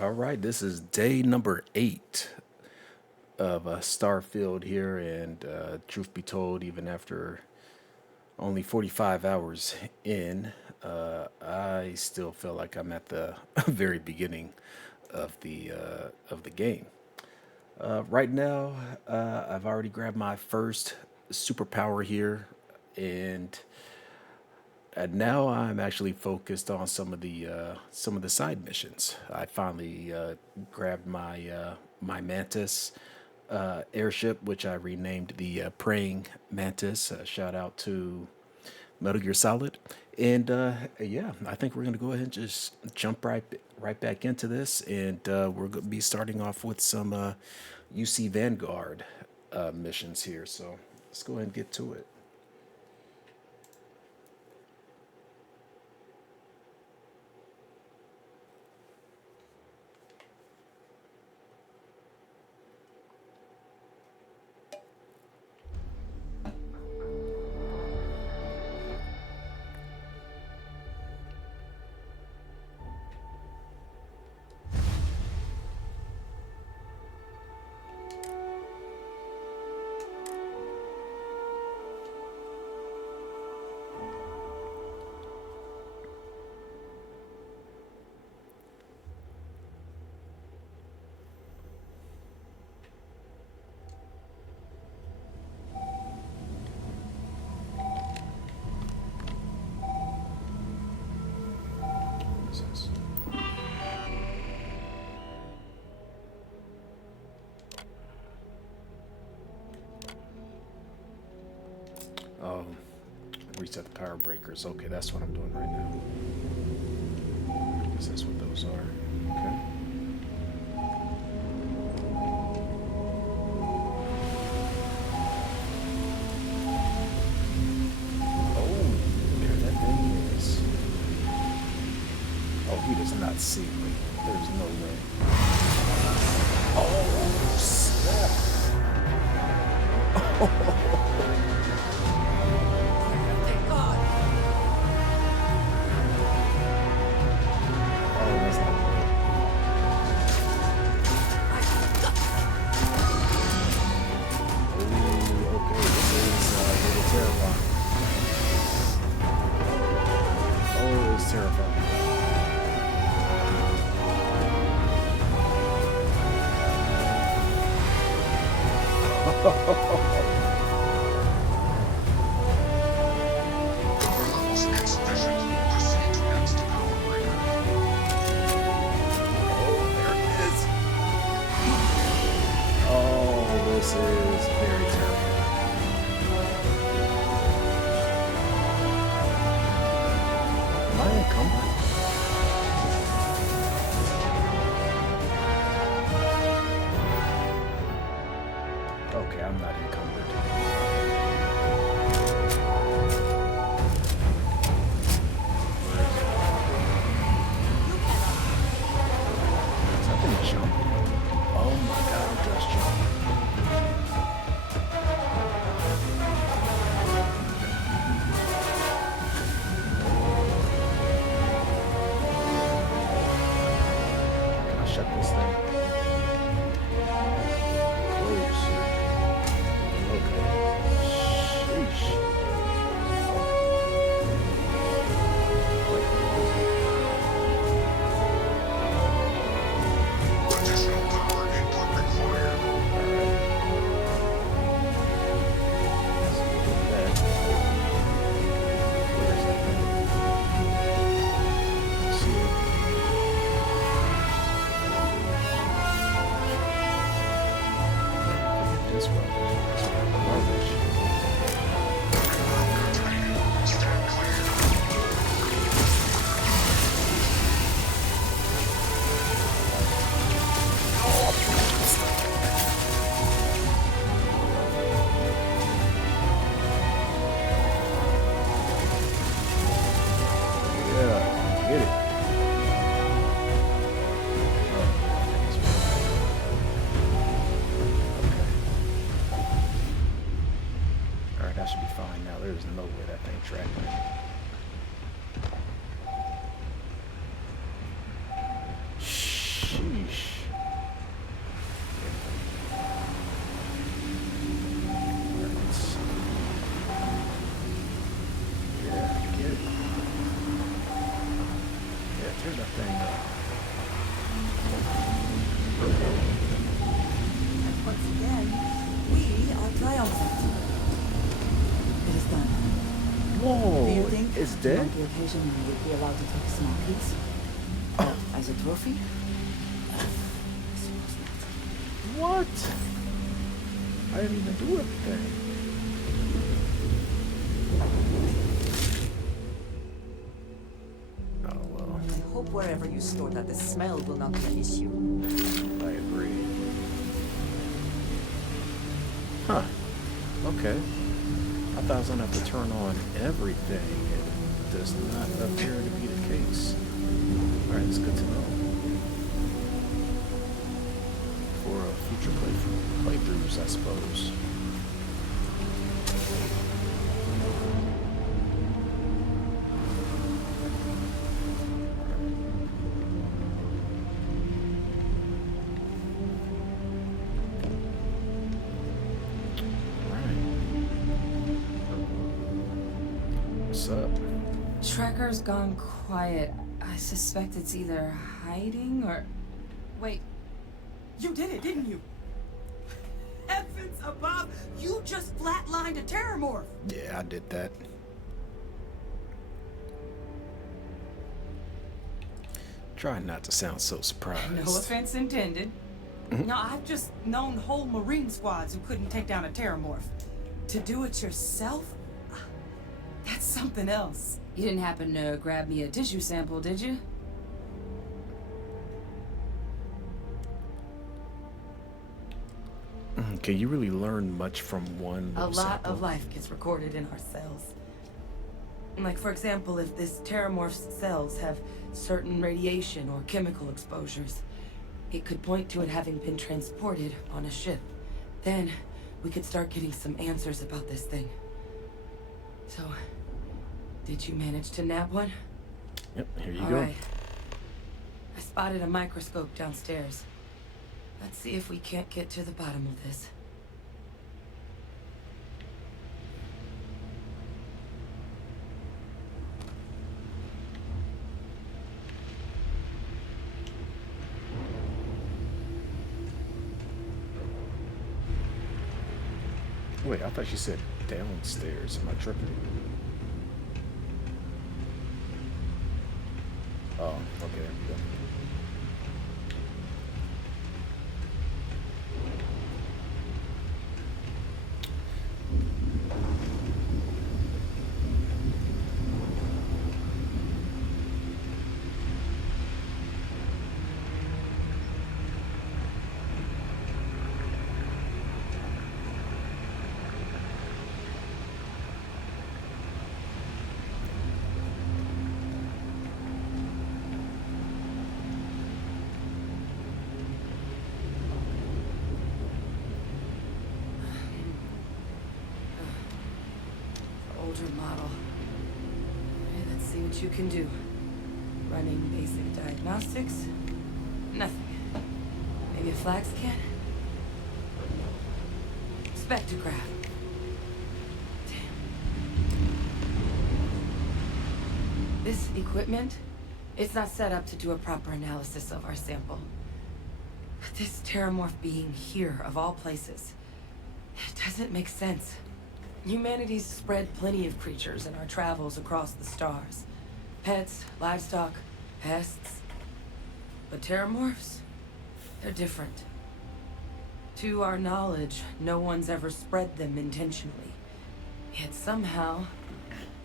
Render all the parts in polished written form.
All right, this is day number 8 of Starfield here, and truth be told, even after only 45 hours in, I still feel like I'm at the very beginning of the game. Right now, I've already grabbed my first superpower here, and now I'm actually focused on some of the side missions. I finally grabbed my Mantis airship, which I renamed the Praying Mantis. Shout out to Metal Gear Solid, and yeah, I think we're gonna go ahead and just jump right back into this, and we're gonna be starting off with some UC Vanguard missions here. So let's go ahead and get to it. What is this? Oh, reset the power breakers. Okay, that's what I'm doing right now. I guess that's what those are. Okay. Oh, there that thing is. Oh, he does not see me. There's no way. Oh, snap. Oh, that's not good. Ooh, okay, this is a little terrifying. Oh, it's terrifying. Power levels insufficient. Proceed to next power breaker. Oh, there it is. Oh, this is very terrible. Am I encumbered? Okay, I'm not encumbered. Is that thing jumping? Oh my god, it does jump. Can I shut this thing? Close. Okay. Sheesh. Wait, Additional power input required. alright. So get that. Where's that thing? See it? And once again, we are triumphant. It is done. Whoa, Do you think it's on dead? the occasion you would be allowed to take a small piece? As a trophy? I suppose not. What? I didn't even do anything. Oh well, I hope wherever you store that the smell will not be an issue. I agree. Huh. Okay. I thought I was gonna have to turn on everything. It does not appear to be the case. Alright, it's good to know. For future playthroughs, I suppose. What's up? Tracker's gone quiet. I suspect it's either hiding or... Wait. You did it, didn't you? Heavens above! You just flatlined a terramorph! Yeah, I did that. Try not to sound so surprised. No offense intended. No, I've just known whole Marine squads who couldn't take down a terramorph. To do it yourself? That's something else. You didn't happen to grab me a tissue sample, did you? Can you really learn much from one A little lot sample? of life gets recorded in our cells. Like, for example, if this terramorph's cells have certain radiation or chemical exposures, it could point to it having been transported on a ship. Then, we could start getting some answers about this thing. So, did you manage to nab one? Yep, here you All go. right. I spotted a microscope downstairs. Let's see if we can't get to the bottom of this. Wait, I thought you said downstairs. Am I tripping? Oh, okay, there we go. Older model. Okay, let's see what you can do. Running basic diagnostics. Nothing. Maybe a flag scan? Spectrograph. Damn. This equipment, it's not set up to do a proper analysis of our sample. But this terramorph being here, of all places, it doesn't make sense. Humanity's spread plenty of creatures in our travels across the stars. Pets, livestock, pests. But terramorphs? They're different. To our knowledge, no one's ever spread them intentionally. Yet somehow,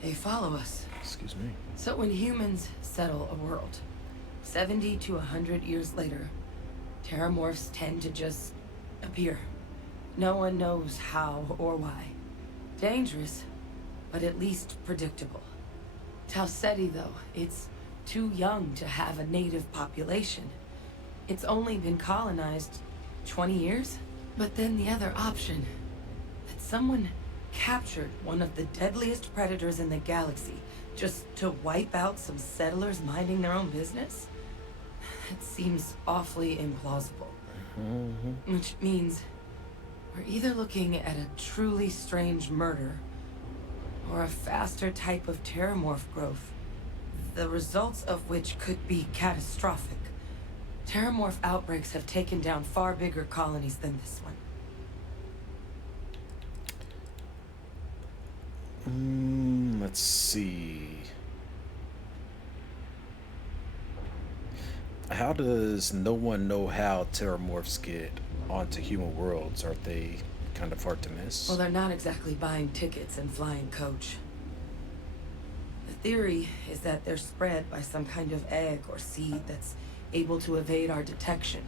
they follow us. Excuse me. So when humans settle a world, 70 to 100 years later, terramorphs tend to just appear. No one knows how or why. Dangerous, but at least predictable. Talseti, though, it's too young to have a native population. It's only been colonized 20 years? But then the other option, that someone captured one of the deadliest predators in the galaxy just to wipe out some settlers minding their own business? That seems awfully implausible. Which means we're either looking at a truly strange murder or a faster type of terramorph growth the results of which could be catastrophic. Terramorph outbreaks have taken down far bigger colonies than this one. Let's see. How does no one know how Terramorphs get onto human worlds? Aren't they kind of hard to miss? Well, they're not exactly buying tickets and flying coach. The theory is that they're spread by some kind of egg or seed that's able to evade our detection.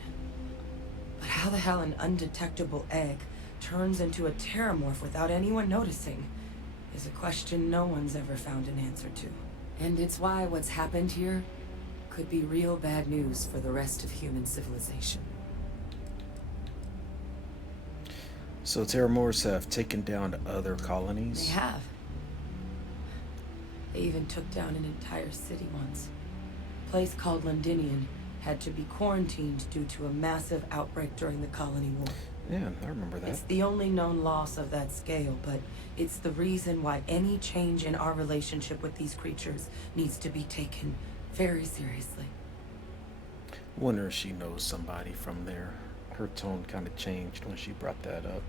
But how the hell an undetectable egg turns into a Terramorph without anyone noticing is a question no one's ever found an answer to. And it's why what's happened here could be real bad news for the rest of human civilization. So Terramorphs have taken down other colonies? They have. They even took down an entire city once. A place called Londinian had to be quarantined due to a massive outbreak during the colony war. Yeah, I remember that. It's the only known loss of that scale, but it's the reason why any change in our relationship with these creatures needs to be taken very seriously. Wonder if she knows somebody from there. Her tone kind of changed when she brought that up.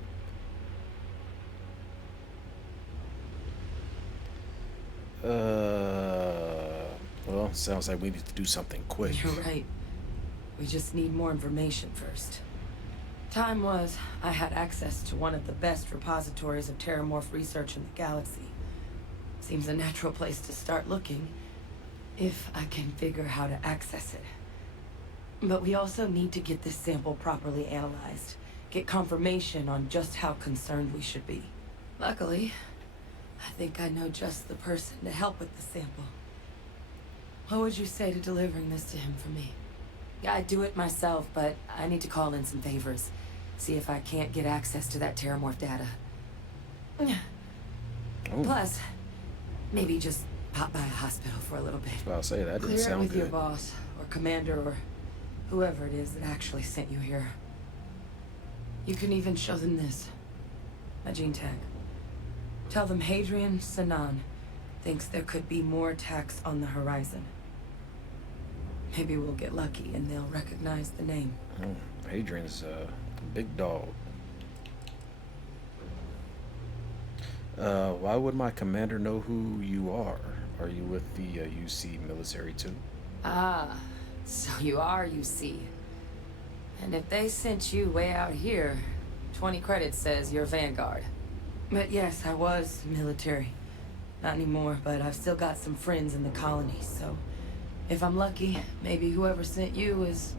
Well, sounds like we need to do something quick. You're right. We just need more information first. Time was, I had access to one of the best repositories of Terramorph research in the galaxy. Seems a natural place to start looking, if I can figure how to access it. But we also need to get this sample properly analyzed, get confirmation on just how concerned we should be. Luckily, I think I know just the person to help with the sample. What would you say to delivering this to him for me? I'd do it myself, but I need to call in some favors. See if I can't get access to that Terramorph data. Oh, Plus, maybe just pop by a hospital for a little bit. I'll say that didn't Clear it sound with your good. boss, or commander, or whoever it is that actually sent you here. You can even show them this. A gene tag. Tell them Hadrian Sanan thinks there could be more attacks on the horizon. Maybe we'll get lucky and they'll recognize the name. Oh, Hadrian's a big dog. Why would my commander know who you are? Are you with the UC military too? Ah, so you are UC. And if they sent you way out here, 20 credits says you're Vanguard. But yes, I was military. Not anymore, but I've still got some friends in the colony, so if I'm lucky, maybe whoever sent you is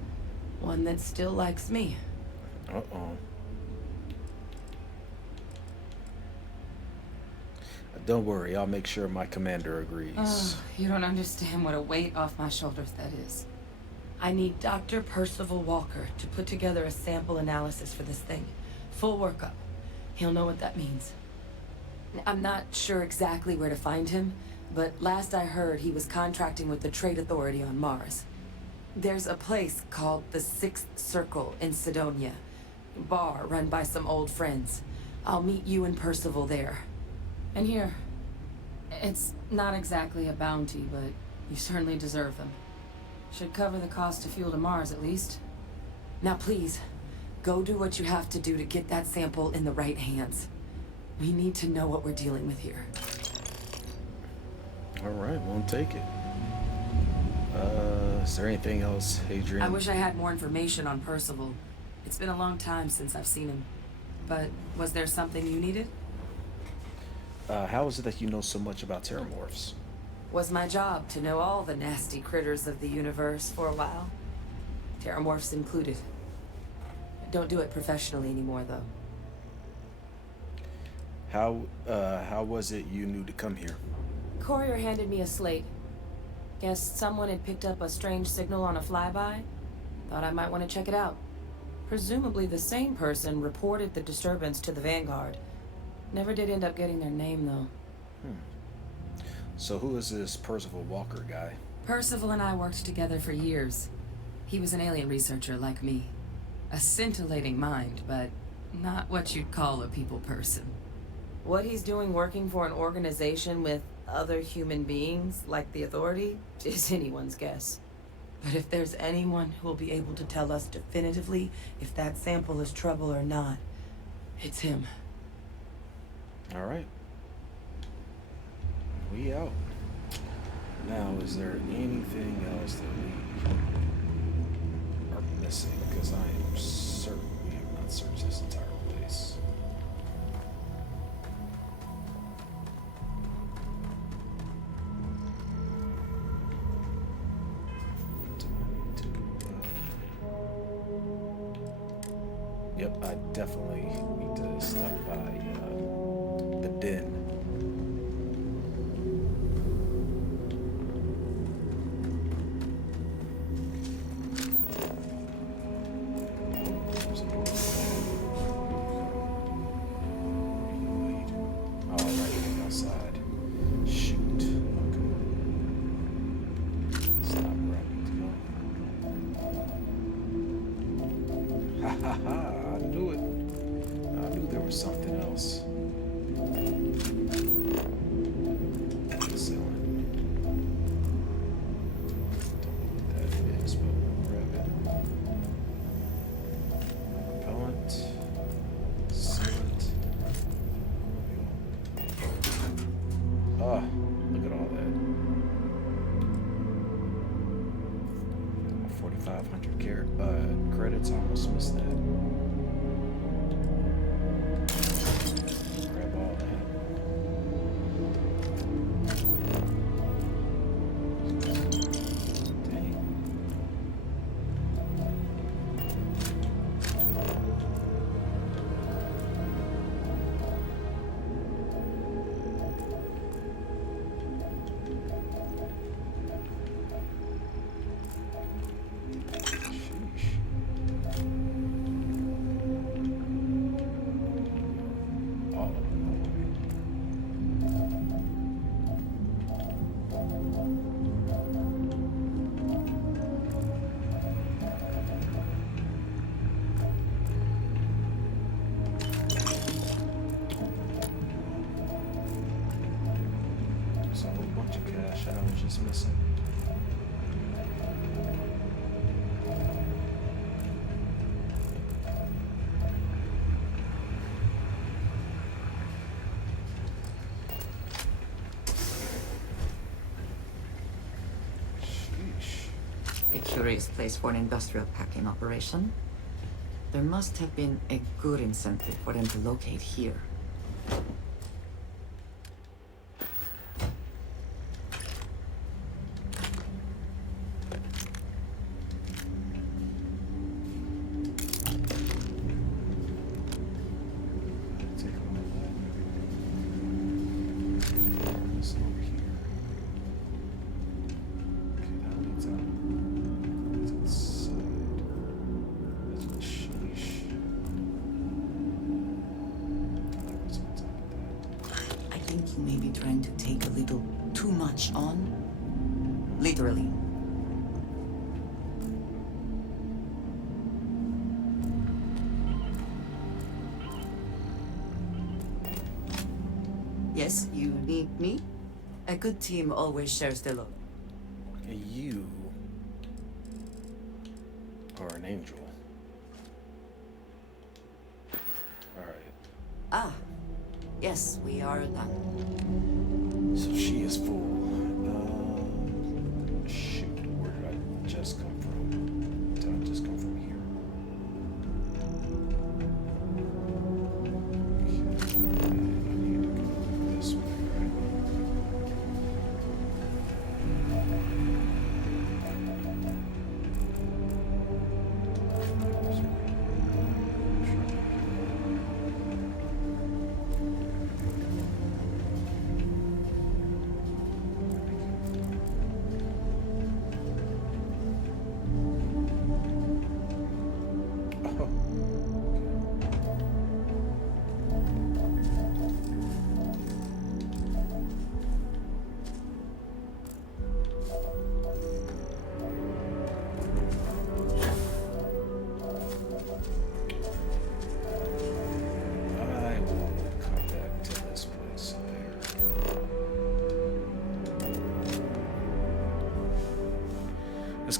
one that still likes me. Uh-oh. Don't worry, I'll make sure my commander agrees. Oh, you don't understand what a weight off my shoulders that is. I need Dr. Percival Walker to put together a sample analysis for this thing. Full workup. He'll know what that means. I'm not sure exactly where to find him, but last I heard he was contracting with the Trade Authority on Mars. There's a place called the Sixth Circle in Sidonia. Bar run by some old friends. I'll meet you and Percival there. And here, it's not exactly a bounty, but you certainly deserve them. Should cover the cost of fuel to Mars, at least. Now please, go do what you have to do to get that sample in the right hands. We need to know what we're dealing with here. All right, won't take it. Is there anything else, Hadrian? I wish I had more information on Percival. It's been a long time since I've seen him. But was there something you needed? How is it that you know so much about Terramorphs? Was my job to know all the nasty critters of the universe for a while. Terramorphs included. Don't do it professionally anymore, though. How was it you knew to come here? Courier handed me a slate. Guess someone had picked up a strange signal on a flyby. Thought I might want to check it out. Presumably the same person reported the disturbance to the Vanguard. Never did end up getting their name, though. So who is this Percival Walker guy? Percival and I worked together for years. He was an alien researcher like me. A scintillating mind, but not what you'd call a people person. What he's doing working for an organization with other human beings, like the Authority, is anyone's guess. But if there's anyone who will be able to tell us definitively if that sample is trouble or not, it's him. All right. We out. Now, is there anything else that we are missing? Because I am certain we have not searched this entire place. Do I need to, Yep, I definitely need to stop by the den. There's a door. Wait. Oh, right outside. Shoot. Okay. It's not where I need to go. Ha ha ha! I knew it. I knew there was something else. Ceiling. Don't know what that is, but we'll grab it. Repellent. Sealant. Ah, look at all that. 4,500 credits. I almost missed that. Grab all that. Dang. Sheesh. All of them away. There's a whole bunch of cash I was just missing. Sheesh. A curious place for an industrial packing operation. There must have been a good incentive for them to locate here. Take all that. It's over here. Okay, that leads out. Leads outside. That's sheesh. That was on top of that. I think you may be trying to take a little too much on. Literally. Yes, you need me? A good team always shares the load. You are an angel. Alright. Ah, yes, we are done. So she is full. Shoot, where did I just come from? Did I just come from here? Okay, I need to go this way, right?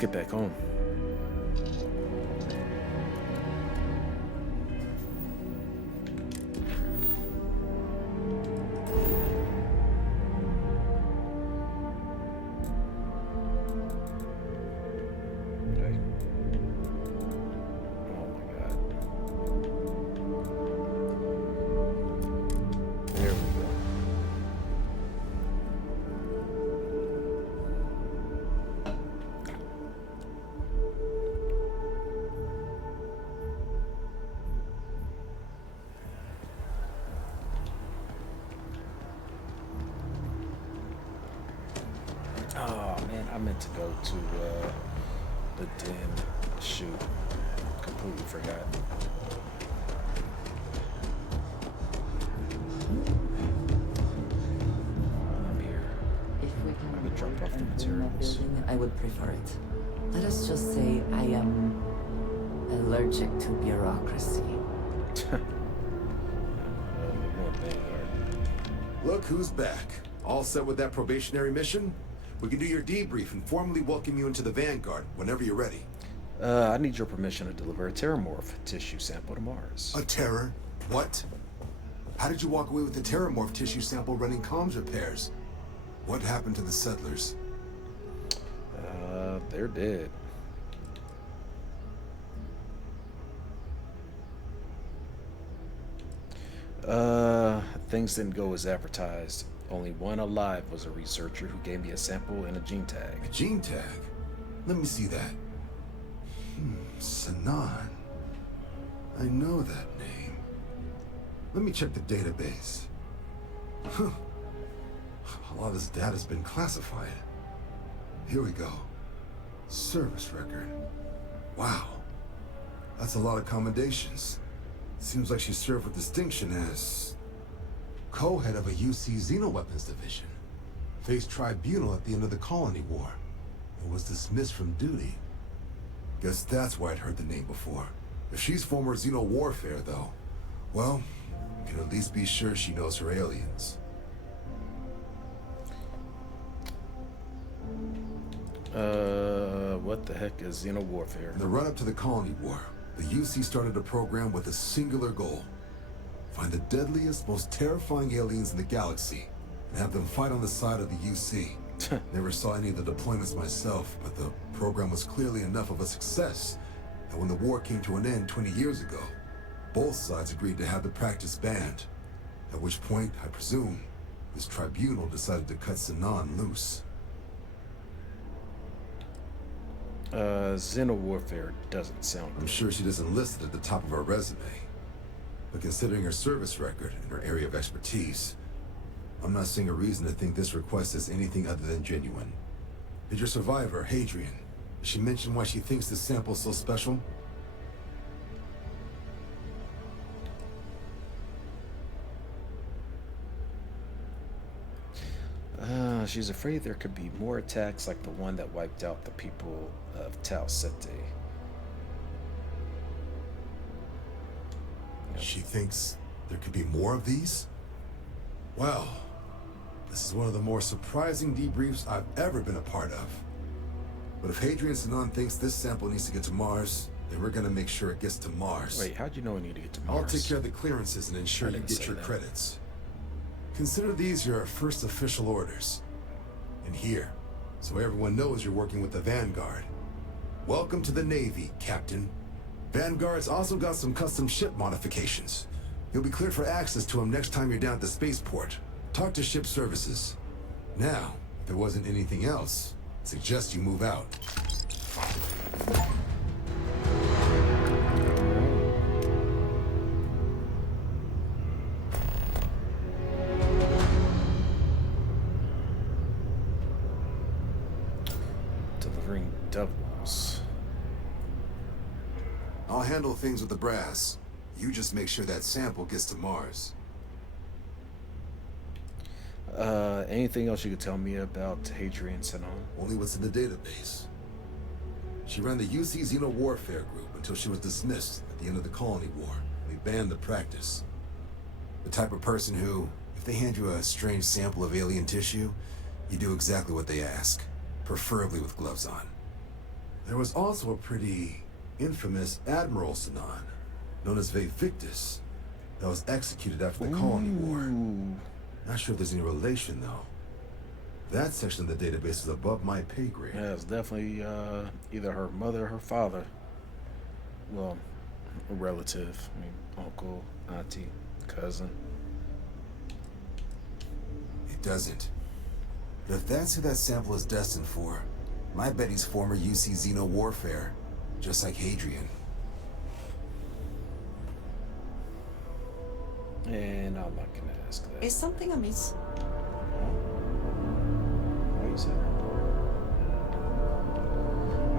get back home. Okay. Oh my God. There we go. Oh man, I meant to go to the den. Shoot, completely forgot. I'm here. If we can I would drop avoid off the entering that materials. building, I would prefer it. Let us just say I am allergic to bureaucracy. More Vanguard. Look who's back. All set with that probationary mission? We can do your debrief and formally welcome you into the Vanguard whenever you're ready. I need your permission to deliver a terramorph tissue sample to Mars. A terror? What? How did you walk away with the terramorph tissue sample running comms repairs? What happened to the settlers? They're dead. Things didn't go as advertised. Only one alive was a researcher who gave me a sample and a gene tag. A gene tag? Let me see that. Sanan. I know that name. Let me check the database. Huh. A lot of this data's been classified. Here we go. Service record. Wow. That's a lot of commendations. Seems like she served with distinction as co-head of a UC Xenoweapons division. Faced tribunal at the end of the Colony War. And was dismissed from duty. Guess that's why I'd heard the name before. If she's former Xeno warfare, though, well, we can at least be sure she knows her aliens. What the heck is Xeno warfare? In the run-up to the Colony War, the UC started a program with a singular goal. Find the deadliest, most terrifying aliens in the galaxy, and have them fight on the side of the UC. Never saw any of the deployments myself, but the program was clearly enough of a success that when the war came to an end 20 years ago, both sides agreed to have the practice banned. At which point, I presume, this tribunal decided to cut Sanan loose. Xeno warfare doesn't sound I'm good. sure she doesn't list it at the top of her resume. But considering her service record and her area of expertise, I'm not seeing a reason to think this request is anything other than genuine. Did your survivor, Hadrian, did she mention why she thinks this sample's so special? She's afraid there could be more attacks like the one that wiped out the people of Tau Ceti. She thinks there could be more of these? Well, this is one of the more surprising debriefs I've ever been a part of. But if Hadrian Sanan thinks this sample needs to get to Mars, then we're gonna make sure it gets to Mars. Wait, how'd you know we need to get to I'll Mars? take care of the clearances and ensure I you didn't get say your that. credits. Consider these your first official orders. And here, so everyone knows you're working with the Vanguard. Welcome to the Navy, Captain. Vanguard's also got some custom ship modifications. You'll be cleared for access to them next time you're down at the spaceport. Talk to ship services. Now, if there wasn't anything else, I suggest you move out. Delivering doubles. I'll handle things with the brass. You just make sure that sample gets to Mars. Anything else you could tell me about Hadrian Sanan? Only what's in the database. She ran the UC Xeno Warfare Group until she was dismissed at the end of the Colony War. They banned the practice. The type of person who, if they hand you a strange sample of alien tissue, you do exactly what they ask, preferably with gloves on. There was also a pretty infamous Admiral Sinan, known as Victus, that was executed after the Colony War. Not sure if there's any relation, though. That section of the database is above my pay grade. Yeah, it's definitely either her mother or her father. Well, a relative. I mean, uncle, auntie, cousin. It doesn't. But if that's who that sample is destined for, my bet he's former UC Xeno warfare, just like Hadrian. And I'm not gonna ask that. Is something amiss? Why you say that?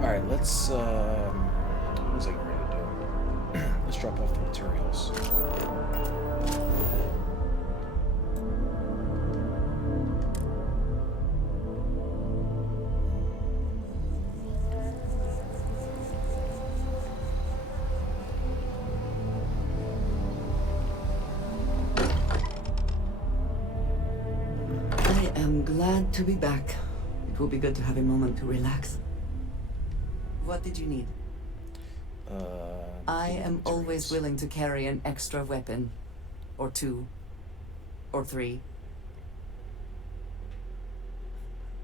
Alright, let's what was I getting ready to do? Let's drop off the materials. I'm glad to be back. It will be good to have a moment to relax. What did you need? I am always willing to carry an extra weapon. Or two. Or three.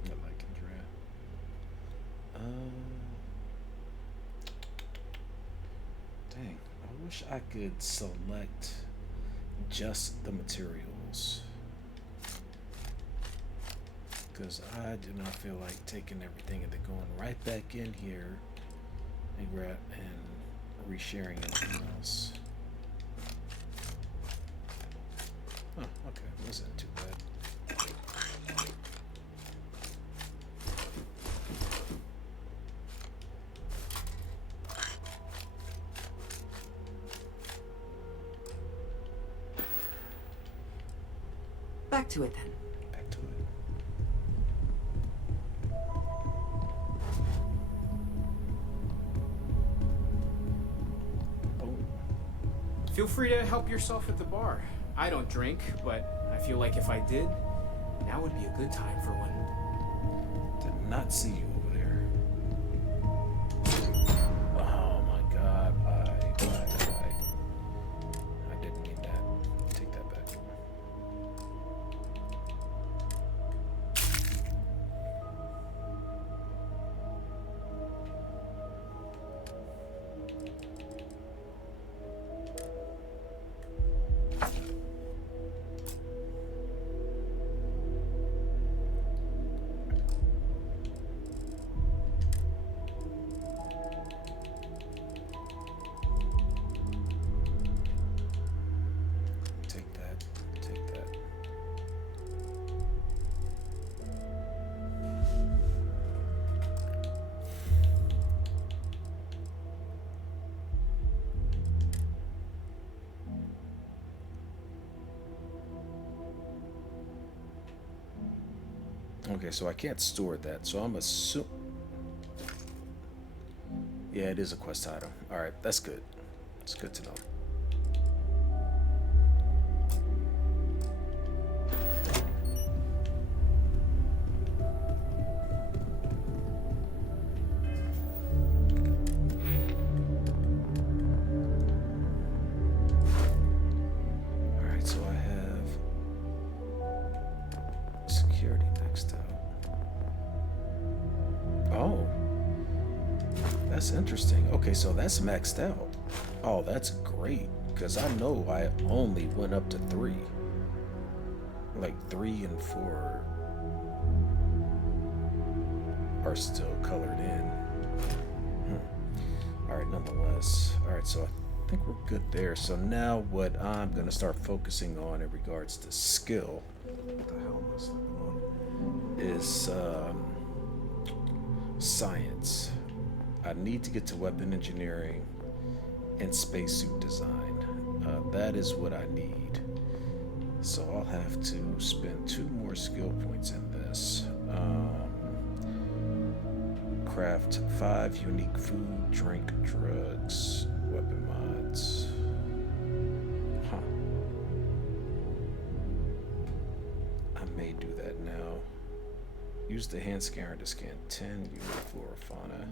I like Andrea. Dang, I wish I could select just the materials. Because I do not feel like taking everything and then going right back in here and grab and resharing anything else. Oh, okay, wasn't too bad. Back to it then. Back to it. Feel free to help yourself at the bar. I don't drink, but I feel like if I did, now would be a good time for one. Did not see you over there. Oh my god, I didn't mean that. Take that back. Take that. Take that. Okay, so I can't store that, so I'm assuming. Yeah, it is a quest item. Alright, that's good. It's good to know. Alright, so I have security next out. Oh. That's interesting. Okay, so that's maxed out. Oh, that's great. Because I know I only went up to 3. Like 3 and 4 are still colored in. Alright, nonetheless. Alright, so I think we're good there. So now what I'm going to start focusing on in regards to skill. What the hell am I slipping on? Is science. I need to get to weapon engineering and spacesuit design. That is what I need. So I'll have to spend 2 more skill points in this. Craft 5 unique food, drink, drugs, weapon mods. Huh. I may do that now. Use the hand scanner to scan 10 unique flora fauna.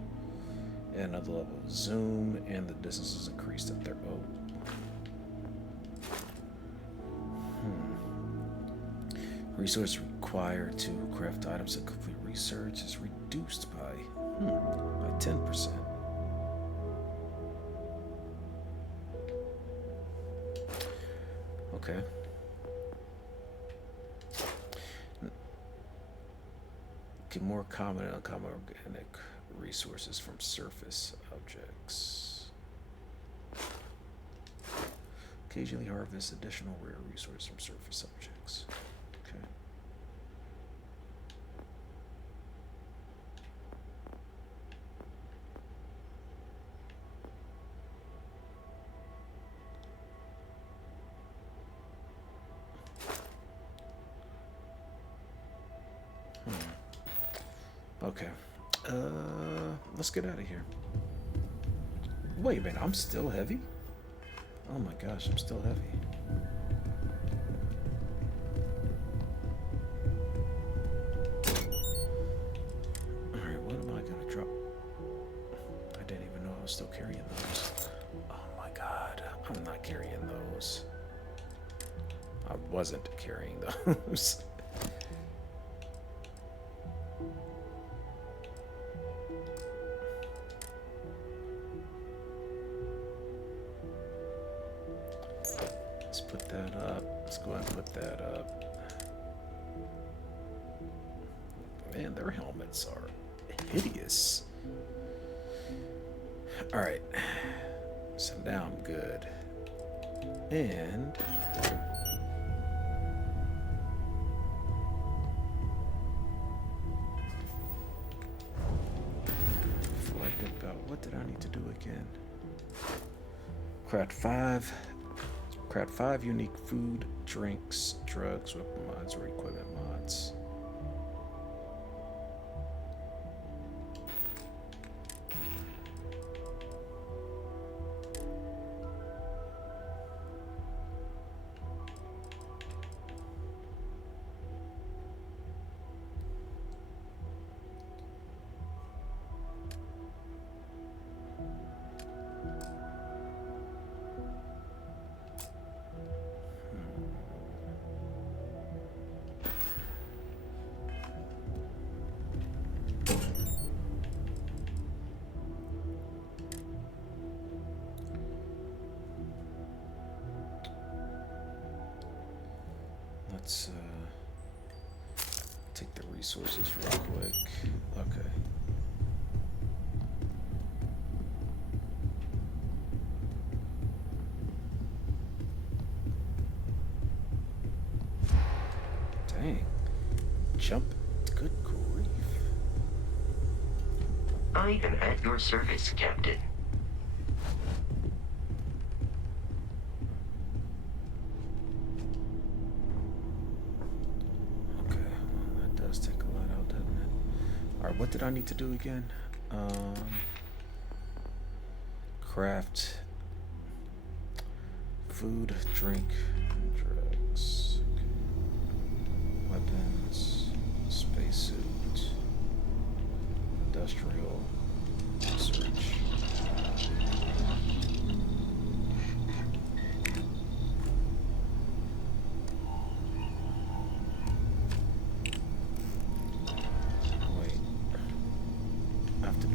And another level of zoom, and the distance is increased up there. Oh. Resource required to craft items and complete research is reduced by 10%. Okay. Get more common and uncommon organic resources from surface objects. Occasionally harvest additional rare resources from surface objects. Okay. Okay. Let's get out of here. Wait a minute, I'm still heavy? Oh my gosh, I'm still heavy. Alright, what am I gonna drop? I didn't even know I was still carrying those. Oh my god, I'm not carrying those. I wasn't carrying those. Let's put that up. Let's go ahead and put that up. Man, their helmets are hideous. Alright. So now I'm good. And before I dip out, what did I need to do again? Craft 5 unique food, drinks, drugs, weapon mods, or equipment mods. Let's take the resources real quick. Okay. Dang. Jump. Good grief. I am at your service, Captain. What did I need to do again? Craft food, drink, and drugs. Okay. Weapons, spacesuit, industrial, research.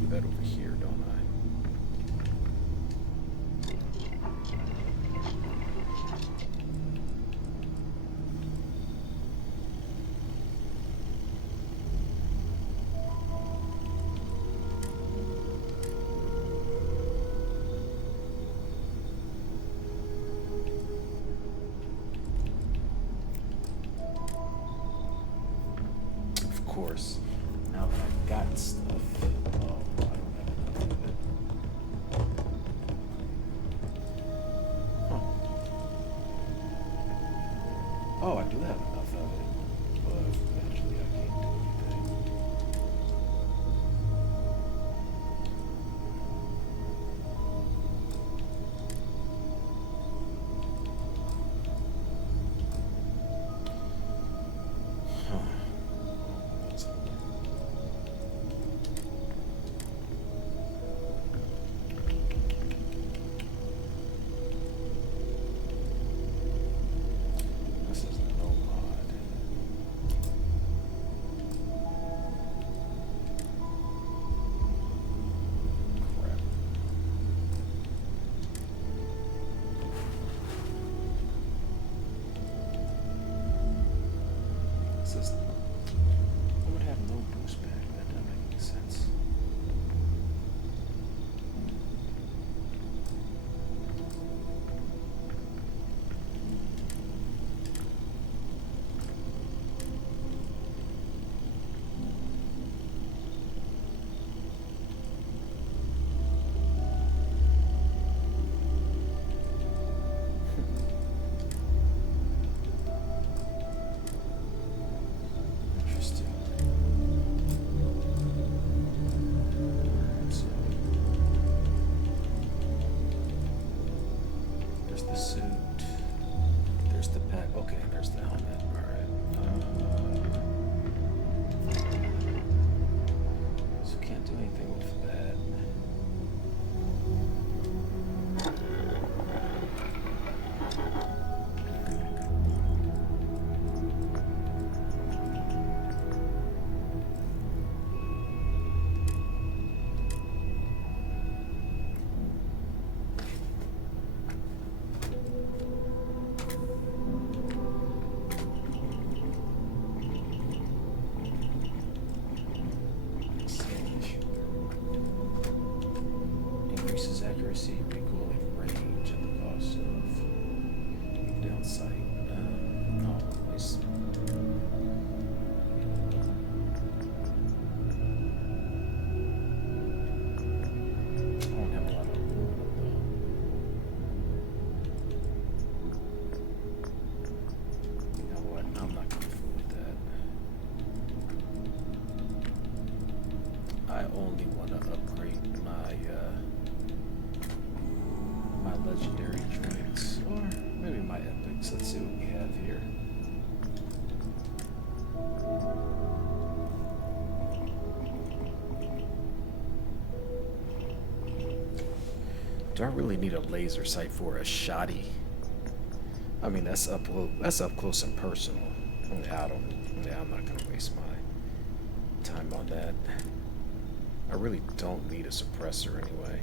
That over here, don't I? the suit. There's the pack. Okay, there's the helmet. So can't do anything with that. Increases accuracy, recoil, and range at the cost of downside. No, waste. I don't have a lot of aluminum though. You know what? I'm not gonna fool with that. I only want to upgrade my legendary traits, or maybe my epics. Let's see what we have here. Do I really need a laser sight for a shoddy? I mean, that's up close and personal. Yeah, I'm not gonna waste my time on that. I really don't need a suppressor anyway.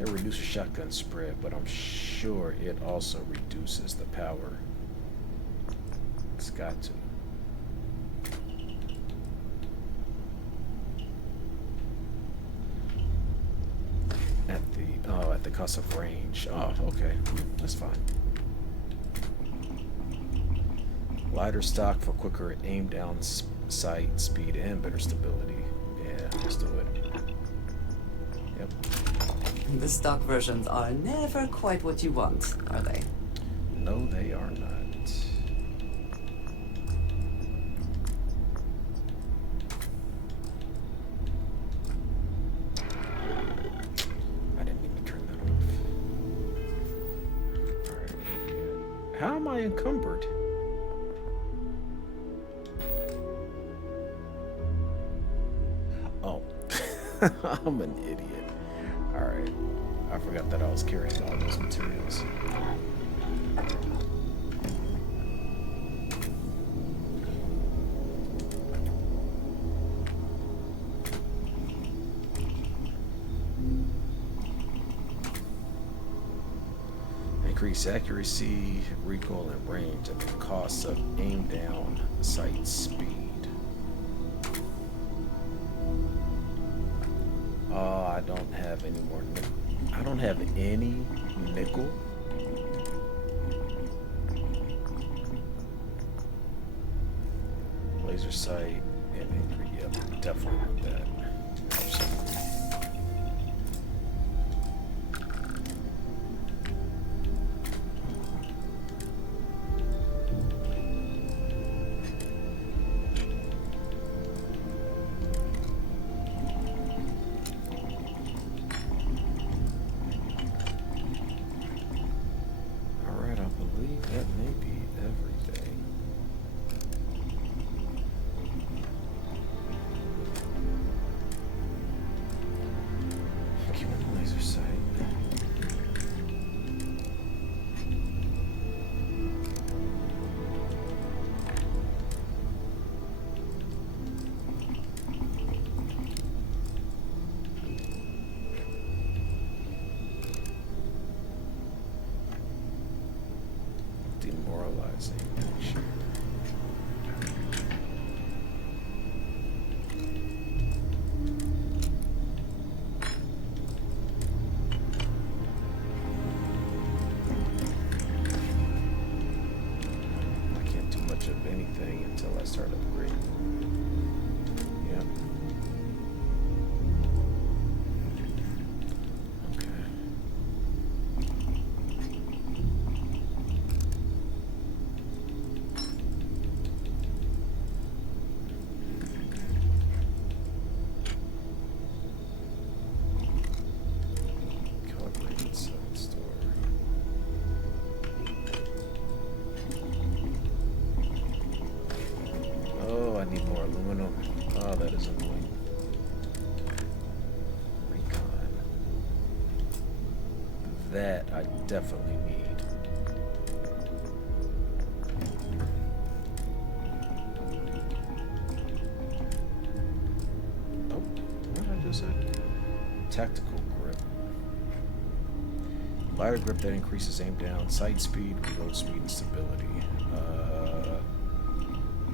It reduces shotgun spread, but I'm sure it also reduces the power. It's got to. At the cost of range. Oh, okay. That's fine. Lighter stock for quicker aim down sight, speed, and better stability. Yeah, let's do it. Yep. The stock versions are never quite what you want, are they? No, they are not. I didn't mean to turn that off. Alright. How am I encumbered? Oh. I'm an idiot. Alright. I forgot that I was carrying all those materials. Increase accuracy, recoil, and range at the cost of aim down sight speed. Oh, I don't have any more nickel. I don't have any nickel. Laser sight and increase. Yep, definitely want that. Absolutely. Demoralizing action. I can't do much of anything until I start upgrading. Yep. Okay. that I definitely need. Oh, what did I just say? Tactical grip. Lighter grip that increases aim down, sight speed, reload speed, and stability.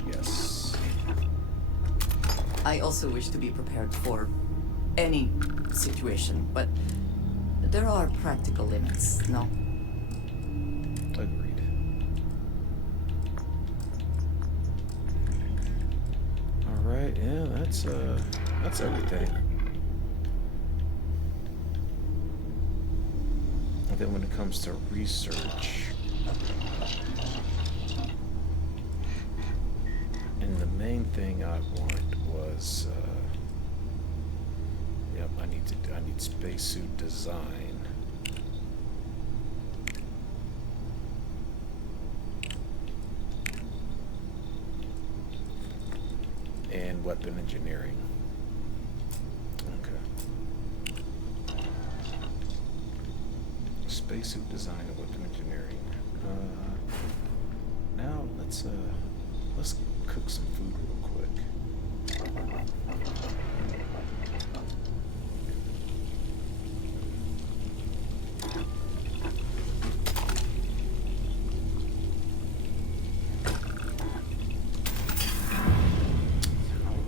Yes. I also wish to be prepared for any situation, but there are practical limits, no? Agreed. All right, yeah, that's everything. And then when it comes to research, and the main thing I want was, yep, I need spacesuit design. And weapon engineering. Okay. Spacesuit design and weapon engineering. Now let's cook some food real quick. All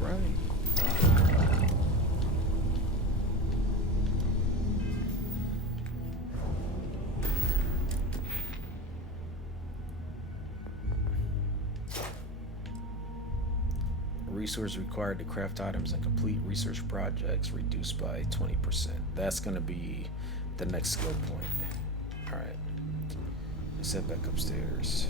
right. Resources required to craft items and complete research projects reduced by 20%. That's going to be the next skill point. All right. Let's head back upstairs.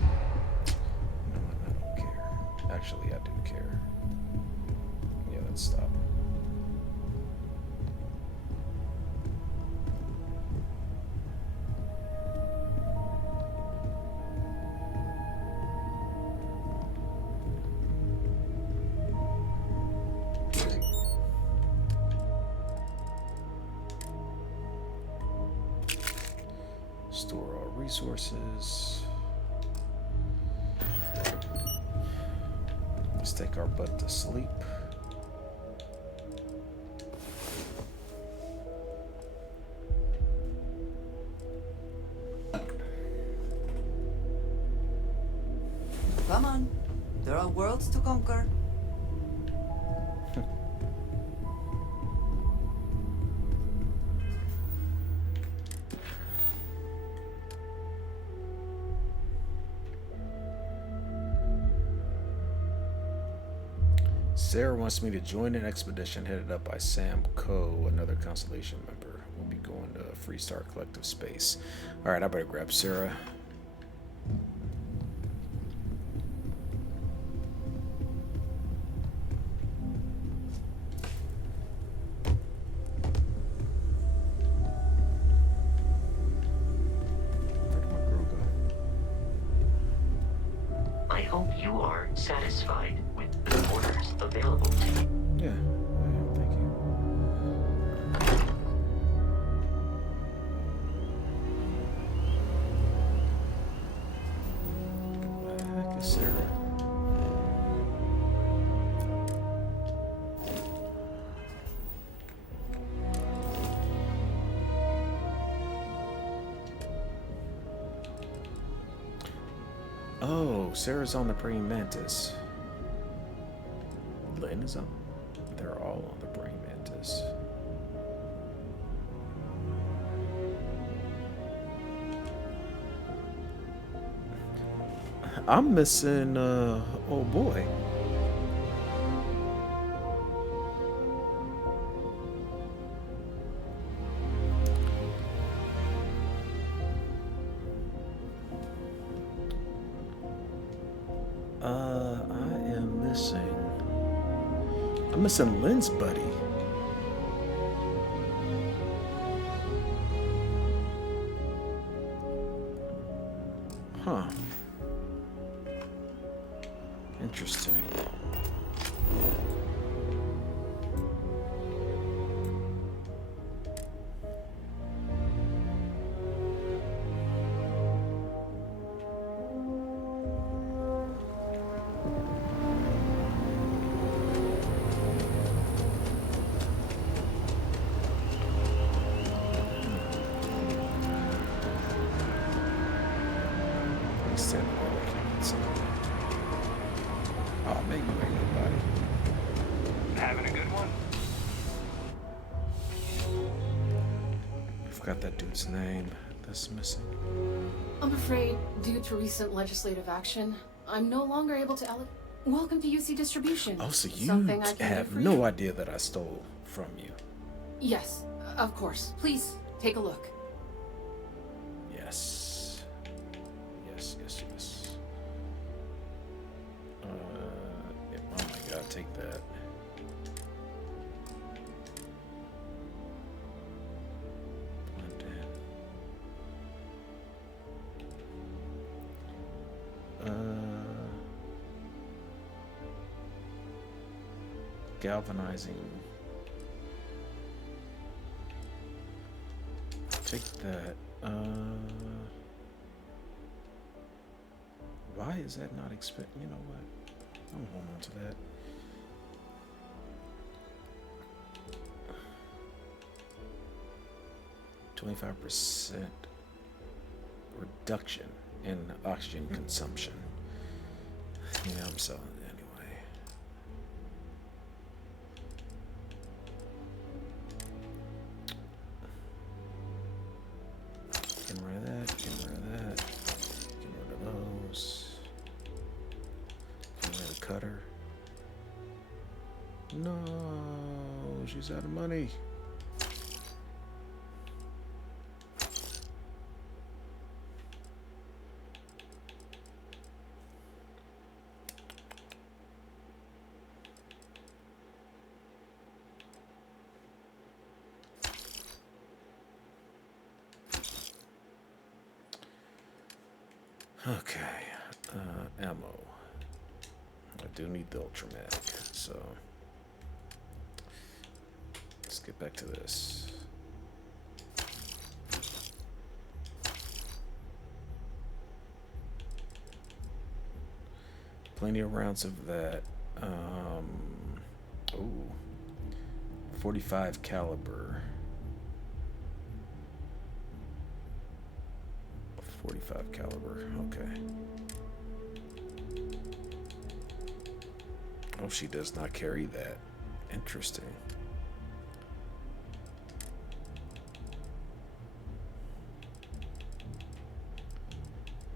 No, I don't care. Actually, I do care. Yeah, let's stop. Store all resources. Let's take our butt to sleep. Come on. There are worlds to conquer. Sarah wants me to join an expedition headed up by Sam Coe, another Constellation member. We'll be going to Freestar Collective Space. All right, I better grab Sarah. Where'd my girl go? I hope you are satisfied with the orders available to you. Yeah, I am, thank you. Where the heck is Sarah? Oh, Sarah's on the praying mantis. Lynn is on. They're all on the praying mantis. I'm missing. Oh boy. I am missing. I'm missing Lynn's buddy. Huh. Interesting. Oh, maybe you ain't nobody. Having a good one? I forgot that dude's name. That's missing. I'm afraid, due to recent legislative action, I'm no longer able to Welcome to UC Distribution. Oh, so you Something I can do have for no you? idea that I stole from you. Yes, of course. Please, take a look. Yes. Yes, yes, yes. Yeah, oh my god, take that. Blend in. Galvanizing. Take that. Why is that not expect? You know what? I'm holding on to that. %25 reduction in oxygen consumption. Yeah, I'm selling it anyway. Getting rid of that, getting rid of that, getting rid of those. Getting rid of the cutter. No, she's out of money. Okay, ammo. I do need the ultramag, so let's get back to this. Plenty of rounds of that. Ooh, 45 caliber. 45 caliber, okay. Oh, she does not carry that. Interesting.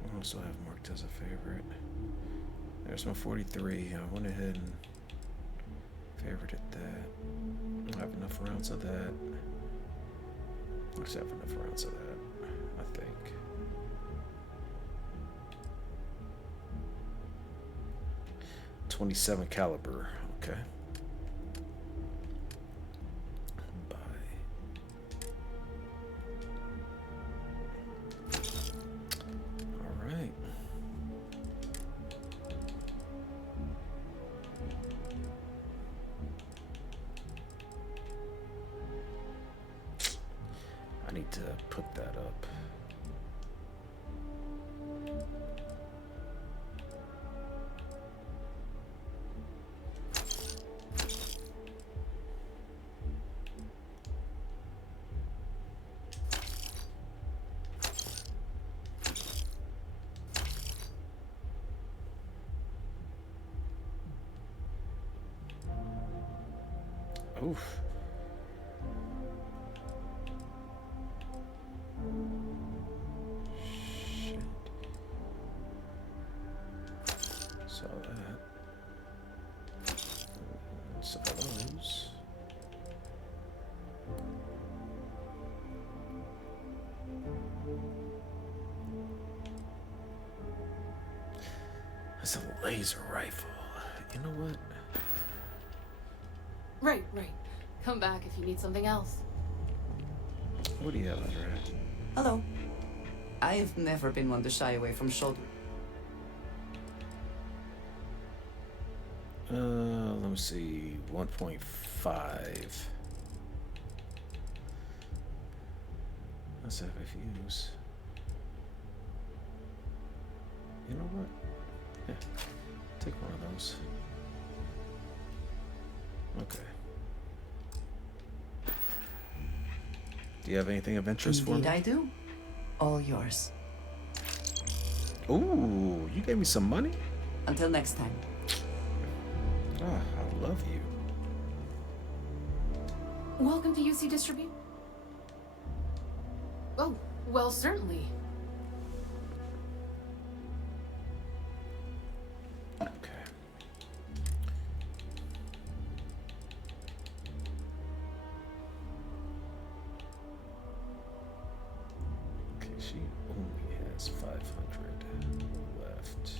I also have marked as a favorite. There's my 43. I went ahead and favorited that. I have enough rounds of that. I just have enough rounds of that, I think. .27 caliber, okay. Buy. All right. I need to put that up. Oof. Shit. Saw that. Saw those. That's a laser rifle. You know what? Right. Come back if you need something else. What do you have under it? Hello. I've never been one to shy away from shoulder. Let me see. 1.5. Let's FFUs. You know what? Yeah. Take one of those. Okay. Do you have anything of interest for Indeed me? I do. All yours. Ooh, you gave me some money? Until next time. Ah, I love you. Welcome to UC Distribute. Oh, well, certainly. Okay. Okay, she only has 500 left.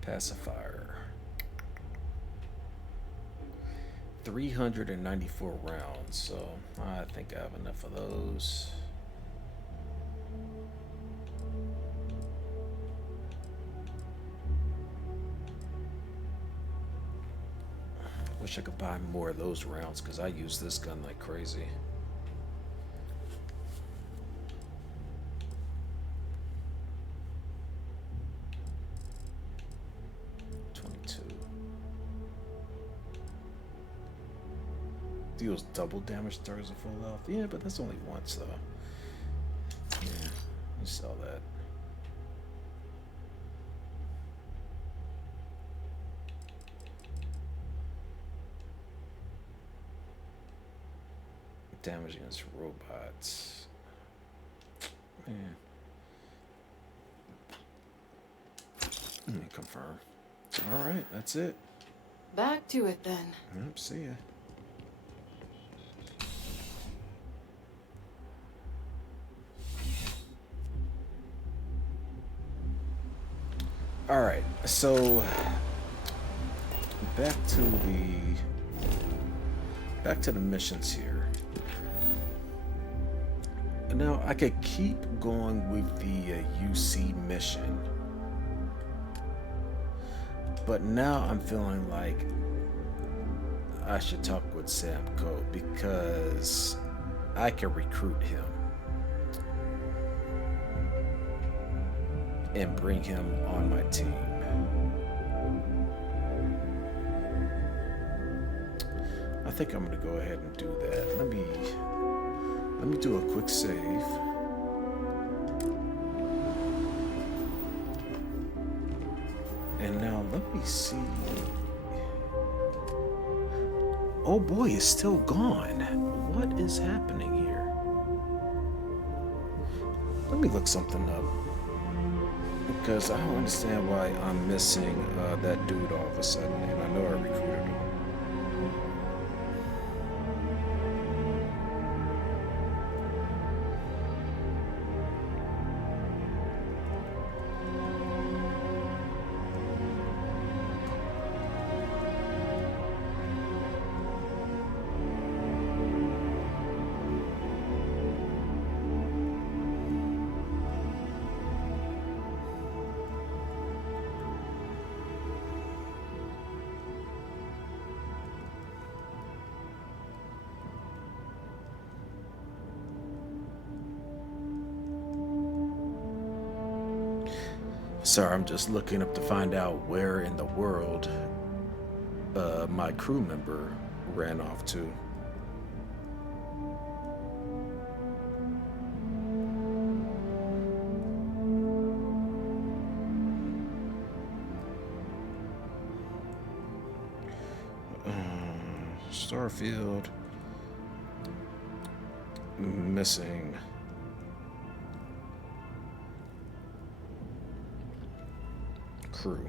Pacifier. 394 rounds, so I think I have enough of those. Wish I could buy more of those rounds because I use this gun like crazy. Deals double damage targets at full health. Yeah, but that's only once though. Yeah, you sell that. Damage against robots. Man. Let me confirm. Alright, that's it. Back to it then. Yep, see ya. All right, so back to the missions here. Now I could keep going with the UC mission, but now I'm feeling like I should talk with Sam Coe because I can recruit him and bring him on my team. I think I'm gonna go ahead and do that. Let me do a quick save. And now let me see. Oh boy, it's still gone. What is happening here? Let me look something up. Because I don't understand why I'm missing that dude all of a sudden, and I know I recruited him. Sorry, I'm just looking up to find out where in the world my crew member ran off to. Starfield. Missing. Crew.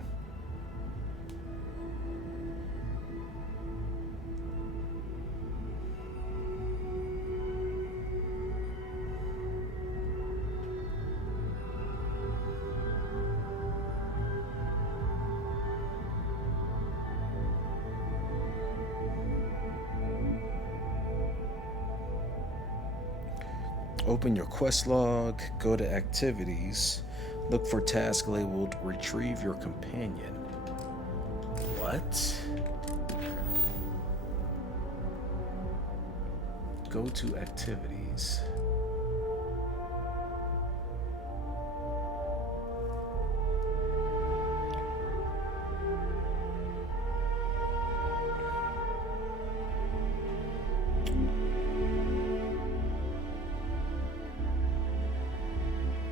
Open your quest log, go to activities, look for task labeled retrieve your companion. What? Go to activities.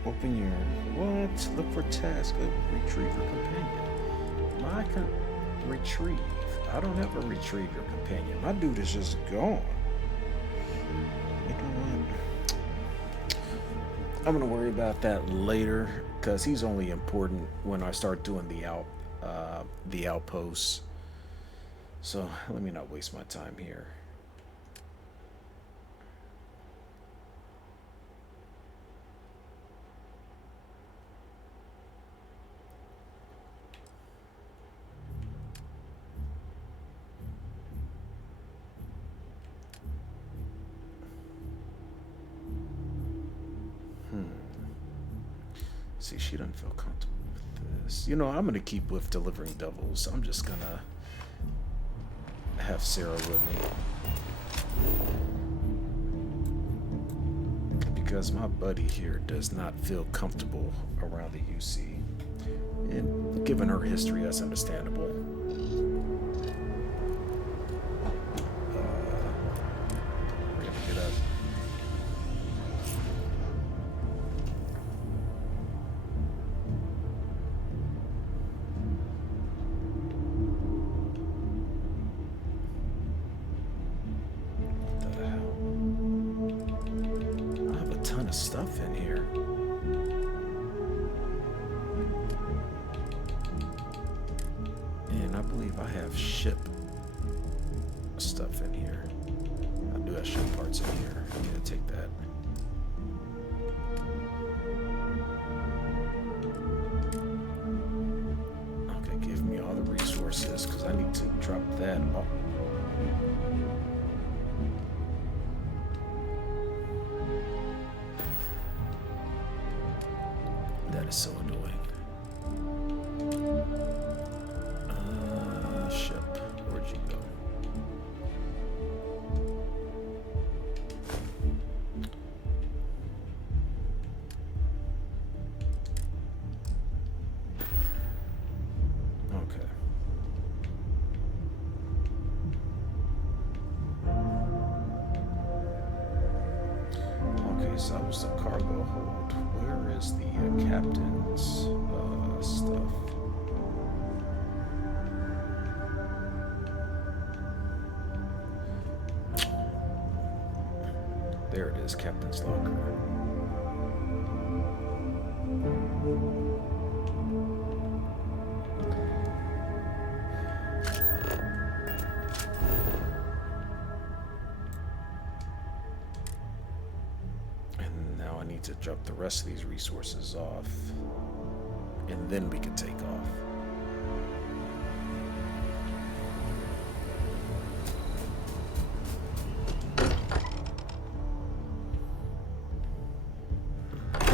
Open your what? Look for task. Retrieve your companion. I can retrieve. I don't ever retrieve your companion. My dude is just gone. You know what? I'm gonna worry about that later because he's only important when I start doing the outposts. So let me not waste my time here. See, she doesn't feel comfortable with this. You know, I'm gonna keep with delivering doubles. I'm just gonna have Sarah with me because my buddy here does not feel comfortable around the UC, and given her history, that's understandable. We're gonna get up. Stuff in here. And I believe I have ship stuff in here. I do have ship parts in here. I'm gonna take that. Okay, give me all the resources because I need to drop that off. That is so annoying. Ship. Where'd you go? Okay. Okay, so that was the cargo hold. Where is the captain's stuff? There it is, captain's locker. To drop the rest of these resources off, and then we can take off.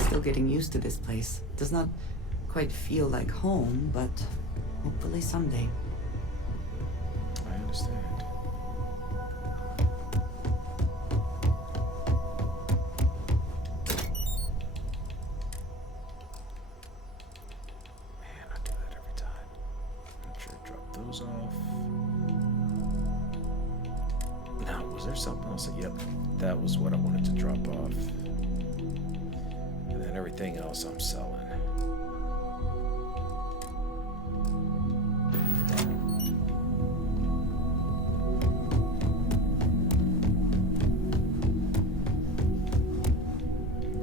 Still getting used to this place. Does not quite feel like home, but hopefully someday. I understand. That was what I wanted to drop off. And then everything else I'm selling.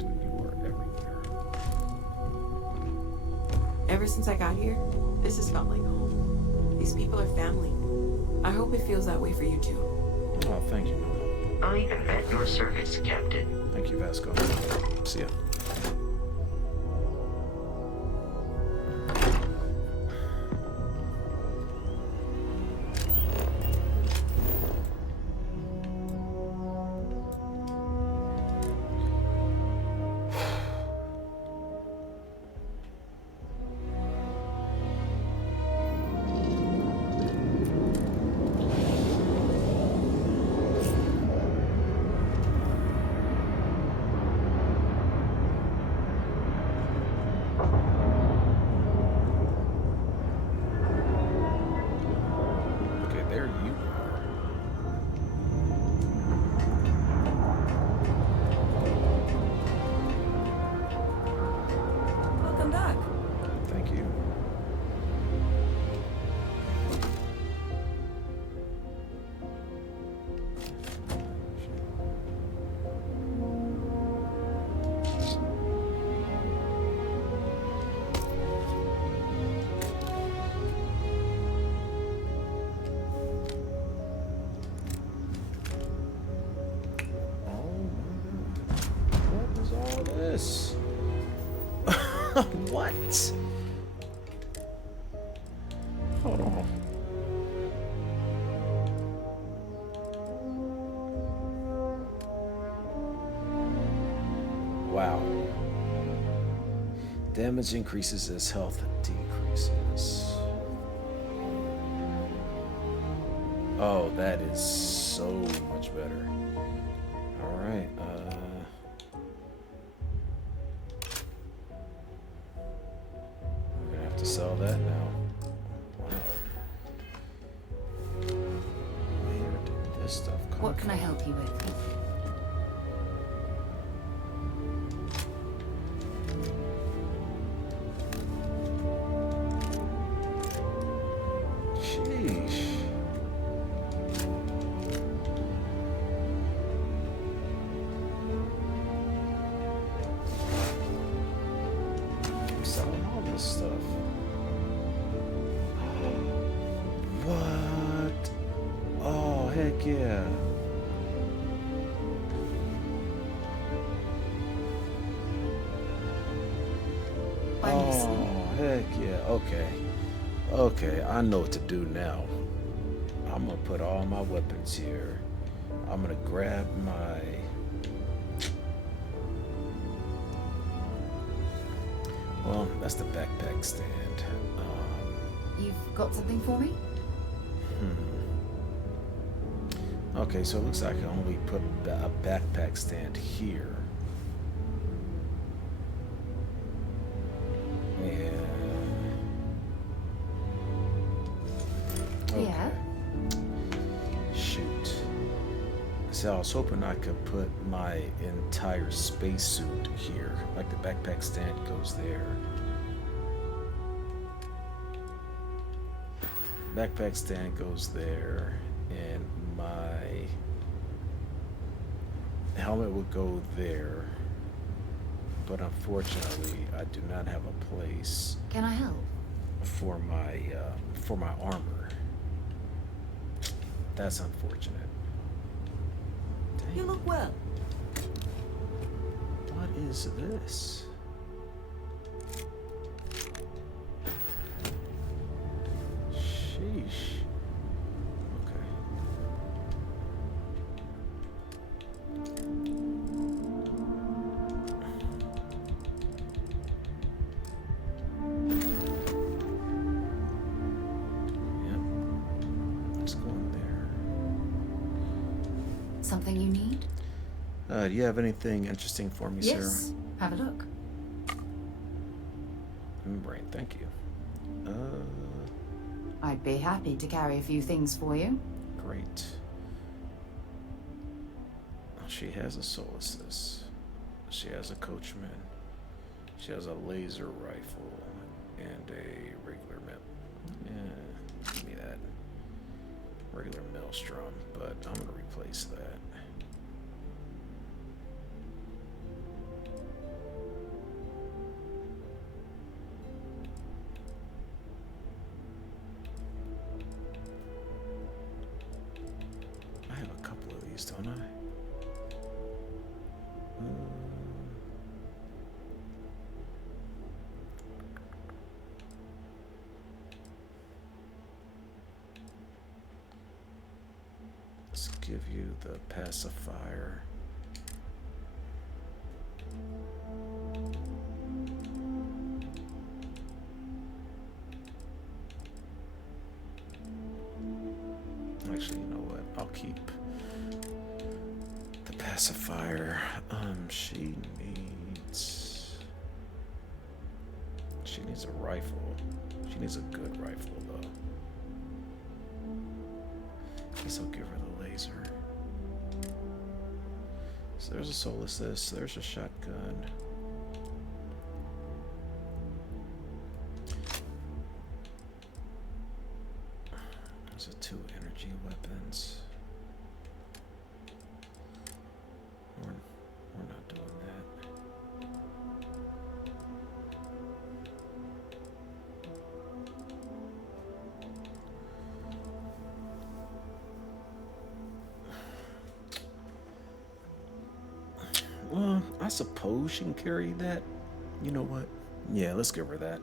You are everywhere. Ever since I got here, this has felt like home. These people are family. I hope it feels that way for you too. Oh, thank you, Mama. I am at your service, Captain. Thank you, Vasco. See ya. this? What? Hold on. Wow. Damage increases as health decreases. Oh, that is so much better. All right. We're gonna have to sell that now. Wow. Where did this stuff come What can I from? help you with? Sheesh. I'm selling all this stuff. What? Oh, heck yeah. Oh, heck yeah. Okay. Okay, I know what to do now. I'm gonna put all my weapons here. I'm gonna grab my... Well, that's the backpack stand. You've got something for me? Okay, so it looks like I can only put a backpack stand here. And... Okay. Yeah. Shoot. So I was hoping I could put my entire spacesuit here. Like the backpack stand goes there. Backpack stand goes there. And my helmet would go there. But unfortunately, I do not have a place Can I help? for my armor. That's unfortunate. Dang. You look well. What is this? Sheesh. Okay. Yep. Let's go in there. Something you need? Do you have anything interesting for me, Yes. Sarah? Have a look. Membrane, thank you. I'd be happy to carry a few things for you. Great. She has a Solstice. She has a Coachman. She has a laser rifle and a regular Yeah, give me that regular Maelstrom, but I'm gonna replace that. I have a couple of these, don't I? Let's give you the pacifier. Actually, you know what? I'll keep the pacifier. She needs a rifle. She needs a good rifle, though. Guess I'll give her the laser. So there's a Solstice. There's a shotgun. Those are 2 energy weapons. We're not doing that. Well, I suppose she can carry that. You know what? Yeah, let's give her that.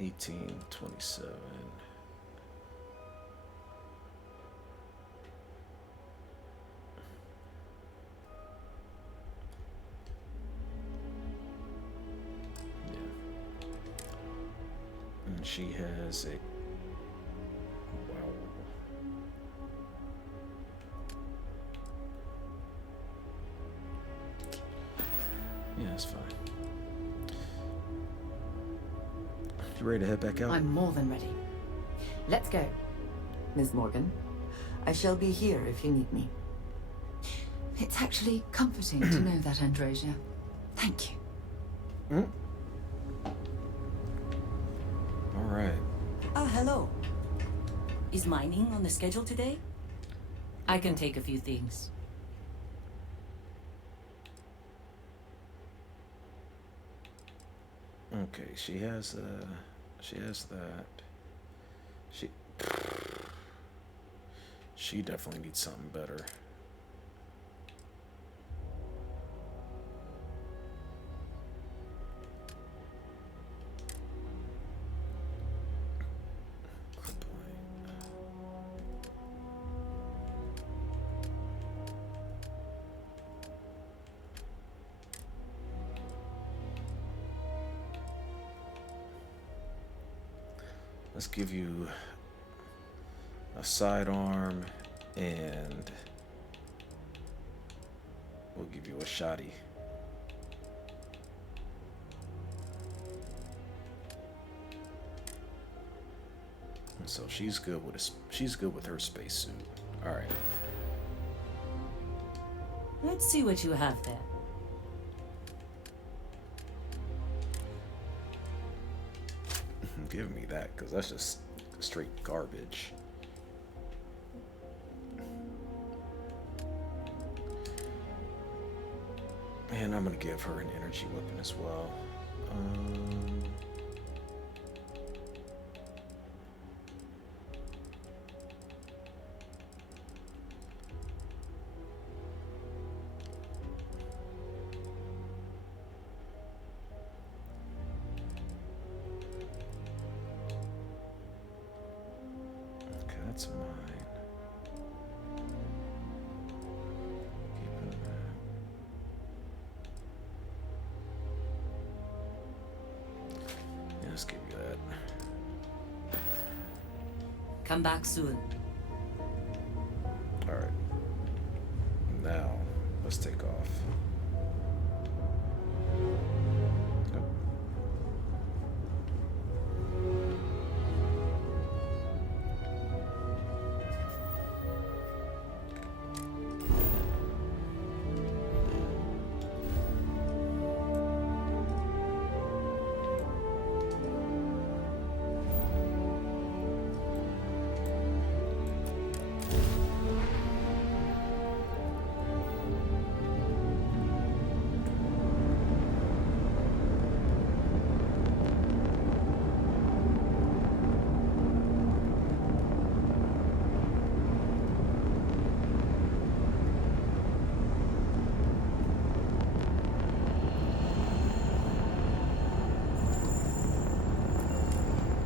$18.27. And she has a wow. Yeah, that's fine. You ready to head back out? I'm more than ready. Let's go. Ms. Morgan, I shall be here if you need me. It's actually comforting to know that, Androsia. Thank you. All right. Ah, hello. Is mining on the schedule today? I can take a few things. Okay, she has that. She definitely needs something better. Let's give you a sidearm and we'll give you a shotty. And so she's good with her spacesuit. All right. Let's see what you have there. Give me that, because that's just straight garbage. And I'm gonna give her an energy weapon as well. Okay, that's mine. Keeping that. Yeah, let's give you that. Come back soon. All right. Now, let's take off. Yep.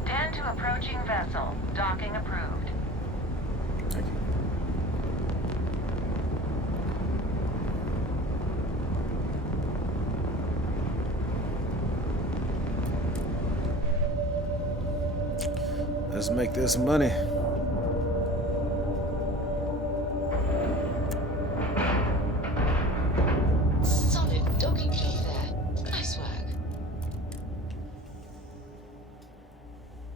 Tend to approaching vessel. Docking approved. Thank you. Let's make this money. Solid docking job there. Nice work.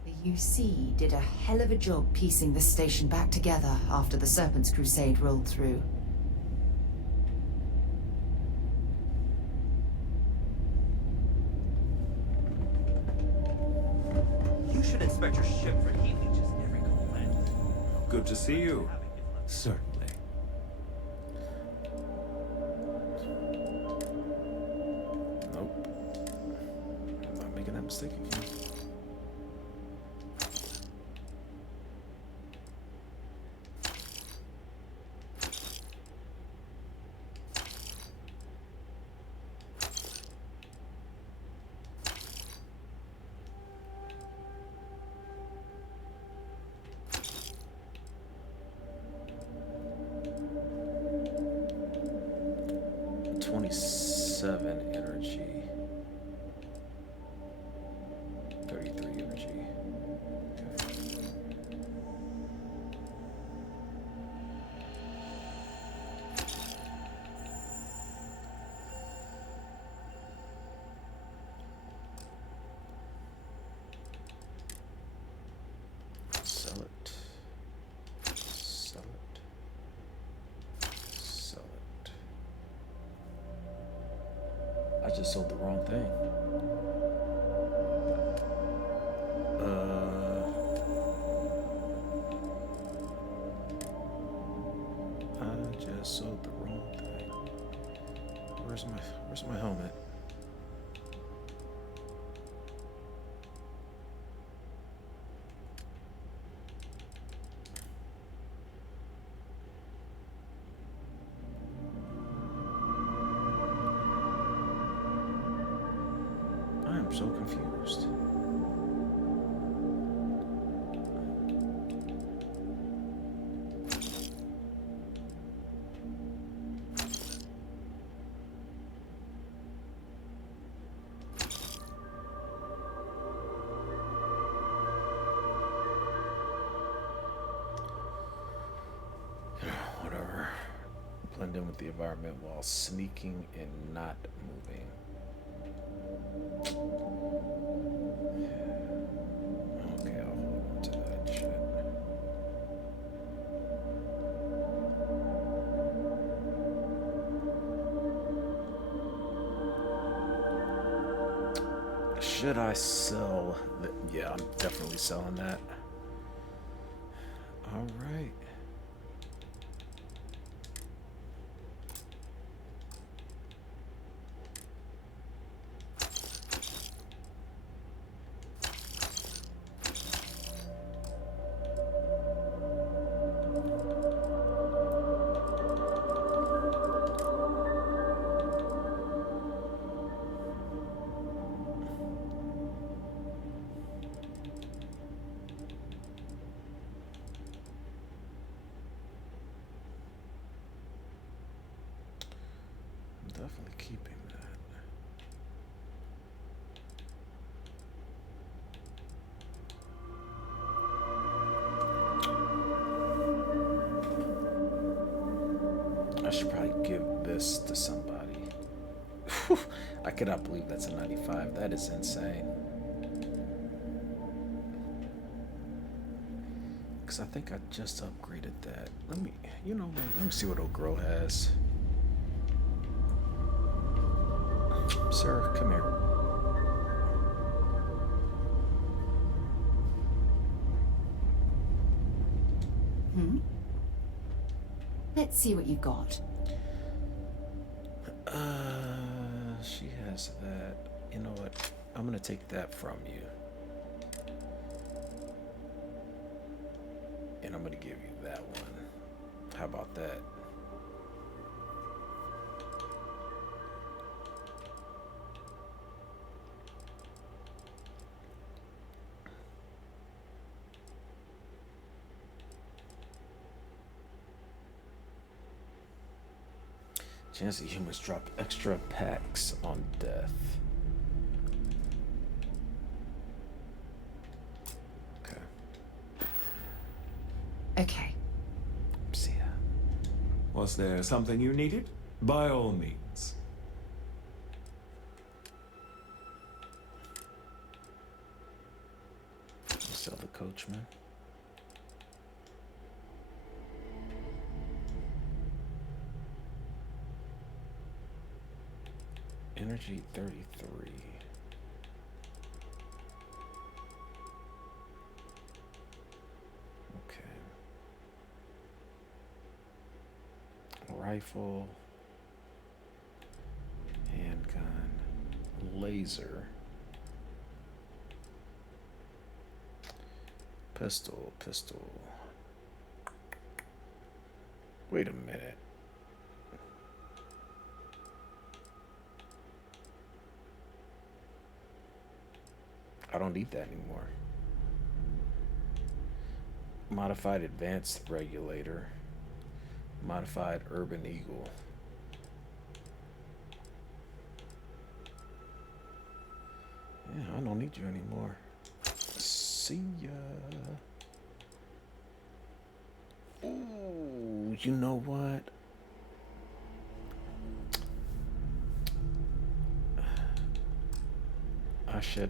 The UC did a hell of a job piecing the station back together after the Serpent's Crusade rolled through. You should inspect your ship for heat leeches every couple minutes. Good to see you. Certainly. Nope. I'm not making that mistake again. 7 energy. 33 energy. Okay. Sell it. Sell it. Sell it. I just sold the wrong thing. I just sold the wrong thing. Where's my helmet? I am so confused. Whatever. Blend in with the environment while sneaking and not moving. Okay, I'll hold on to that shit. Should I sell? Yeah, I'm definitely selling that. All right. Definitely keeping that. I should probably give this to somebody. I cannot believe that's a 95. That is insane. Because I think I just upgraded that. Let me see what old girl has. Sir, come here. Let's see what you've got. She has that. You know what? I'm gonna take that from you. And I'm gonna give you that one. How about that? Chance that humans drop extra packs on death. Okay. Okay. See ya. Was there something you needed? By all means. Sell the coachman. Energy 33. Okay. Rifle. Handgun. Laser. Pistol. Wait a minute. I don't need that anymore. Modified advanced regulator. Modified urban eagle. Yeah, I don't need you anymore. See ya. Ooh, you know what? I should,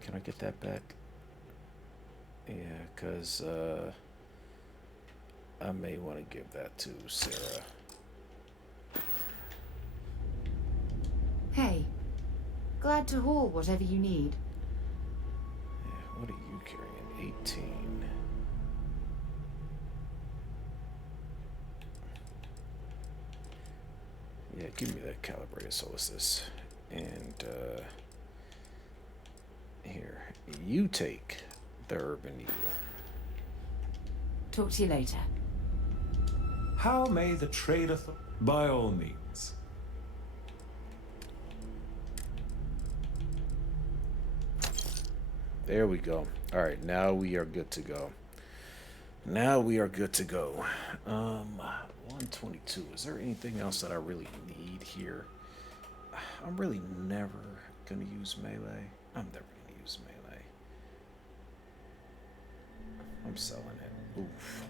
can I get that back? Yeah, because, I may want to give that to Sarah. Hey, glad to haul whatever you need. Yeah, what are you carrying? 18. Yeah, give me that calibrated solstice. And, here, you take the urban eagle. Talk to you later. How may the trade by all means. There we go. All right, now we are good to go. Now we are good to go. 122. Is there anything else that I really need here? I'm really never gonna use melee. I'm never gonna use melee. I'm selling it. Oof.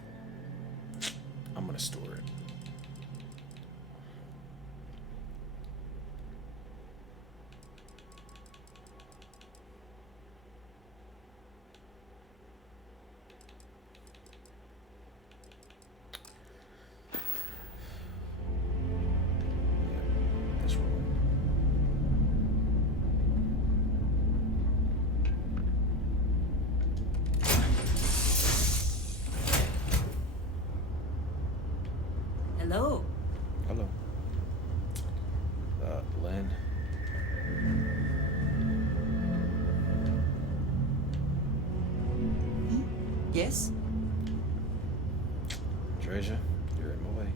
I'm gonna store it. This room. Hello. Hello. Len. Yes? Treasure, you're in my way.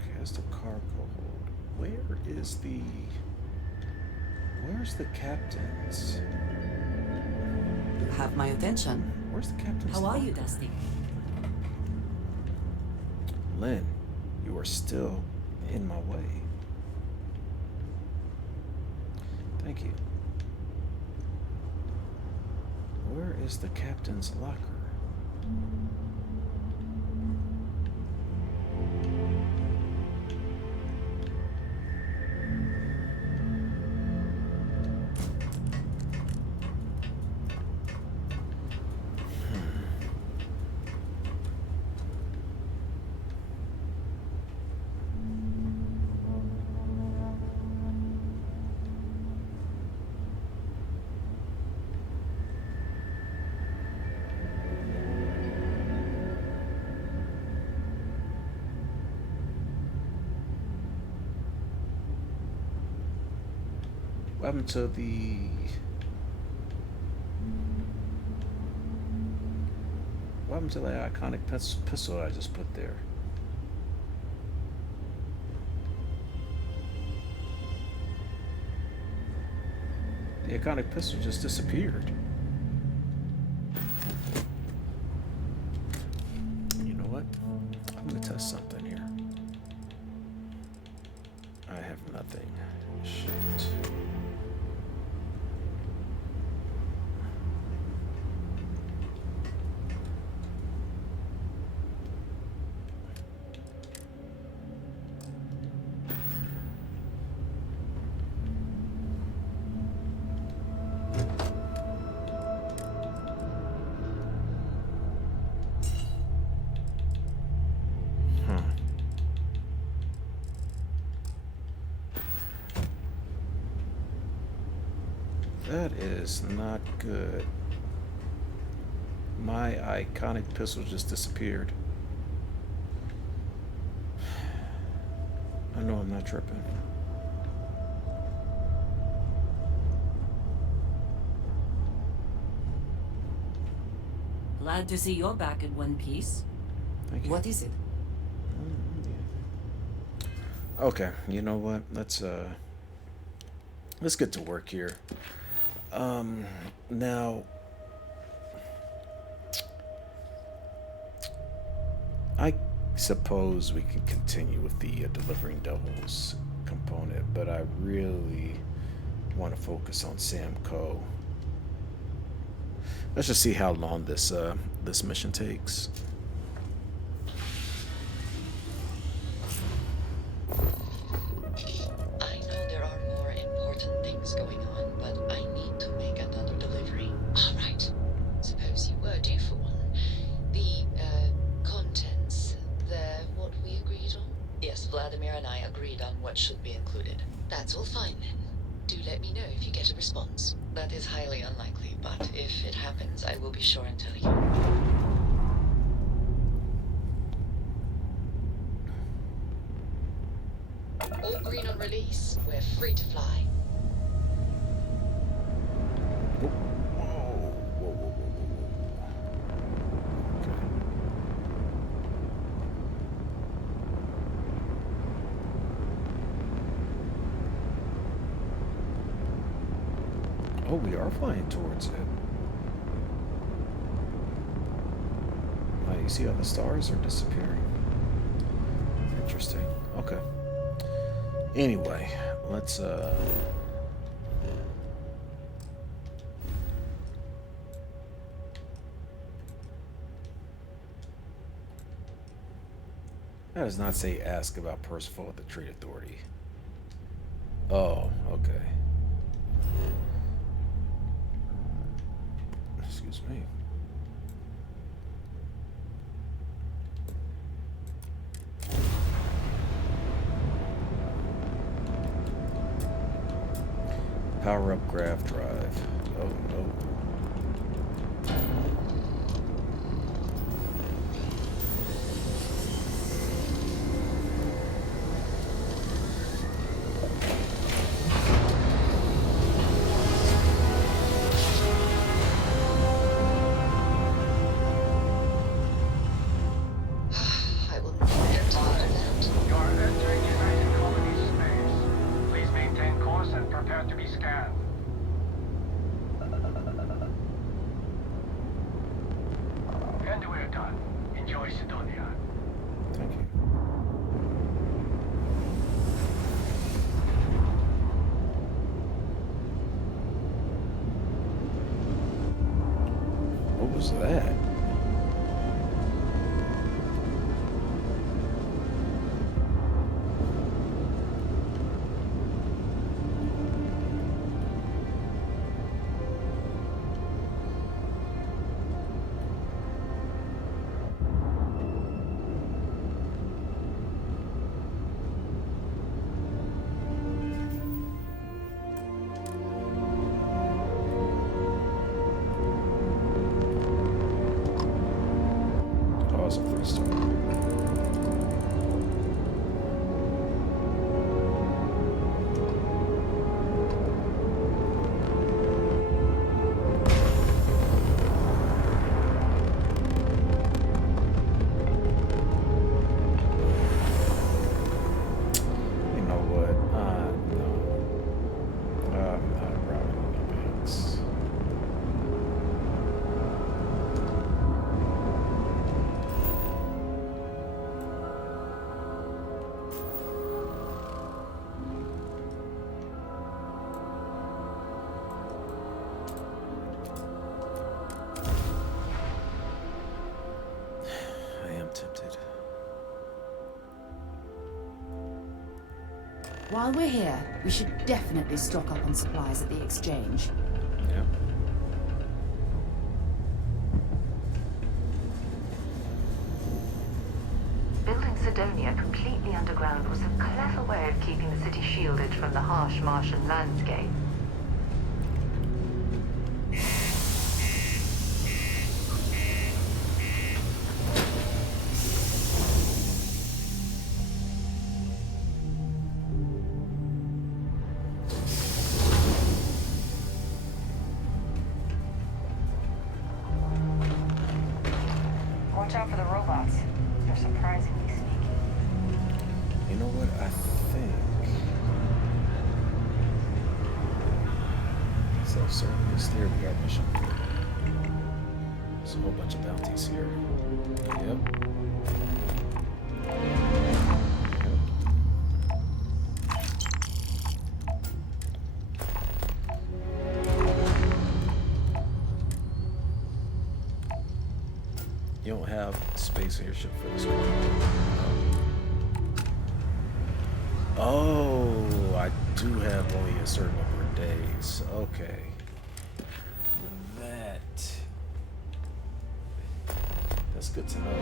Okay, that's the cargo hold. Where's the captain's? You have my attention. Where's the captain's? How are you, locker? Dusty? Lynn, you are still in my way. Thank you. Where is the captain's locker? What happened to the... What happened to that iconic pistol I just put there? The iconic pistol just disappeared. You know what? I'm gonna test something here. I have nothing. Shit. That is not good. My iconic pistol just disappeared. I know I'm not tripping. Glad to see you're back in one piece. Thank you. What is it? Okay, you know what? Let's get to work here. Now I suppose we can continue with the delivering doubles component, but I really want to focus on Sam Coe. Let's just see how long this this mission takes. I know there are more important things going on, but I need to make another delivery. All right. Suppose you were due for one. The, contents, they're what we agreed on? Yes, Vladimir and I agreed on what should be included. That's all fine then. Do let me know if you get a response. That is highly unlikely, but if it happens, I will be sure and tell you. All green on release. We're free to fly. Oh, we are flying towards it. You see how the stars are disappearing? Interesting. Okay. Anyway, let's that does not say ask about Percival at the Trade Authority. Oh, okay. Excuse me. Power up grav drive. Oh no. What was that? While we're here, we should definitely stock up on supplies at the exchange. Yeah. Building Sidonia completely underground was a clever way of keeping the city shielded from the harsh Martian landscape. Watch out for the robots. They're surprisingly sneaky. You know what? I think self-service. There we are. Mission. There's a whole bunch of bounties here. Yep. You don't have space in your ship for this one. Oh, I do have only a certain number of days. Okay. That's good to know.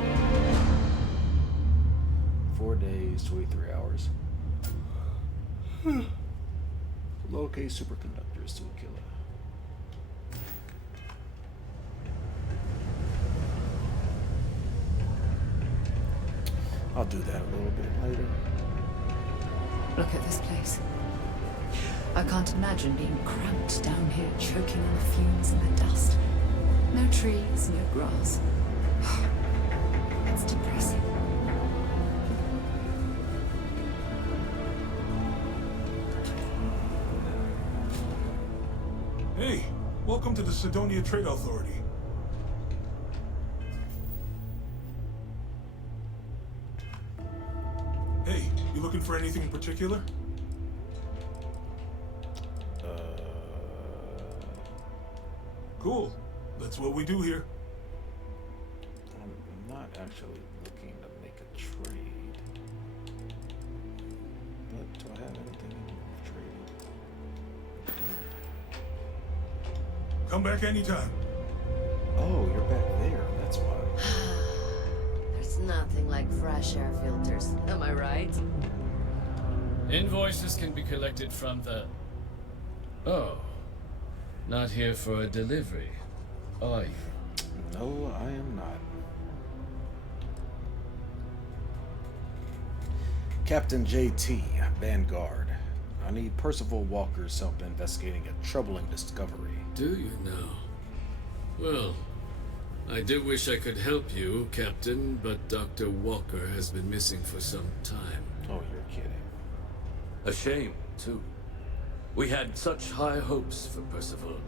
4 days, 23 hours. Locate superconductors to kill it. I'll do that a little bit later. Look at this place. I can't imagine being cramped down here, choking on the fumes and the dust. No trees, no grass. It's depressing. Hey, welcome to the Sidonia Trade Authority. Hey, you looking for anything in particular? Cool. That's what we do here. I'm not actually looking to make a trade. But do I have anything in trading? Come back anytime. Oh, you're back there. That's why. There's nothing like fresh air filters, am I right? Invoices can be collected from the... Oh. Not here for a delivery, are you? No, I am not. Captain JT, Vanguard. I need Percival Walker's help investigating a troubling discovery. Do you now? Well, I do wish I could help you, Captain, but Dr. Walker has been missing for some time. Oh, you're kidding. A shame, too. We had such high hopes for Percival.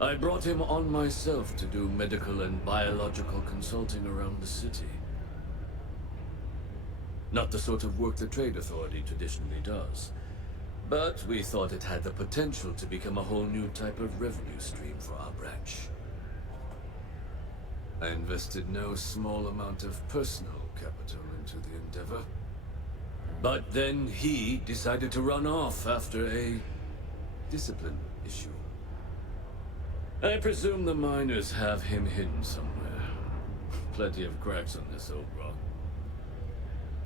I brought him on myself to do medical and biological consulting around the city. Not the sort of work the Trade Authority traditionally does. But we thought it had the potential to become a whole new type of revenue stream for our branch. I invested no small amount of personal capital into the endeavor. But then he decided to run off after a discipline issue. I presume the miners have him hidden somewhere. Plenty of cracks on this old rock.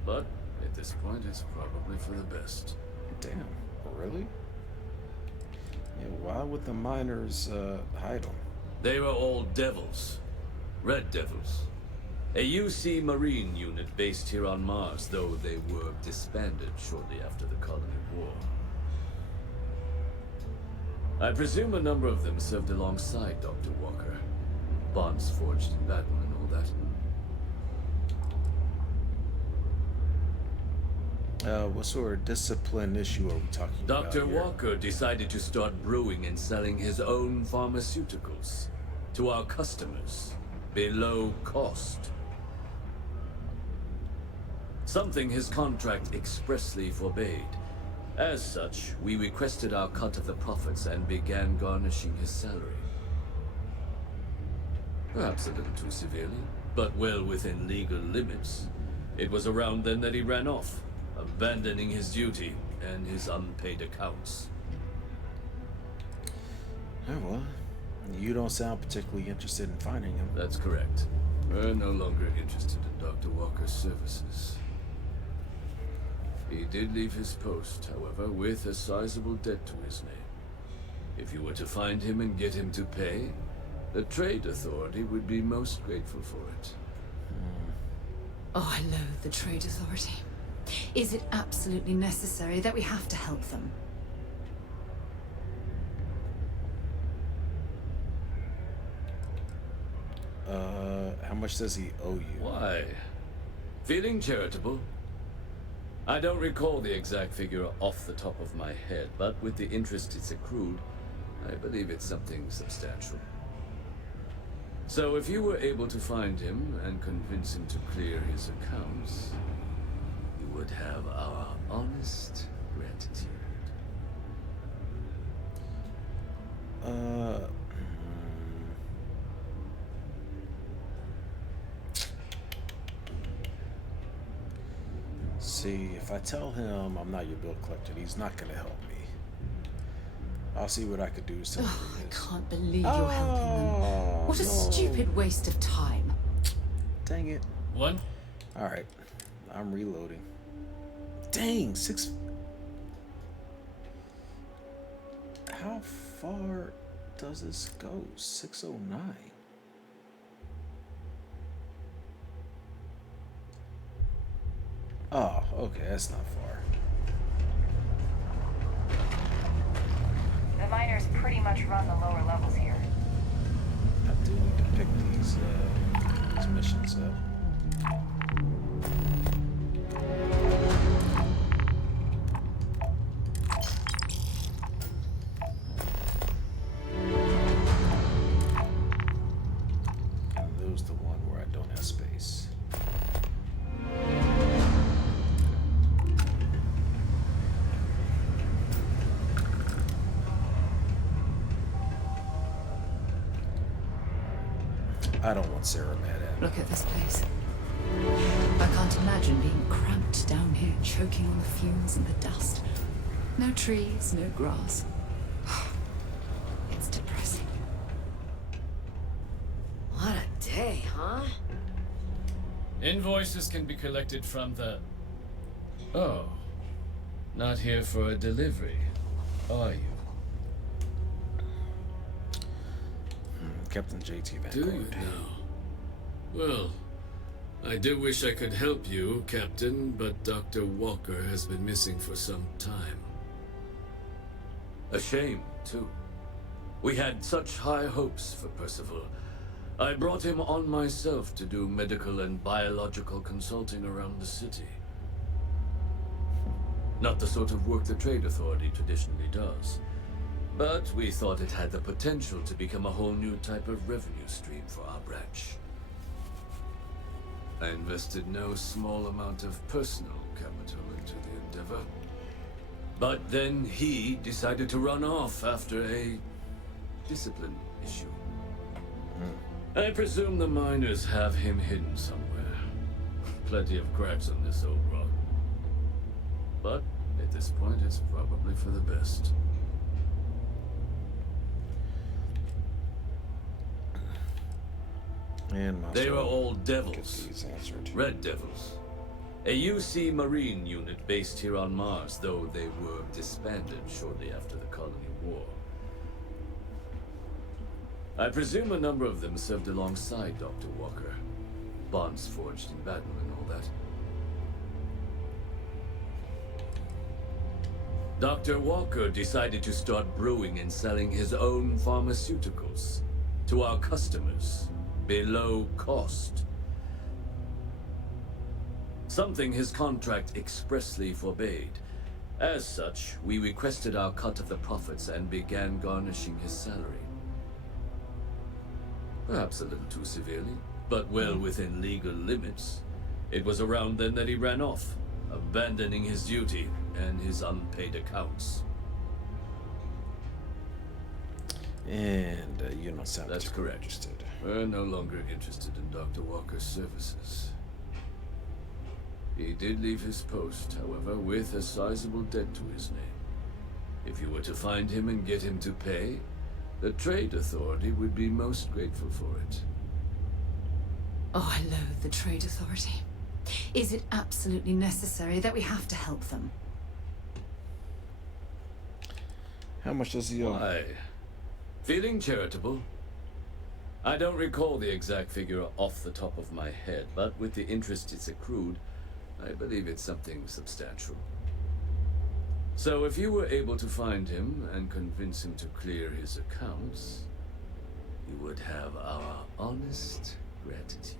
But at this point, it's probably for the best. Damn, really? Yeah, why would the miners hide him? They were all devils. Red Devils. A UC Marine unit based here on Mars, though they were disbanded shortly after the Colony War. I presume a number of them served alongside Dr. Walker. Bonds forged in battle and all that. What sort of discipline issue are we talking about Dr. here? Walker decided to start brewing and selling his own pharmaceuticals to our customers below cost. Something his contract expressly forbade. As such, we requested our cut of the profits and began garnishing his salary. Perhaps a little too severely, but well within legal limits. It was around then that he ran off, abandoning his duty and his unpaid accounts. Oh, well, you don't sound particularly interested in finding him. That's correct. We're no longer interested in Dr. Walker's services. He did leave his post, however, with a sizable debt to his name. If you were to find him and get him to pay, the Trade Authority would be most grateful for it. Oh, I loathe the Trade Authority. Is it absolutely necessary that we have to help them? How much does he owe you? Why? Feeling charitable? I don't recall the exact figure off the top of my head, but with the interest it's accrued, I believe it's something substantial. So if you were able to find him and convince him to clear his accounts, you would have our honest gratitude. See, if I tell him I'm not your bill collector, he's not gonna help me. I'll see what I could do. I can't believe you're helping them. What a stupid waste of time. Dang it. What? Alright. I'm reloading. Dang, 6... How far does this go? 609. Oh, okay, that's not far. The miners pretty much run the lower levels here. I do need to pick these missions up. And there's the one where I don't have space. I don't want Sarah mad at me. Look at this place. I can't imagine being cramped down here, choking on the fumes and the dust. No trees, no grass. It's depressing. What a day, huh? Invoices can be collected from the... Oh. Not here for a delivery, are you? Captain JT Vanguard. Do you now? Well, I do wish I could help you, Captain, but Dr. Walker has been missing for some time. A shame, too. We had such high hopes for Percival. I brought him on myself to do medical and biological consulting around the city. Not the sort of work the Trade Authority traditionally does. But we thought it had the potential to become a whole new type of revenue stream for our branch. I invested no small amount of personal capital into the endeavor. But then he decided to run off after a discipline issue. I presume the miners have him hidden somewhere. Plenty of cracks on this old rock. But at this point, it's probably for the best. And they were all devils. Red devils. A UC Marine unit based here on Mars, though they were disbanded shortly after the Colony War. I presume a number of them served alongside Dr. Walker. Bonds forged in battle and all that. Dr. Walker decided to start brewing and selling his own pharmaceuticals to our customers below cost. Something his contract expressly forbade. As such, we requested our cut of the profits and began garnishing his salary. Perhaps a little too severely, but well within legal limits. It was around then that he ran off, abandoning his duty and his unpaid accounts. And you don't sound That's correct. Interested. We're no longer interested in Dr. Walker's services. He did leave his post, however, with a sizable debt to his name. If you were to find him and get him to pay, the Trade Authority would be most grateful for it. Oh, I loathe the Trade Authority. Is it absolutely necessary that we have to help them? How much does he owe? Why? Feeling charitable? I don't recall the exact figure off the top of my head, but with the interest it's accrued, I believe it's something substantial. So if you were able to find him and convince him to clear his accounts, you would have our honest gratitude.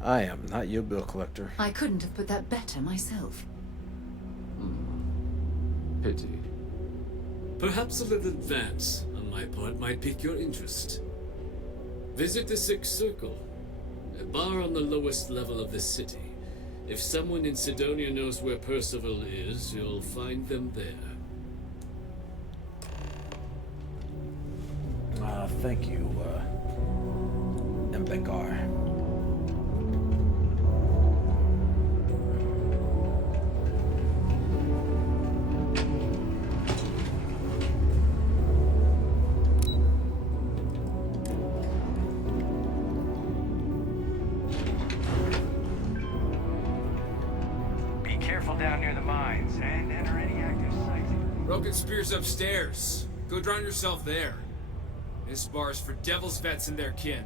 I am not your bill collector. I couldn't have put that better myself. Pity. Perhaps a little advance on my part might pique your interest. Visit the Sixth Circle, a bar on the lowest level of the city. If someone in Sidonia knows where Percival is, you'll find them there. Thank you, Mbekar. Be careful down near the mines and enter any active sites. Broken Spear's upstairs. Go drown yourself there. This bar's for Devil's vets and their kin.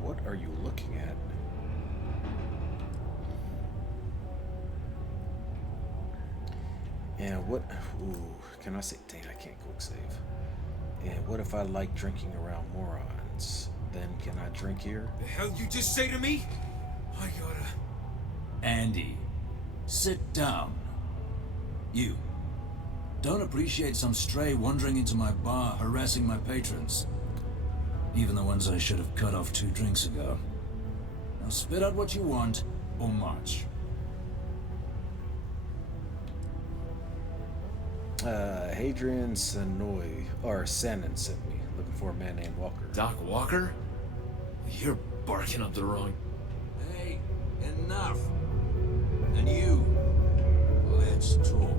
What are you looking at? And what? Ooh, can I say? Dang, I can't quick save. And what if I like drinking around morons? Then can I drink here? The hell you just say to me? I gotta... Andy, sit down. You. Don't appreciate some stray wandering into my bar, harassing my patrons. Even the ones I should have cut off 2 drinks ago. Now spit out what you want, or march. Hadrian Sanoy, or Sanin sent me, looking for a man named Walker. Doc Walker? You're barking up the wrong... Hey, enough. And you, let's talk.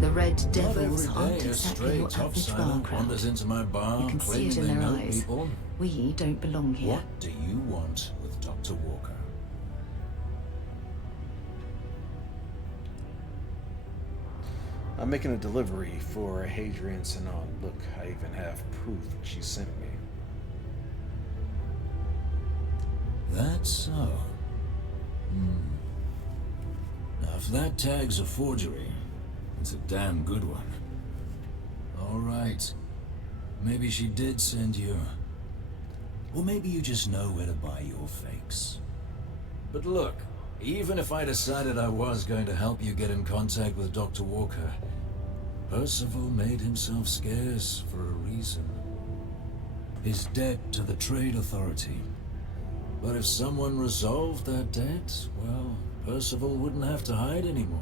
The Red Not Devils every aren't day a exactly stray your top average bar silent crowd. wanders into my bar, You can see claiming it in they their know eyes. people. We don't belong here. What do you want with Dr. Walker? I'm making a delivery for Hadrian Sanon. Look, I even have proof she sent me. That's so. Now, if that tag's a forgery, it's a damn good one. All right. Maybe she did send you. Or maybe you just know where to buy your fakes. But look, even if I decided I was going to help you get in contact with Dr. Walker, Percival made himself scarce for a reason. His debt to the Trade Authority. But if someone resolved that debt, well, Percival wouldn't have to hide anymore.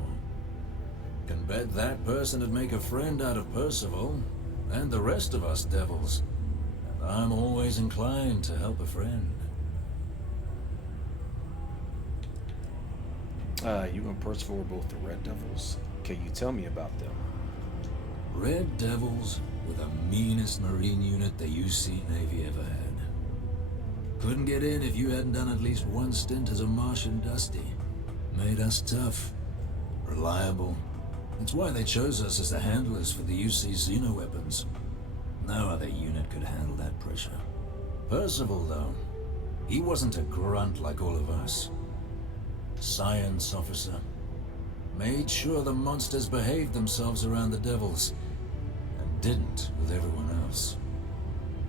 Can bet that person would make a friend out of Percival, and the rest of us devils. And I'm always inclined to help a friend. You and Percival were both the Red Devils. Can you tell me about them? Red Devils were the meanest Marine unit the UC Navy ever had. Couldn't get in if you hadn't done at least one stint as a Martian Dusty. Made us tough, reliable. That's why they chose us as the handlers for the UC xeno-weapons. No other unit could handle that pressure. Percival, though, he wasn't a grunt like all of us. Science officer. Made sure the monsters behaved themselves around the Devils, and didn't with everyone else.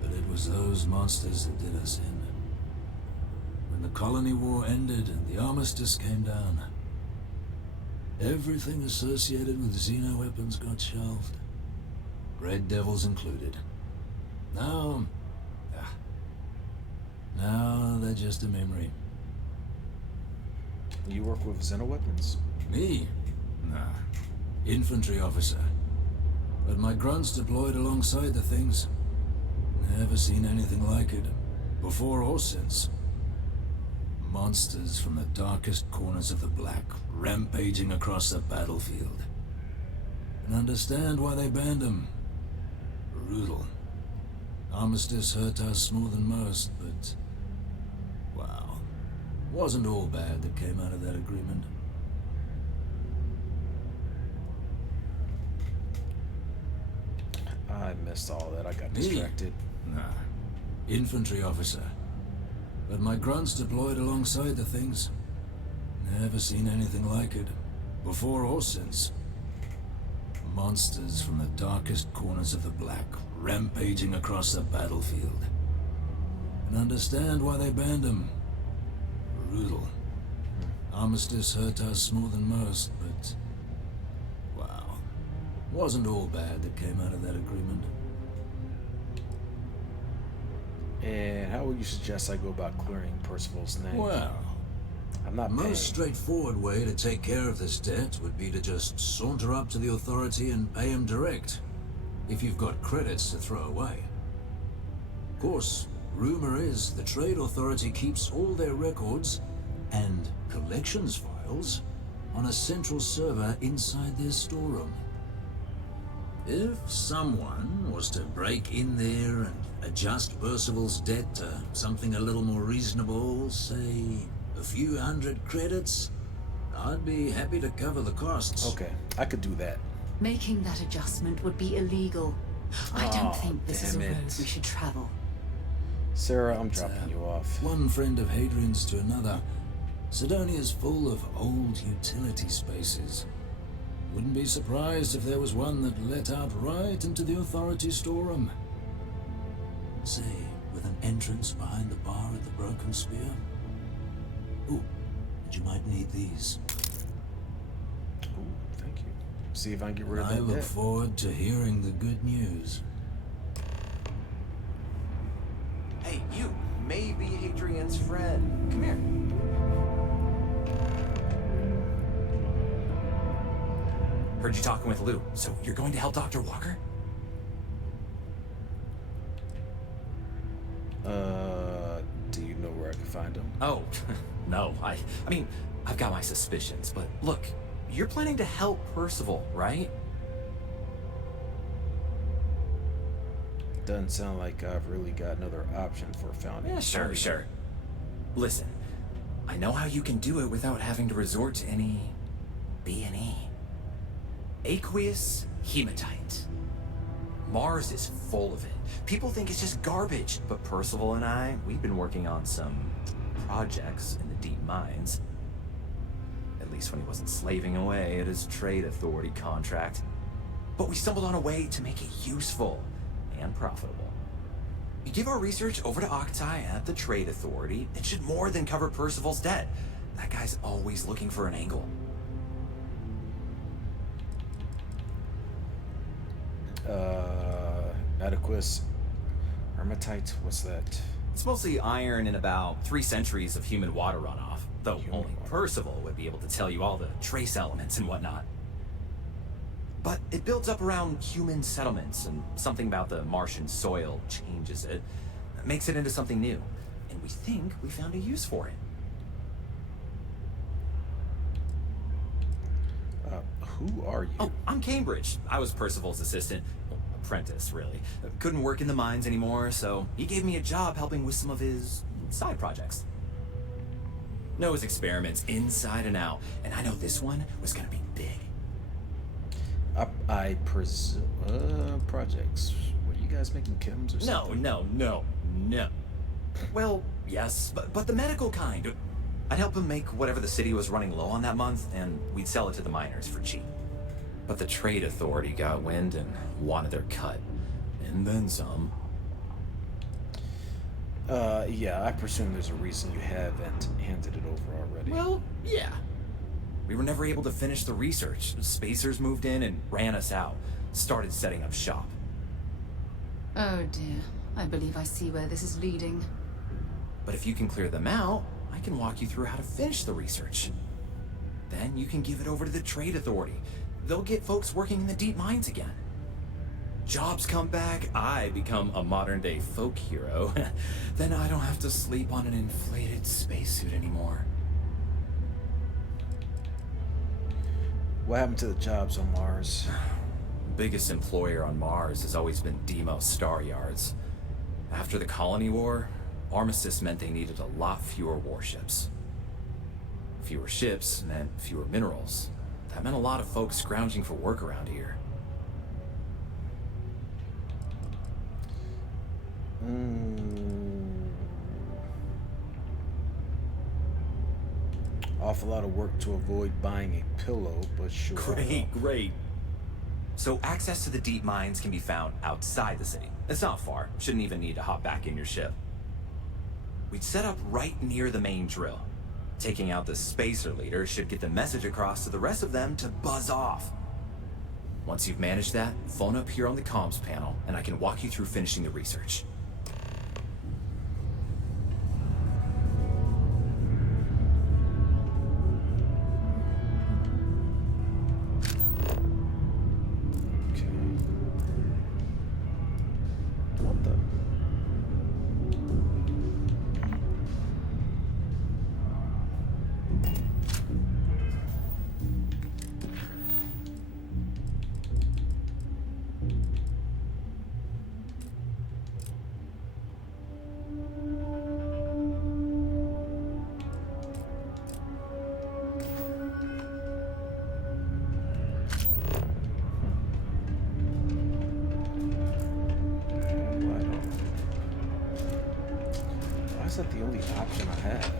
But it was those monsters that did us in. When the colony war ended and the armistice came down, everything associated with xeno-weapons got shelved. Red Devils included. Now they're just a memory. You work with xeno-weapons? Me? Nah. Infantry officer. But my grunts deployed alongside the things. Never seen anything like it. Before or since. Monsters from the darkest corners of the Black, rampaging across the battlefield. And understand why they banned them. Brutal. Armistice hurt us more than most, but... wow. Wasn't all bad that came out of that agreement. I missed all that. I got distracted. Nah. Infantry officer. But my grunts deployed alongside the things. Never seen anything like it. Before or since. Monsters from the darkest corners of the Black, rampaging across the battlefield. And understand why they banned them. Brutal. Armistice hurt us more than most, but... wow. Wasn't all bad that came out of that agreement. And how would you suggest I go about clearing Percival's name? Well, I'm not most paying. straightforward way to take care of this debt would be to just saunter up to the authority and pay him direct, if you've got credits to throw away. Of course, rumor is the Trade Authority keeps all their records and collections files on a central server inside their storeroom. If someone was to break in there and adjust Percival's debt to something a little more reasonable, say a few hundred credits, I'd be happy to cover the costs. Okay, I could do that. Making that adjustment would be illegal. I don't think this is a road we should travel. Sarah, I'm dropping you off. One friend of Hadrian's to another. Sidonia's full of old utility spaces. Wouldn't be surprised if there was one that let out right into the authority storeroom. Say, with an entrance behind the bar at the Broken Spear. Ooh, and you might need these. Ooh, thank you. See if I can get rid of I that look debt. forward to hearing the good news. Hey, you may be Hadrian's friend. Come here. Heard you talking with Lou, so you're going to help Dr. Walker? Do you know where I can find him? Oh, no. I mean, I've got my suspicions, but look, you're planning to help Percival, right? Doesn't sound like I've really got another option for founding. Yeah, sure. Listen, I know how you can do it without having to resort to any B&E. Aqueous hematite. Mars is full of it. People think it's just garbage, but Percival and I, we've been working on some projects in the deep mines. At least when he wasn't slaving away at his trade authority contract. But we stumbled on a way to make it useful and profitable. You give our research over to Octai at the Trade Authority, it should more than cover Percival's debt. That guy's always looking for an angle. Adequate hematite, what's that? It's mostly iron and about 3 centuries of human water runoff, though only Percival would be able to tell you all the trace elements and whatnot. But it builds up around human settlements, and something about the Martian soil changes it, makes it into something new. And we think we found a use for it. Who are you? Oh, I'm Cambridge. I was Percival's assistant. Well, apprentice, really. Couldn't work in the mines anymore, so he gave me a job helping with some of his side projects. Know his experiments inside and out, and I know this one was gonna be big. I presume projects. Were you guys making chems or something? No. Well, yes, but the medical kind. I'd help him make whatever the city was running low on that month, and we'd sell it to the miners for cheap. But the Trade Authority got wind and wanted their cut. And then some. Yeah, I presume there's a reason you haven't handed it over already. Well, yeah. We were never able to finish the research. Spacers moved in and ran us out. Started setting up shop. Oh dear. I believe I see where this is leading. But if you can clear them out, I can walk you through how to finish the research. Then you can give it over to the Trade Authority. They'll get folks working in the deep mines again. Jobs come back, I become a modern-day folk hero. Then I don't have to sleep on an inflated spacesuit anymore. What happened to the jobs on Mars? Biggest employer on Mars has always been Deimos Star Yards. After the Colony War, armistice meant they needed a lot fewer warships. Fewer ships meant fewer minerals. That meant a lot of folks scrounging for work around here. Awful lot of work to avoid buying a pillow, but sure. Great. So access to the deep mines can be found outside the city. It's not far. Shouldn't even need to hop back in your ship. We'd set up right near the main drill. Taking out the spacer leader should get the message across to the rest of them to buzz off. Once you've managed that, phone up here on the comms panel, and I can walk you through finishing the research. What the? Why is that the only option I have?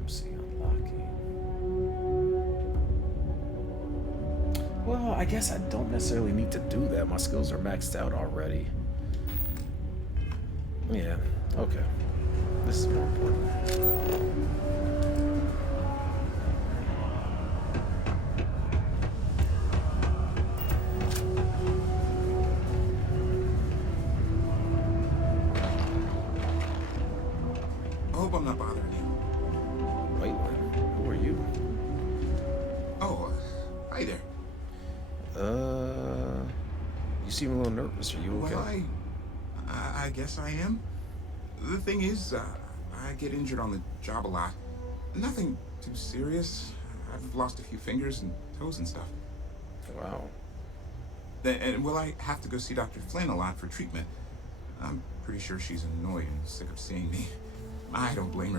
Let's see, unlocking. Well, I guess I don't necessarily need to do that. My skills are maxed out already. Yeah, okay. This is more important. I hope I'm not bothering you. Wait, who are you? Oh, hi there. You seem a little nervous. Are you okay? Well, I guess I am. The thing is, I get injured on the job a lot. Nothing too serious. I've lost a few fingers and toes and stuff. Wow. And well, I have to go see Dr. Flynn a lot for treatment. I'm pretty sure she's annoyed and sick of seeing me. I don't blame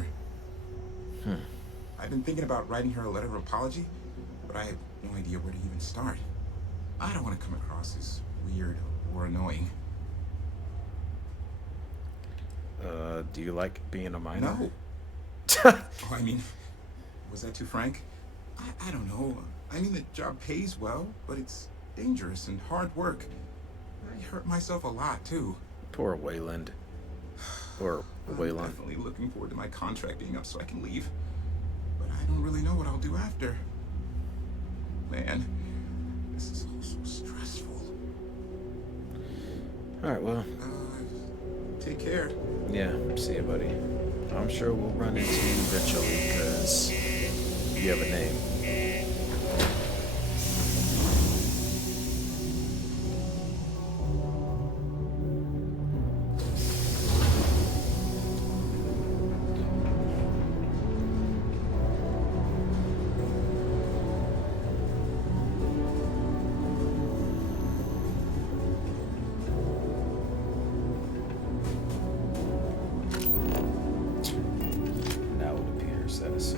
her. I've been thinking about writing her a letter of apology, but I have no idea where to even start. I don't want to come across as weird or annoying. Do you like being a minor? No. Oh, I mean, was that too frank? I don't know. I mean, the job pays well, but it's dangerous and hard work. I hurt myself a lot, too. Poor Wayland. Or Waylon. I'm definitely looking forward to my contract being up so I can leave. But I don't really know what I'll do after. Man, this is all so stressful. Alright, well. Take care. Yeah, see you, buddy. I'm sure we'll run into you eventually, because you have a name. Now it appears that is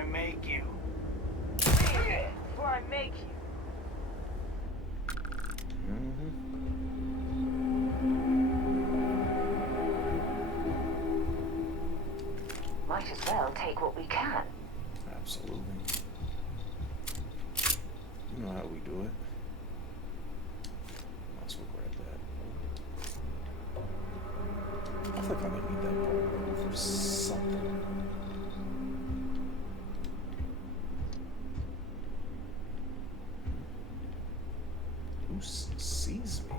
I make you. Leave it before I make you. Might as well take what we can. Absolutely. You know how we do it. Might as well grab that. I think I'm gonna need that part for something. Who sees me?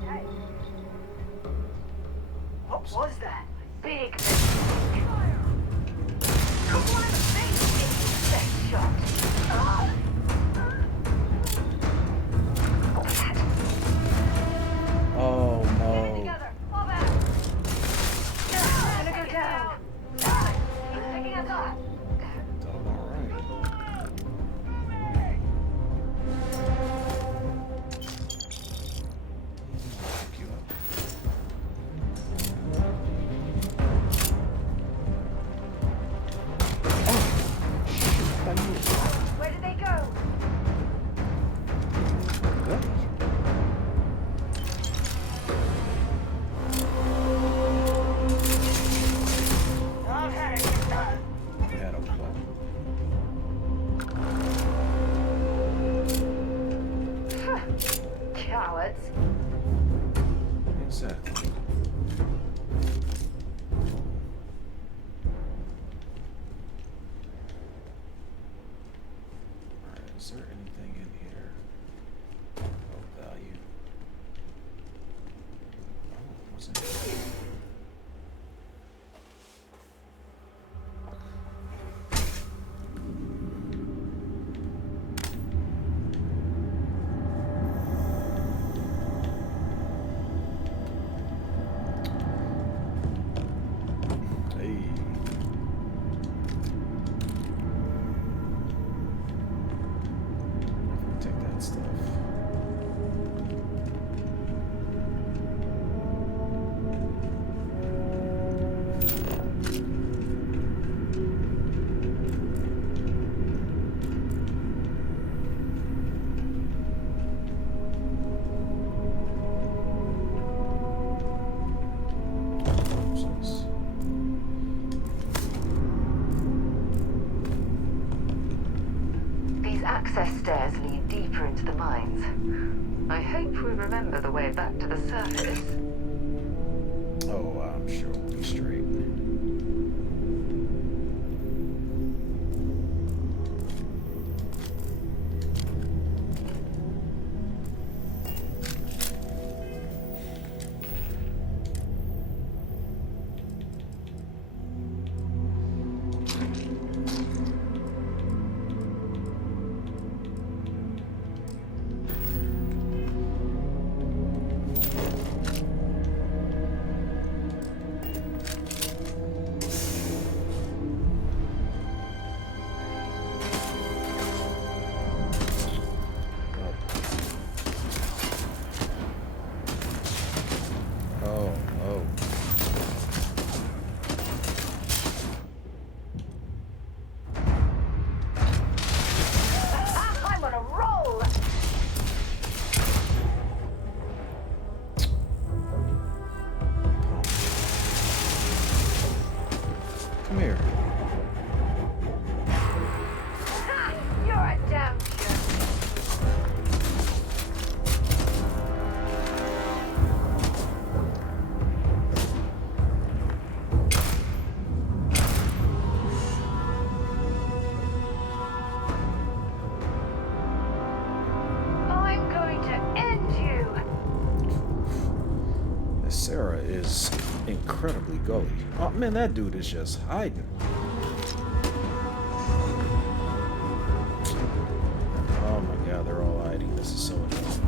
Hey. What was that? Big mistake. Come on in the face, insect shot. Oh no. Together. Fall back. Gonna go down. He's picking us up. Where did they go? Had a what? Cowards. Exactly. Alright, is there anything in here of value? Oh, what's in here? Hey. Take that stuff. These access stairs lead deeper into the mines. I hope we remember the way back to the surface. Oh, I'm sure we'll be straight. Oh, oh. I'm on a roll! Come here. You're a damn jerk. I'm going to end you. This Sarah is incredibly gully. Oh man, that dude is just hiding. Oh my god, they're all hiding. This is so annoying.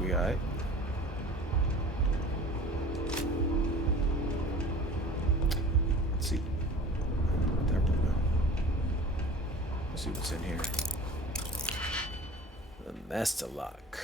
We alright? Let's see. Where'd that room go? Let's see what's in here. The master lock.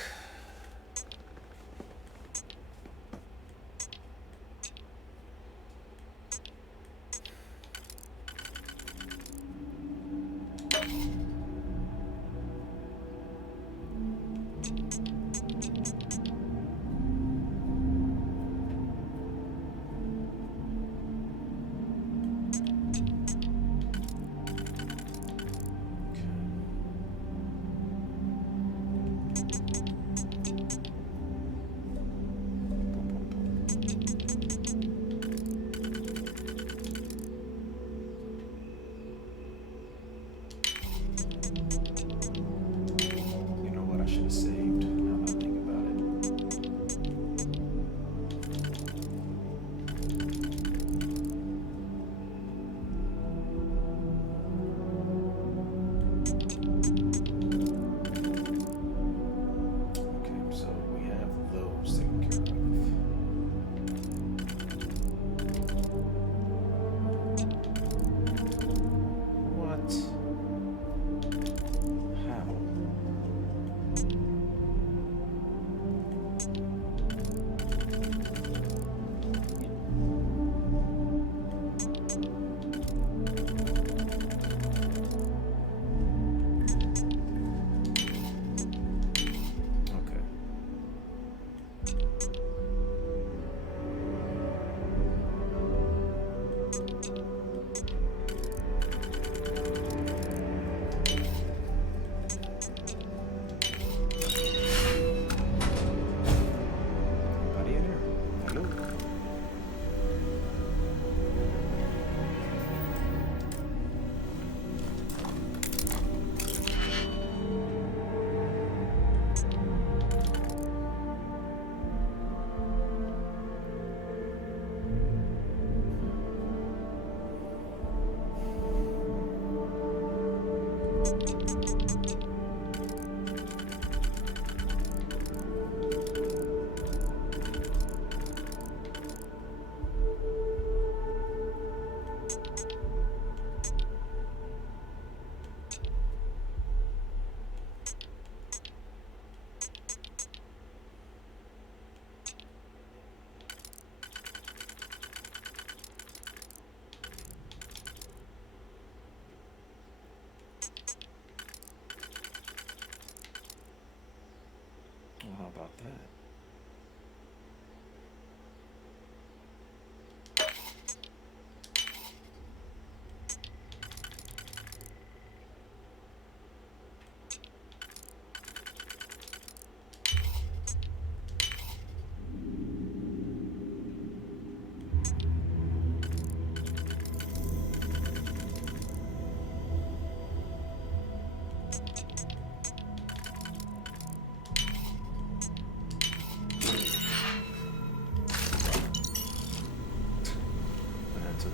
Well, how about that?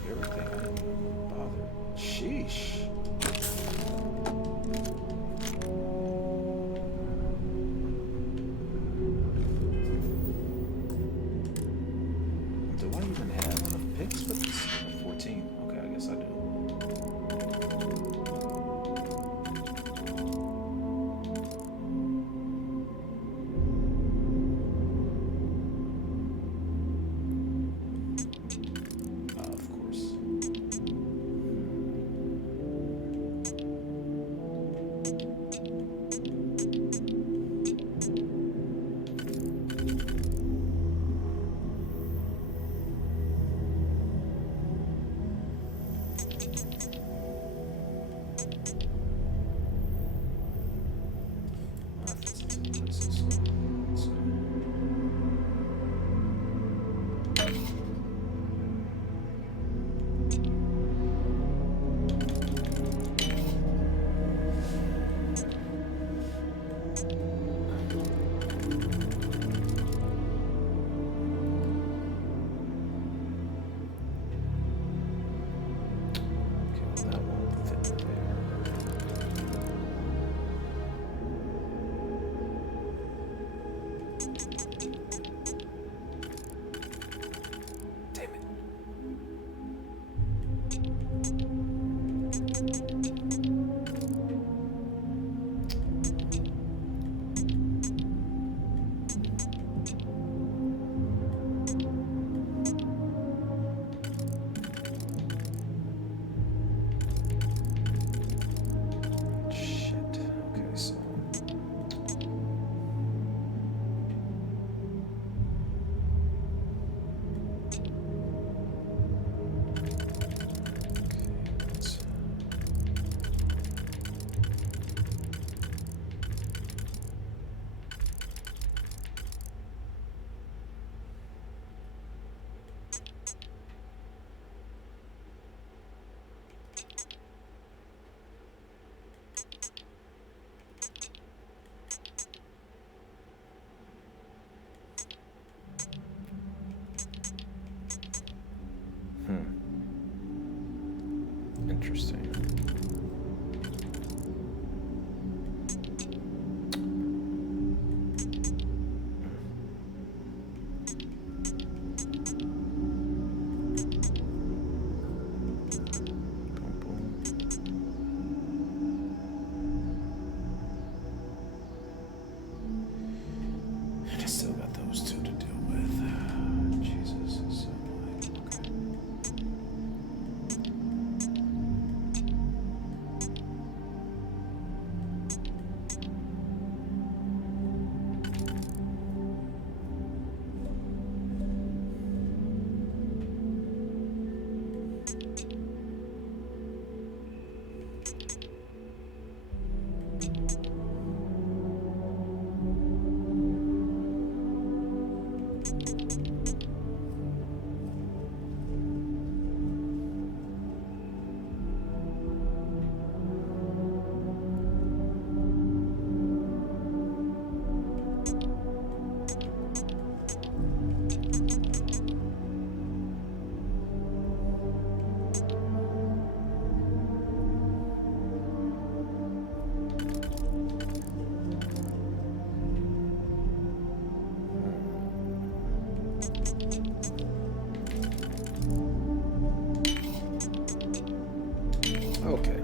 Everything. I didn't even bother. Sheesh. Do I even have enough picks for this? 14. Okay, I guess I do. Interesting. And I still got those two to deal with. Jesus, it's so annoying. Okay.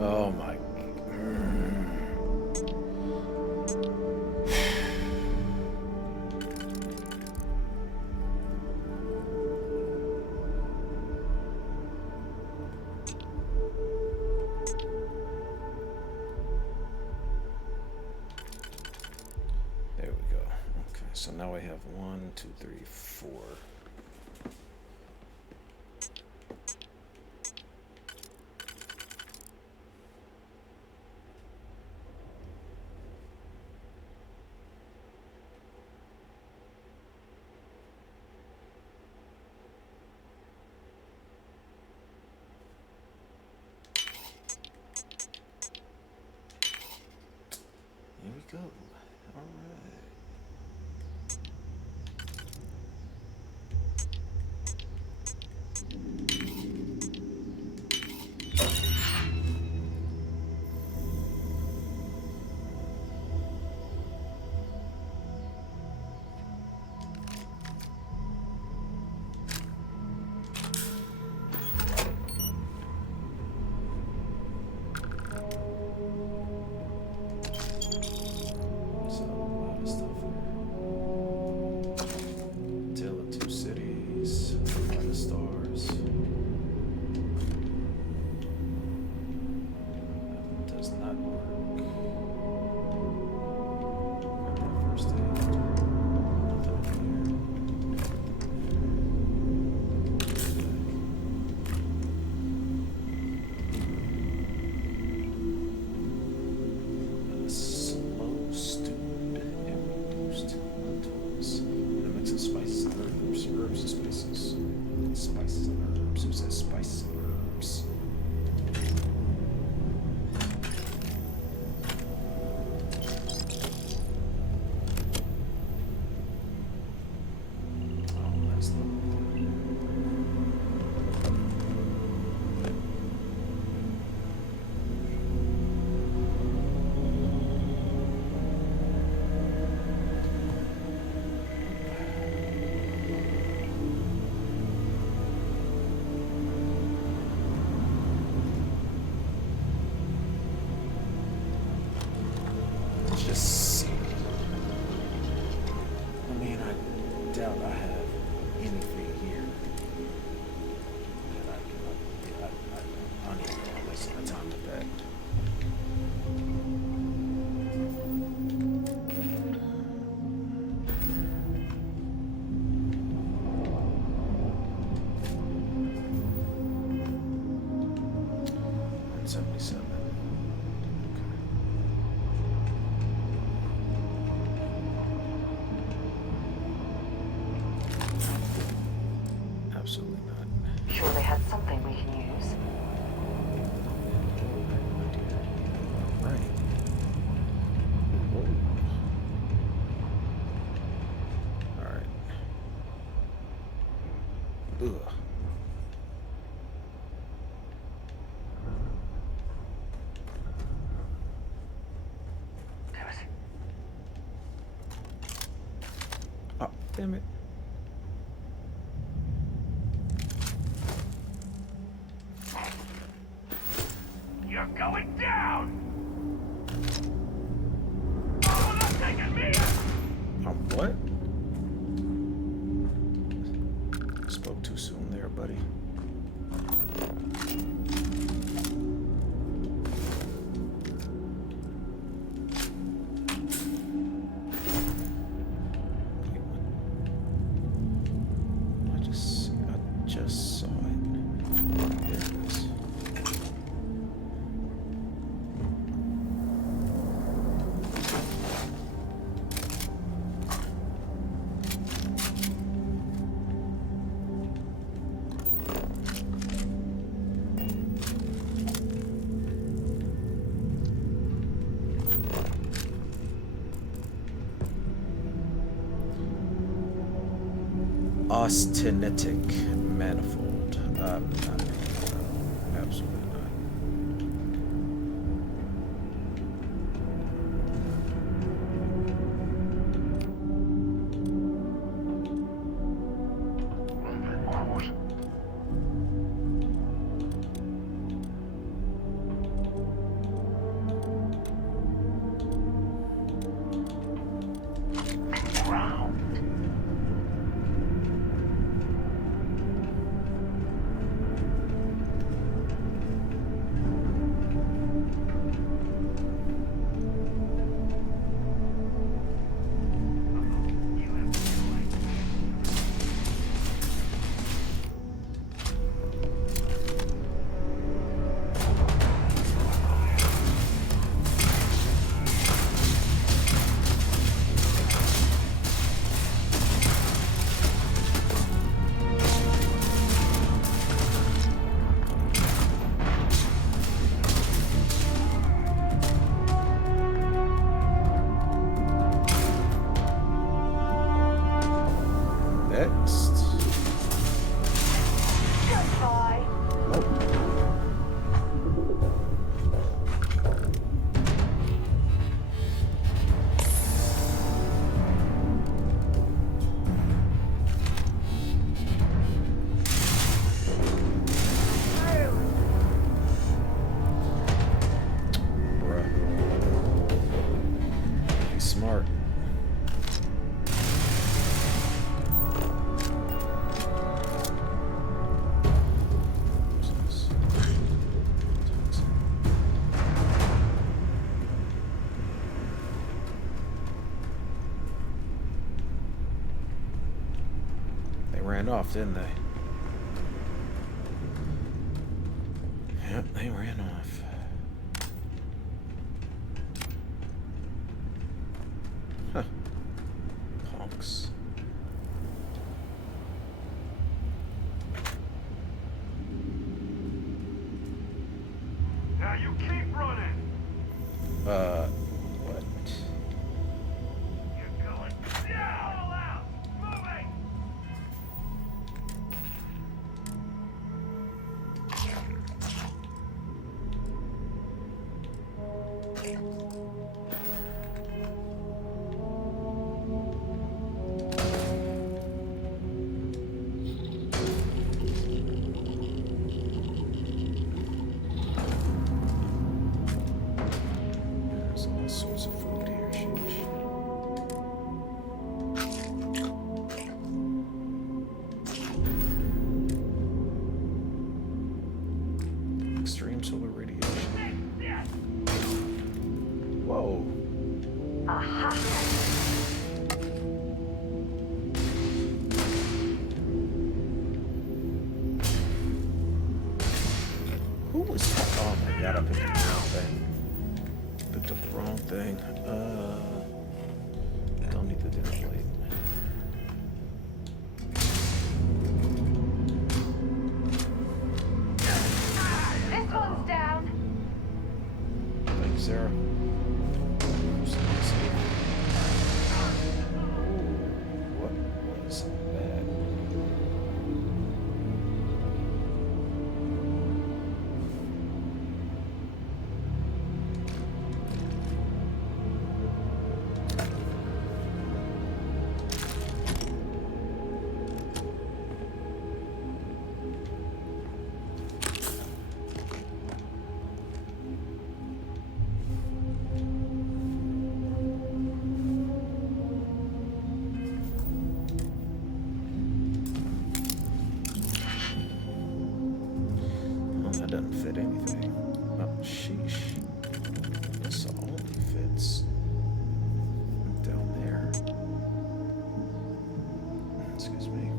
Oh my. There we go. Okay, so now I have 1, 2, 3, 4. Here we go. All right. So a lot of stuff here. Tale of Two Cities, a lot of stars. That does not work. Grab that first aid. Nothing in here. Slow stewed and reduced lentils. And a mix of spices and herbs and spices. Spices and herbs. Who says spices and herbs? Oh, that's the Let's just see. I mean, I doubt I have anything here that I can. I don't even want to waste my time with that. Damn it. You're going down! Oh, not taking me! What? Spoke too soon there, buddy. I just saw it. There it is. Austenitic manifold. Not, absolutely not. Next. Goodbye. Bruh. He's smart. They ran off, didn't they? Yep, they ran off. Huh. Punks. Now you keep running. What? You're going down. All out. Moving. There's all sorts of food here. Sheesh. Extreme solar radiation. Whoa. Who was that? Oh my god, I picked up the wrong thing. Picked up the wrong thing. Don't need the dinner plate. This one's down. Thank you, Sarah. What was that? doesn't fit anything. Oh, sheesh. This only fits down there. Excuse me.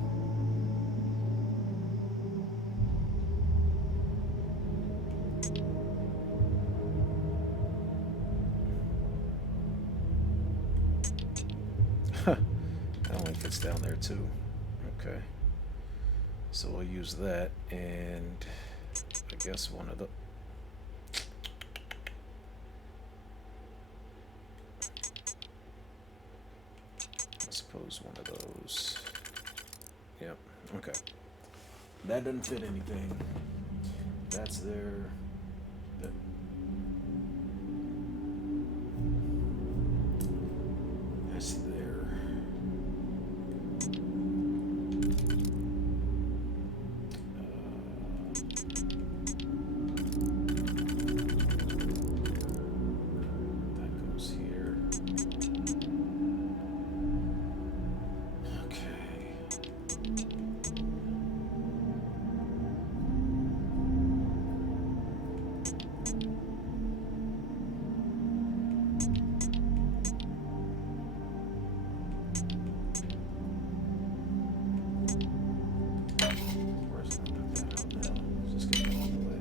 That only fits down there too. Okay. So we'll use that, and I guess one of the... I suppose one of those. Yep. Okay. That doesn't fit anything. That's there. That... That's there. That goes here. Okay. Where's the put that out now? Just get it all the way.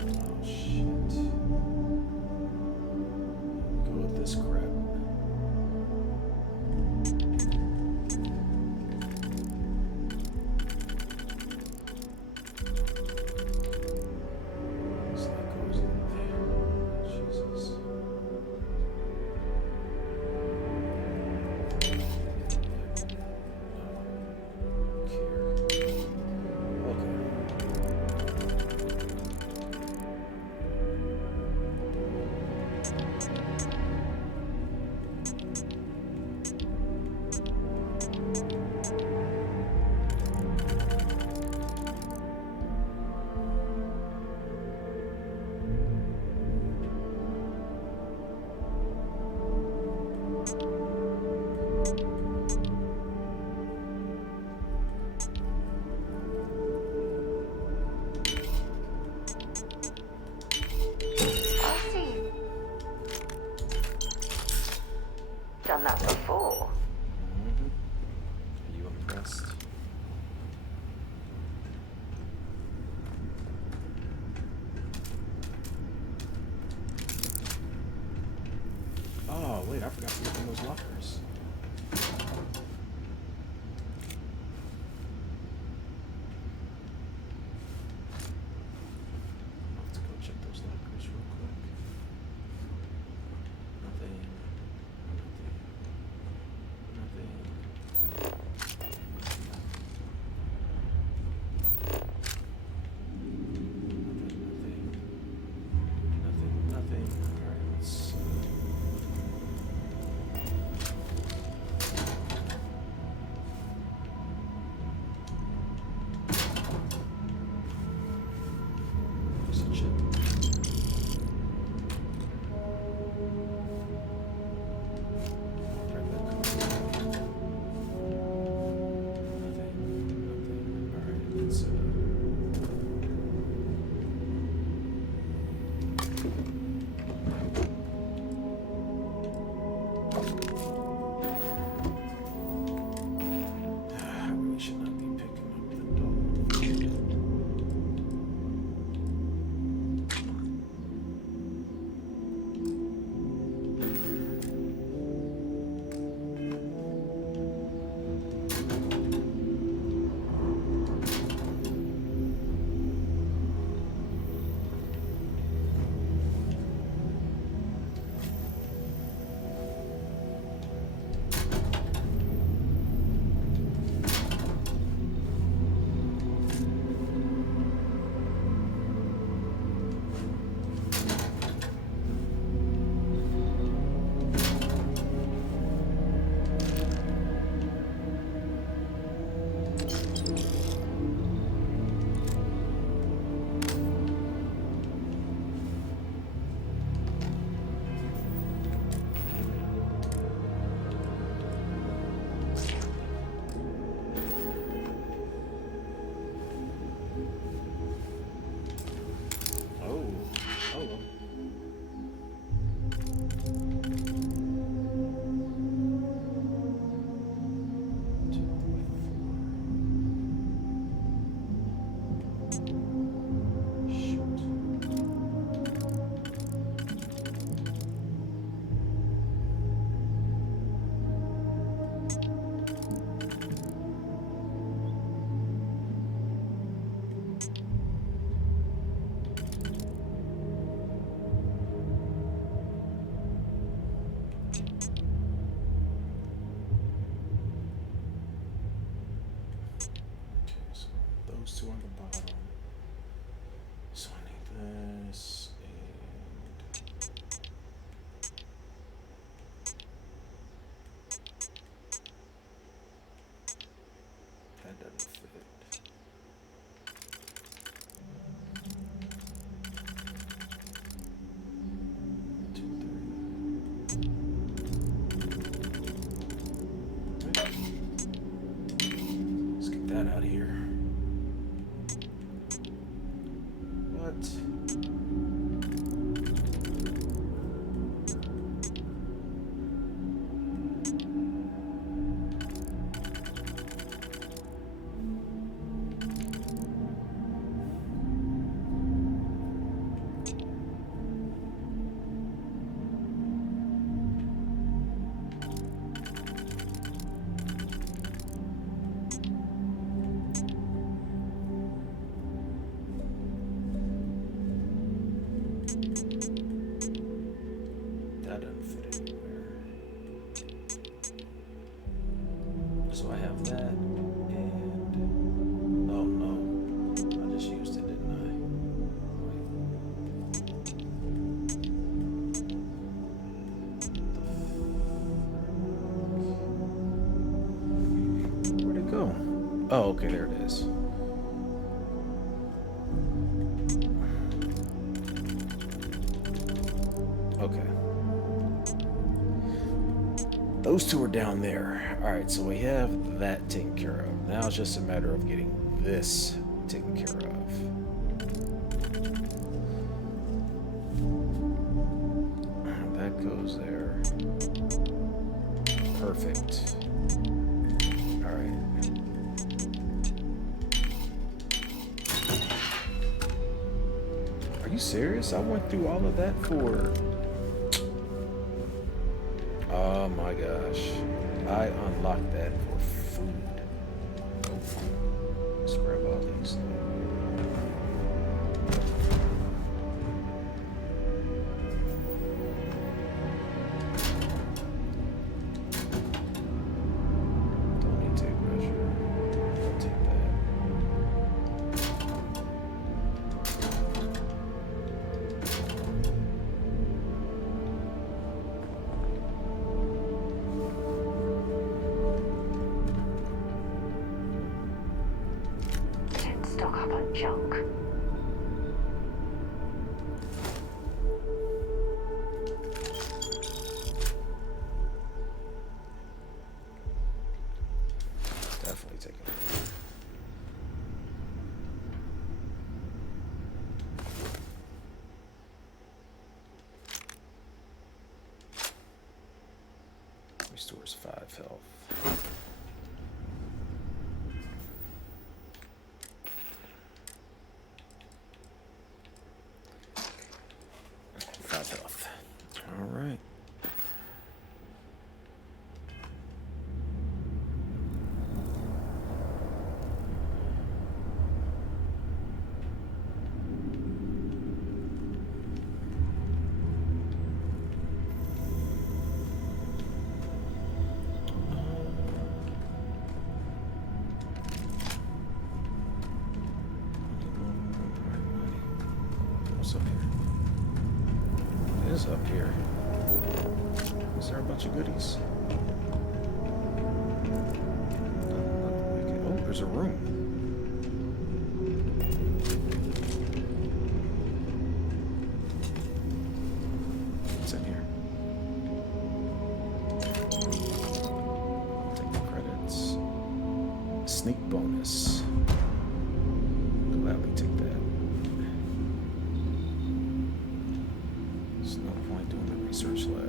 Oh shit. Go with this crap. So that goes in there. Jesus. I see. Done that before. Are you impressed? Oh, wait, I forgot to look in those lockers. Let's go check those lockers real quick. Nothing. Nothing. Alright, let's Let's get that out of here. What? That doesn't fit anywhere. So I have that, and oh no, I just used it, didn't I? Wait. Where'd it go? Oh, okay, there it is. Okay. Those two are down there. Alright, so we have that taken care of. Now it's just a matter of getting this taken care of. That goes there. Perfect. Alright. Are you serious? I went through all of that for... Oh my gosh. I unlocked that for food. Let's grab all these. Don't need tape measure. I'll take that. Didn't stock up on junk. Definitely take it. Restores 5 health. 5 health. All right. What's up here? What is up here? Is there a bunch of goodies? Doesn't look like it. Oh, there's a room. What's in here? Take the credits. Sneak bonus. Gladly take that. There's no point doing the research lab.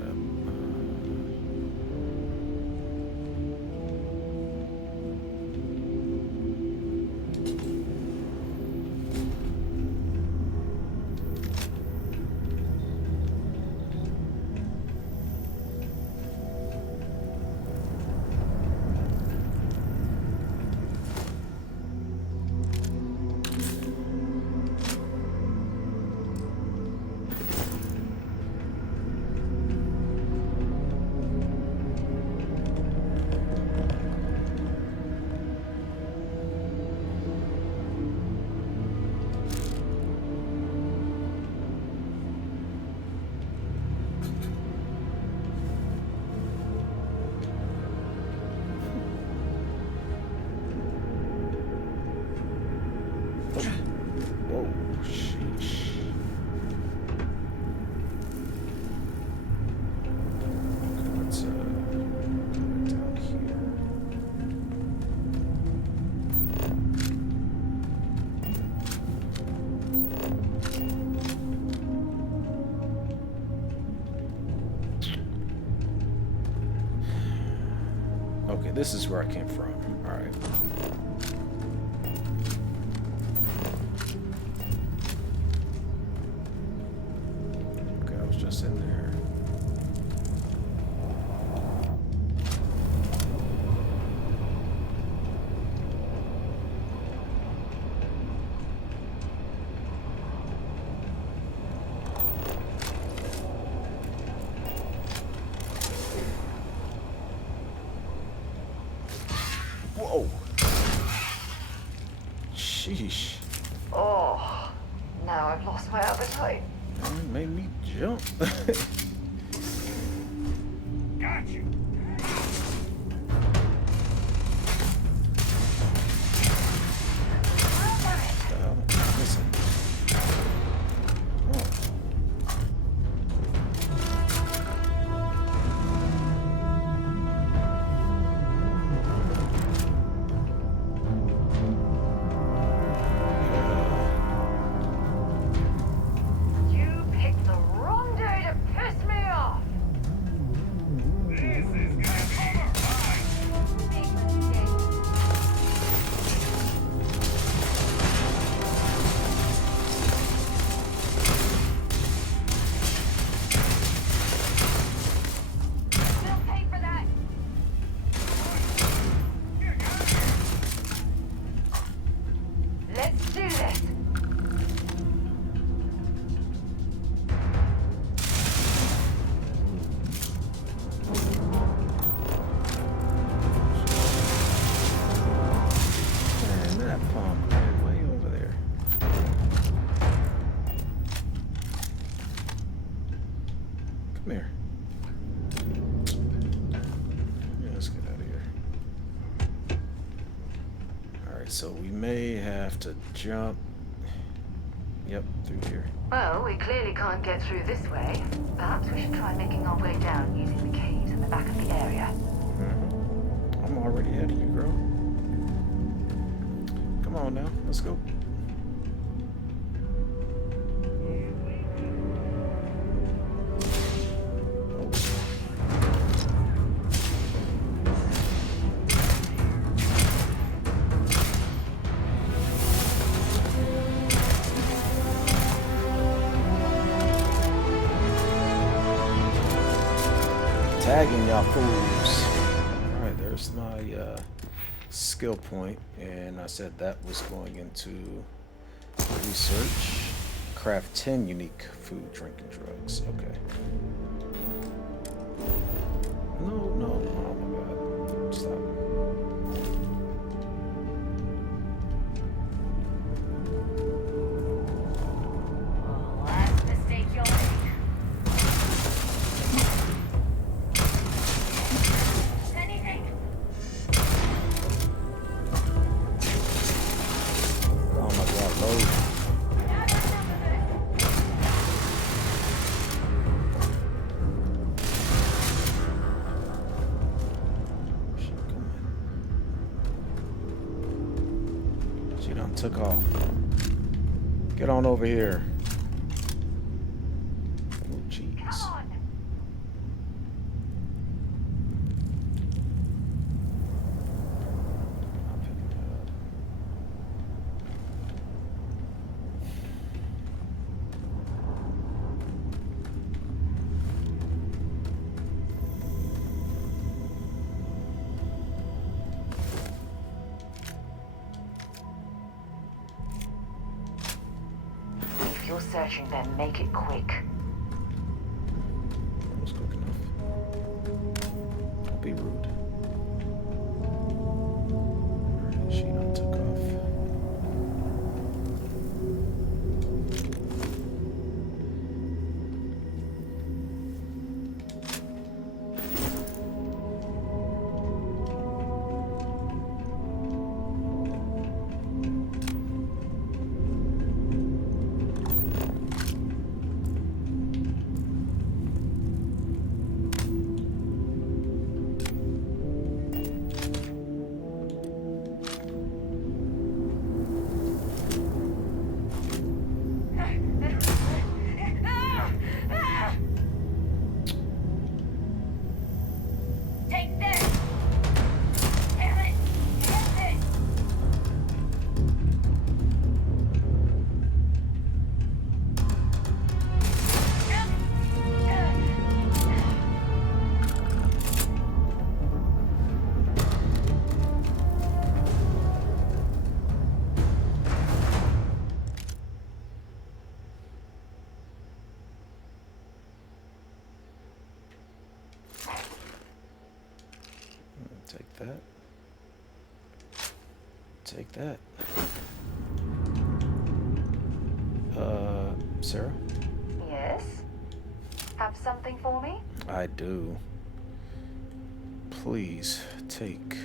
Okay, this is where I came from. All right. Okay, I was just in there. Whoa. Sheesh. Oh, now I've lost my appetite. That made me jump. Got you. Listen. Oh. You picked the wrong day to piss me off. This is gonna be They'll pay for that. Let's do this. Man, that pump ran way over there. Come here. Yeah, let's get out of here. Alright, so we may have to jump. Yep, through here. Well, we clearly can't get through this way. Perhaps we should try making our way down using the caves in the back of the area. I'm already ahead of you, girl. Come on now, let's go. Tagging y'all fools. Alright, there's my skill point, and I said that was going into research. Craft 10 unique food, drink, and drugs. Okay. No, oh my god. Stop. Last mistake you'll make. Anything. Oh my god, load. She done took off. Get on over here. Oh, jeez. If you're searching, then make it quick. Almost quick enough. Don't be rude. Alright, she done took off. that. Take that. Sarah? Yes? Have something for me? I do. Please take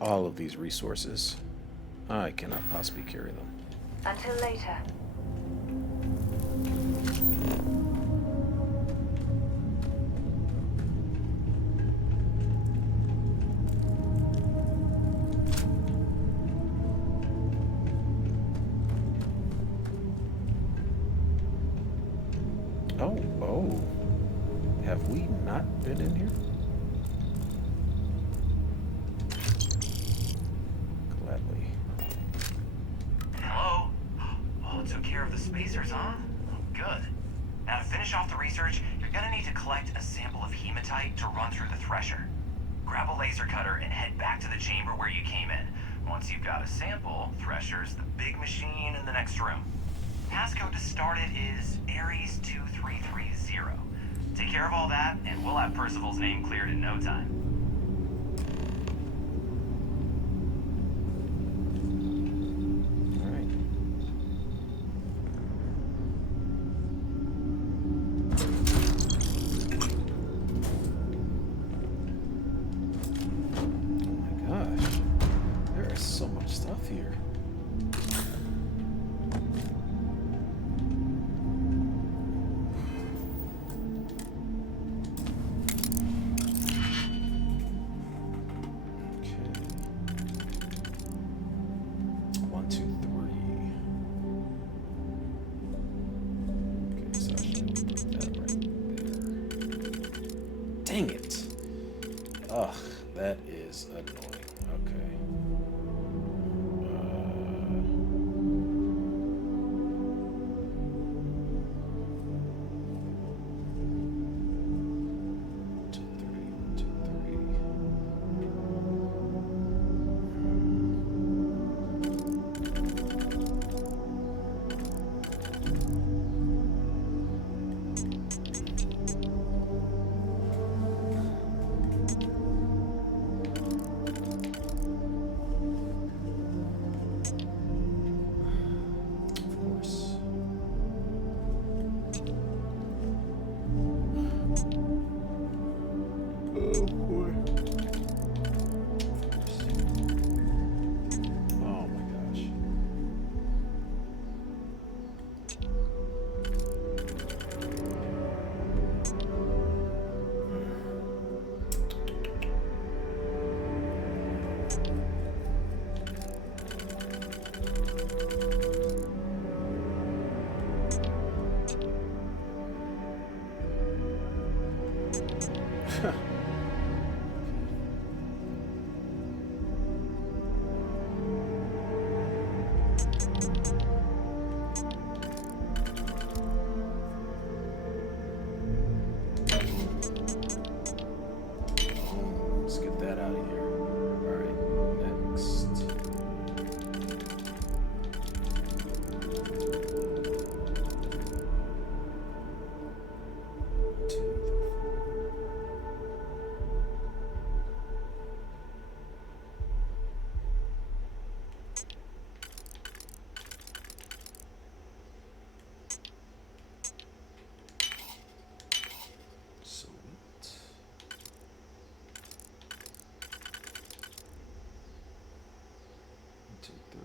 all of these resources. I cannot possibly carry them. Until later. Oh. Have we not been in here? Gladly. Hello? Oh, took care of the spacers, huh? Good. Now to finish off the research, you're gonna need to collect a sample of hematite to run through the thresher. Grab a laser cutter and head back to the chamber where you came in. Once you've got a sample, Thresher's the big machine in the next room. Passcode to start it is Ares 2330. Take care of all that, and we'll have Percival's name cleared in no time. Here. Dang it. Ugh, that is annoying. Okay. 2, 3.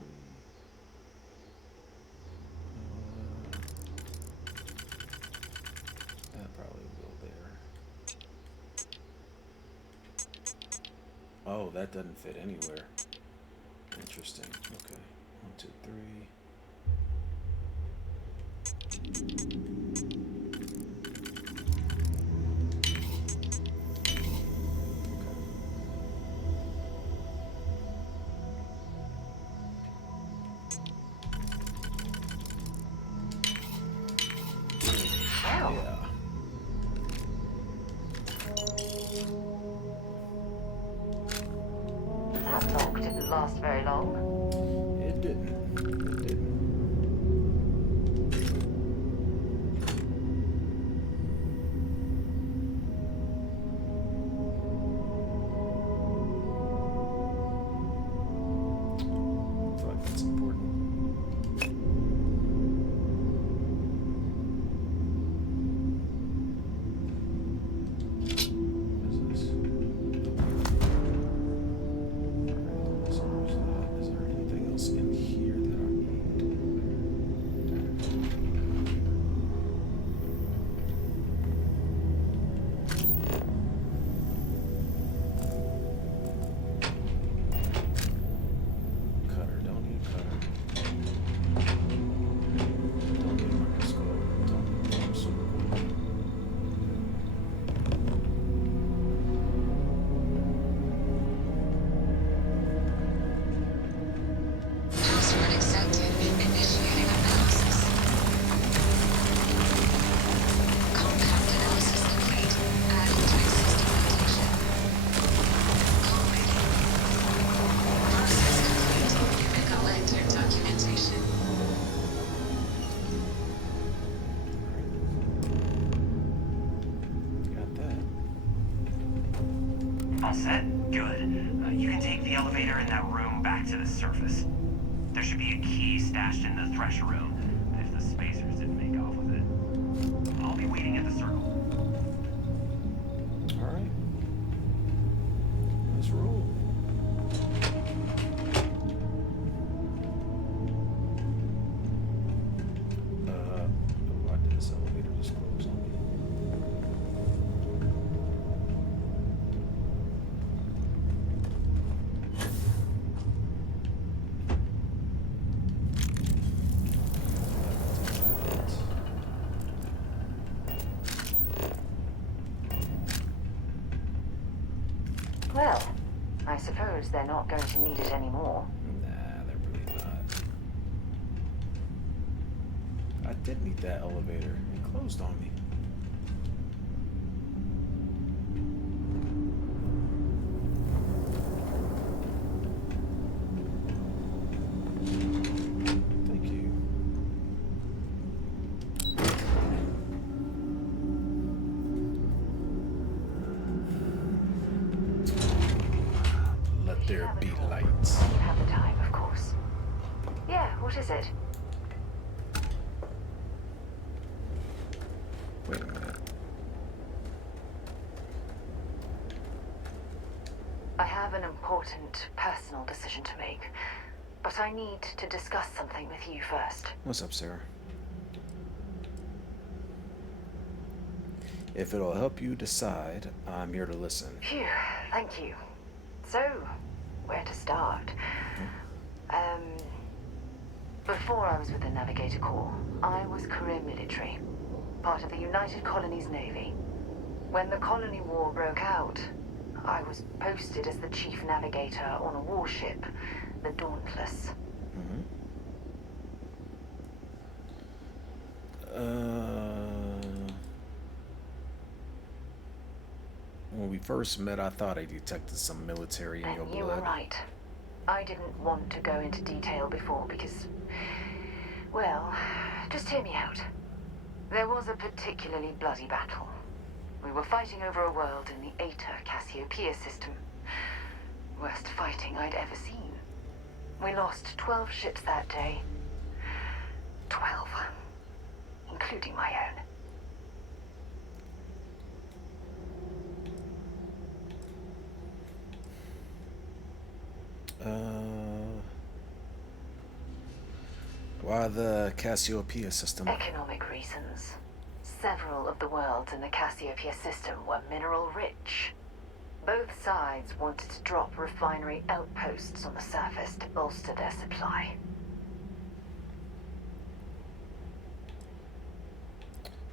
That probably will there. Oh, that doesn't fit anywhere. Interesting. Okay. 1, 2, 3. That lock didn't last very long. It didn't. It didn't. All set? Good. You can take the elevator in that room back to the surface. There should be a key stashed in the thresher room, if the spacers didn't make off with it. I'll be waiting at the circle. Alright. Let's roll. Why did this elevator just close on me? Well, I suppose they're not going to need it anymore. Nah, they're really not. I did need that elevator. It closed on me. Thank you. Let there be lights. You have the time, of course. Yeah, what is it? Wait a minute. I have an important personal decision to make, but I need to discuss something with you first. What's up, Sarah? If it'll help you decide, I'm here to listen. Phew, thank you. So, where to start? Before I was with the Navigator Corps, I was career military, part of the United Colonies Navy. When the Colony War broke out, I was posted as the chief navigator on a warship, the Dauntless. When we first met, I thought I detected some military in your blood. You were right. I didn't want to go into detail before because, well, just hear me out. There was a particularly bloody battle. We were fighting over a world in the Eta Cassiopeia system. Worst fighting I'd ever seen. We lost 12 ships that day. 12. Including my own. Why the Cassiopeia system? Economic reasons. Several of the worlds in the Cassiopeia system were mineral rich. Both sides wanted to drop refinery outposts on the surface to bolster their supply.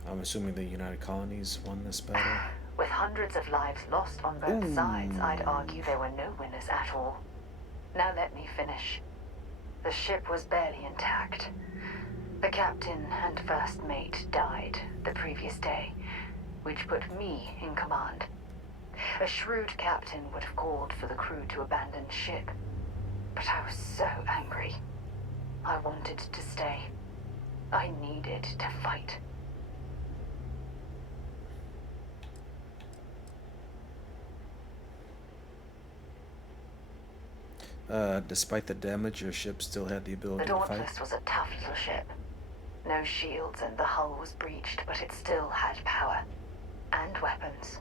I'm assuming the United Colonies won this battle? With hundreds of lives lost on both sides, I'd argue there were no winners at all. Now let me finish. The ship was barely intact. The captain and first mate died the previous day, which put me in command. A shrewd captain would have called for the crew to abandon ship, but I was so angry. I wanted to stay. I needed to fight. Despite the damage, your ship still had the ability The to fight? Dauntless was a tough little ship. No shields and the hull was breached, but it still had power. And weapons.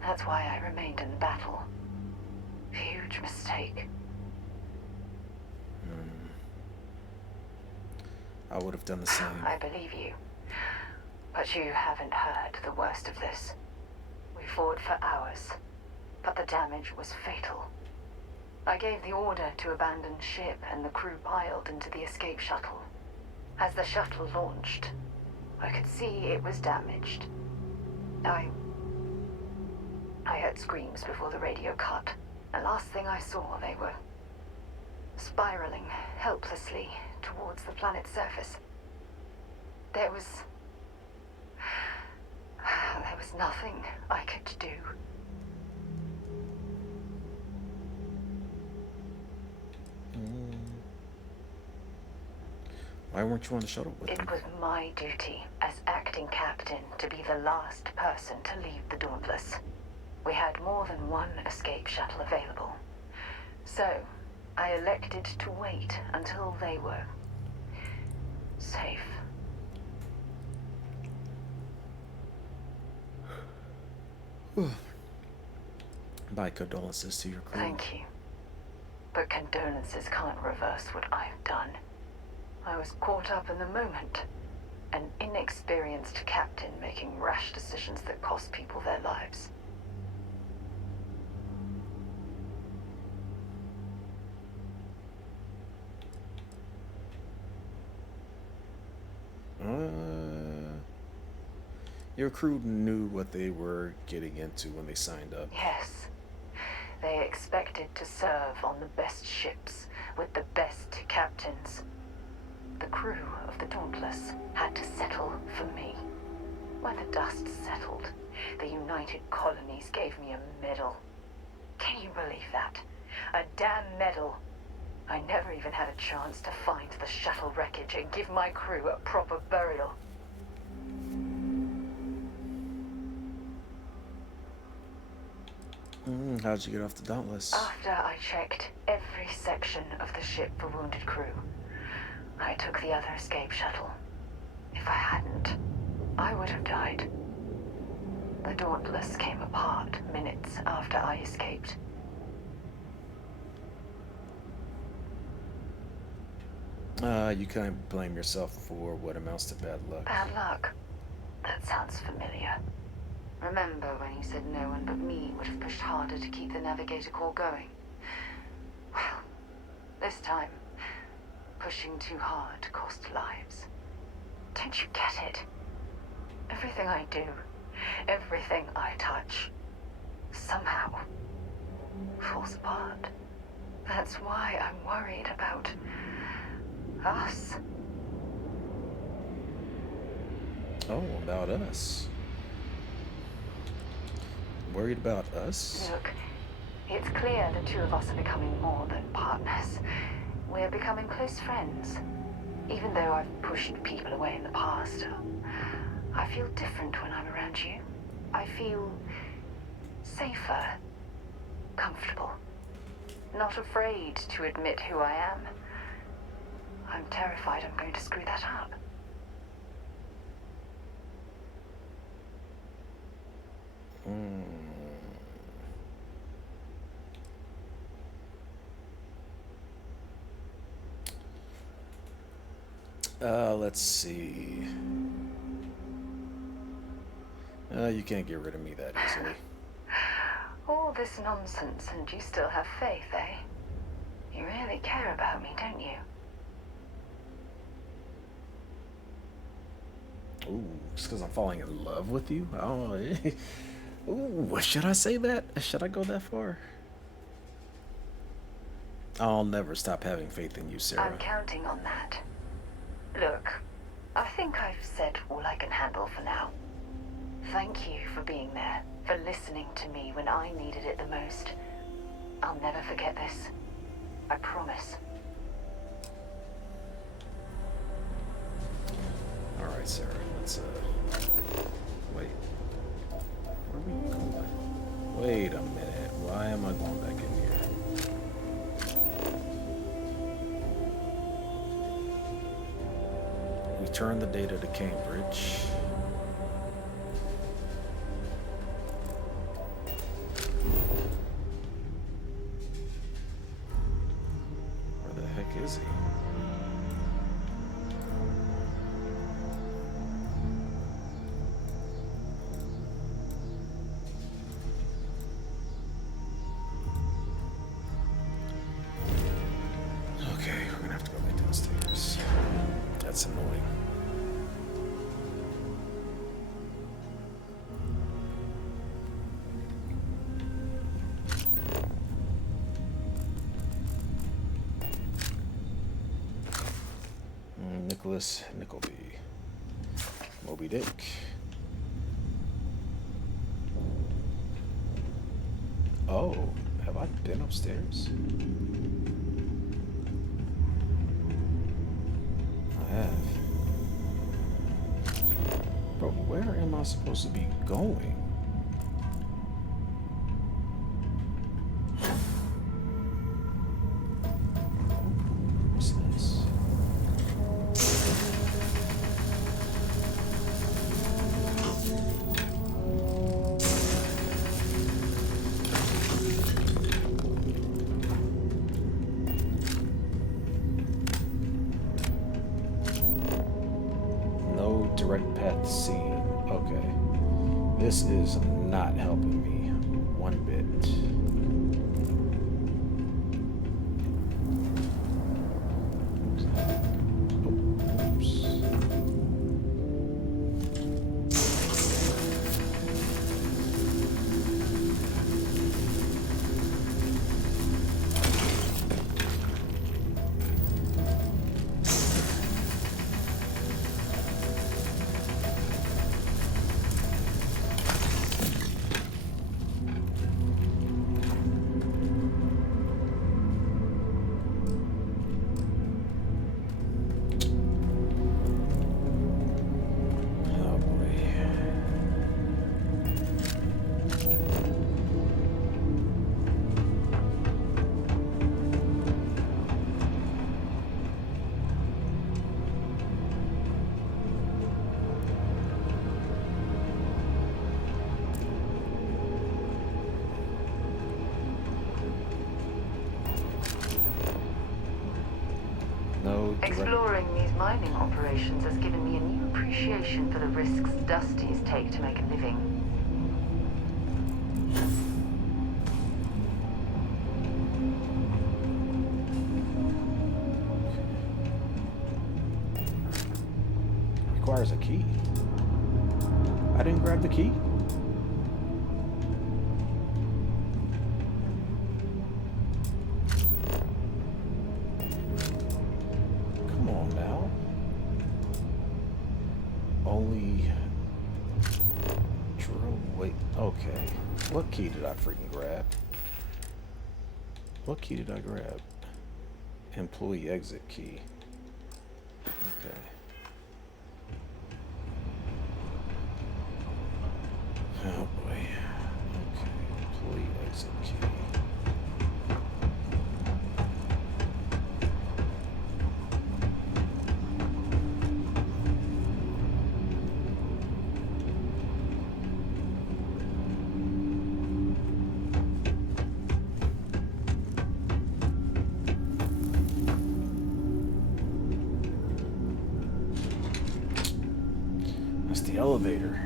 That's why I remained in the battle. Huge mistake. I would have done the same. I believe you. But you haven't heard the worst of this. We fought for hours, but the damage was fatal. I gave the order to abandon ship and the crew piled into the escape shuttle. As the shuttle launched, I could see it was damaged. I heard screams before the radio cut. The last thing I saw, they were spiraling helplessly towards the planet's surface. There was nothing I could do. Why weren't you on the shuttle with them? It was my duty as acting captain to be the last person to leave the Dauntless. We had more than one escape shuttle available. So, I elected to wait until they were safe. My condolences to your crew. Thank you. But condolences can't reverse what I've done. I was caught up in the moment. An inexperienced captain making rash decisions that cost people their lives. Your crew knew what they were getting into when they signed up. Yes. They expected to serve on the best ships, with the best captains. The crew of the Dauntless had to settle for me. When the dust settled, the United Colonies gave me a medal. Can you believe that? A damn medal. I never even had a chance to find the shuttle wreckage and give my crew a proper burial. How'd you get off the Dauntless? After I checked every section of the ship for wounded crew, I took the other escape shuttle. If I hadn't, I would have died. The Dauntless came apart minutes after I escaped. You can't blame yourself for what amounts to bad luck. Bad luck? That sounds familiar. Remember when you said no one but me would have pushed harder to keep the navigator core going? Well, this time, pushing too hard cost lives. Don't you get it? Everything I do, everything I touch, somehow falls apart. That's why I'm worried about us. Oh, about us. Worried about us? Look, it's clear the two of us are becoming more than partners. We're becoming close friends. Even though I've pushed people away in the past, I feel different when I'm around you. I feel safer, comfortable, not afraid to admit who I am. I'm terrified I'm going to screw that up. Let's see. You can't get rid of me that easily. All this nonsense and you still have faith, eh? You really care about me, don't you? Ooh, just because I'm falling in love with you? Oh, ooh, should I say that? Should I go that far? I'll never stop having faith in you, Sarah. I'm counting on that. Look, I think I've said all I can handle for now. Thank you for being there, for listening to me when I needed it the most. I'll never forget this. I promise. Alright, Sarah, let's, wait. Where are we going? Wait a minute. Why am I going back in here? Return the data to Cambridge. Where the heck is he? Okay, we're gonna have to go back downstairs. That's annoying. Nicholas Nickleby. Moby Dick. Oh, have I been upstairs? I have. But where am I supposed to be going? This is not helping me one bit. Exploring these mining operations has given me a new appreciation for the risks Dusties take to make a living. Requires a key. I didn't grab the key. Come on now. Only drill. Wait. Okay. What key did I freaking grab? What key did I grab? Employee exit key. Okay. Oh boy. Okay. Employee exit key. That's the elevator.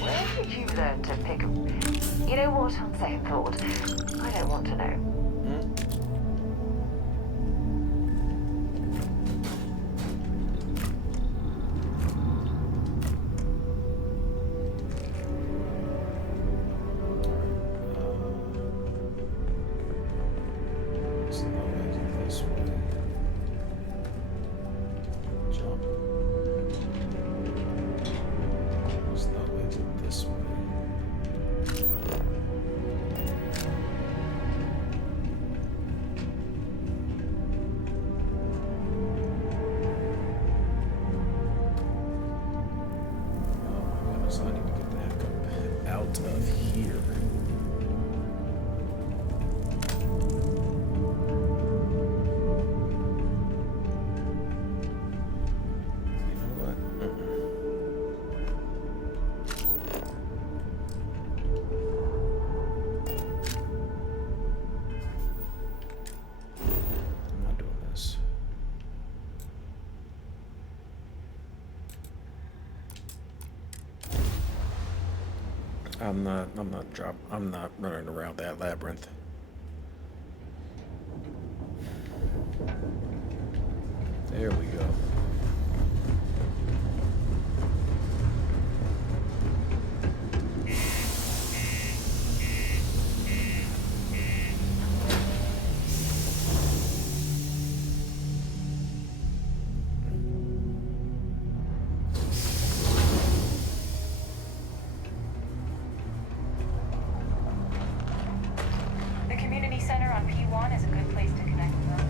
Where did you learn to pick up? You know what, on second thought, I don't want to know. There's no exit this way. Jump. There's no exit this way. Oh my goodness, I need to get the heck up out of here. You know what? I'm not doing this. I'm not running around that labyrinth. There we go. The community center on P1 is a good place to connect with them.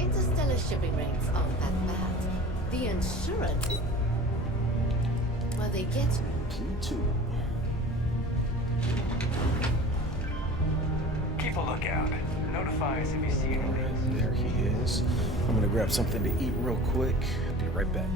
Interstellar shipping rates aren't that bad. The insurance is... Well, they get... P2. Keep a lookout. Notify us if you see anything. There he is. I'm gonna grab something to eat real quick. Be right back.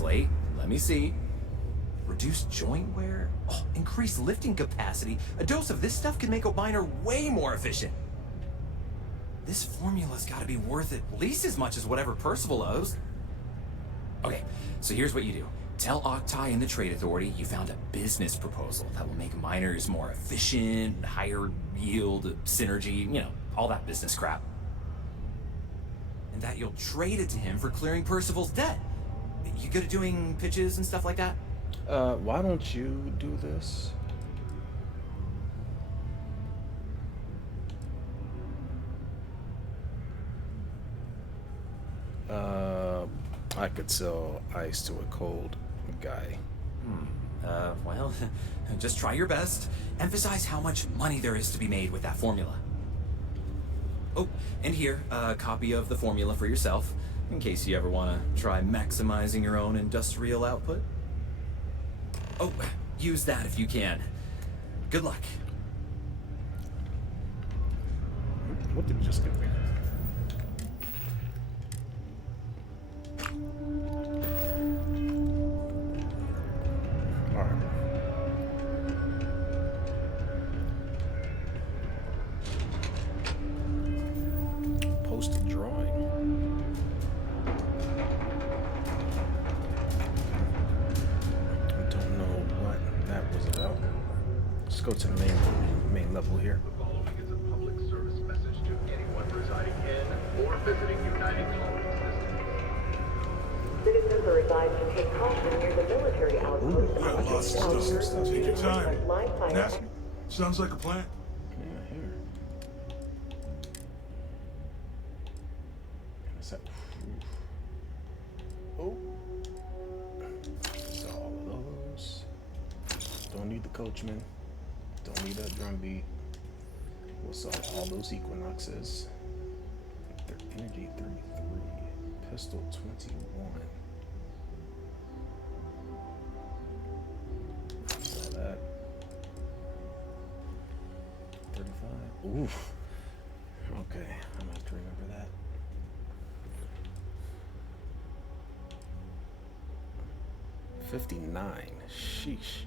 slate. Let me see. Reduce joint wear? Oh, increase lifting capacity. A dose of this stuff can make a miner way more efficient. This formula's gotta be worth at least as much as whatever Percival owes. Okay, so here's what you do. Tell Octai and the Trade Authority you found a business proposal that will make miners more efficient, higher yield, synergy, you know, all that business crap. And that you'll trade it to him for clearing Percival's debt. You good at doing pitches and stuff like that? Why don't you do this? I could sell ice to a cold guy. Well, just try your best. Emphasize how much money there is to be made with that formula. Oh, and here, a copy of the formula for yourself, in case you ever want to try maximizing your own industrial output. Oh, use that if you can. Good luck. What did you just give me? Alright. Posted drawing. I don't know what that was about. Let's go to the main level here. The following is a public service message to anyone residing in or visiting United Colony System. Citizens are advised to take caution near the military outpost. Yeah, lots of stuff. Take your time. Nasty. Sounds like a plan. Yeah, here. What's that? Oh. Saw all of those. Don't need the coachman. Don't need that drum beat. We'll saw all those equinoxes. Their energy 33. Pistol 21. Saw that. 35. Oof. Okay, I'm gonna have to remember that. $59. Sheesh.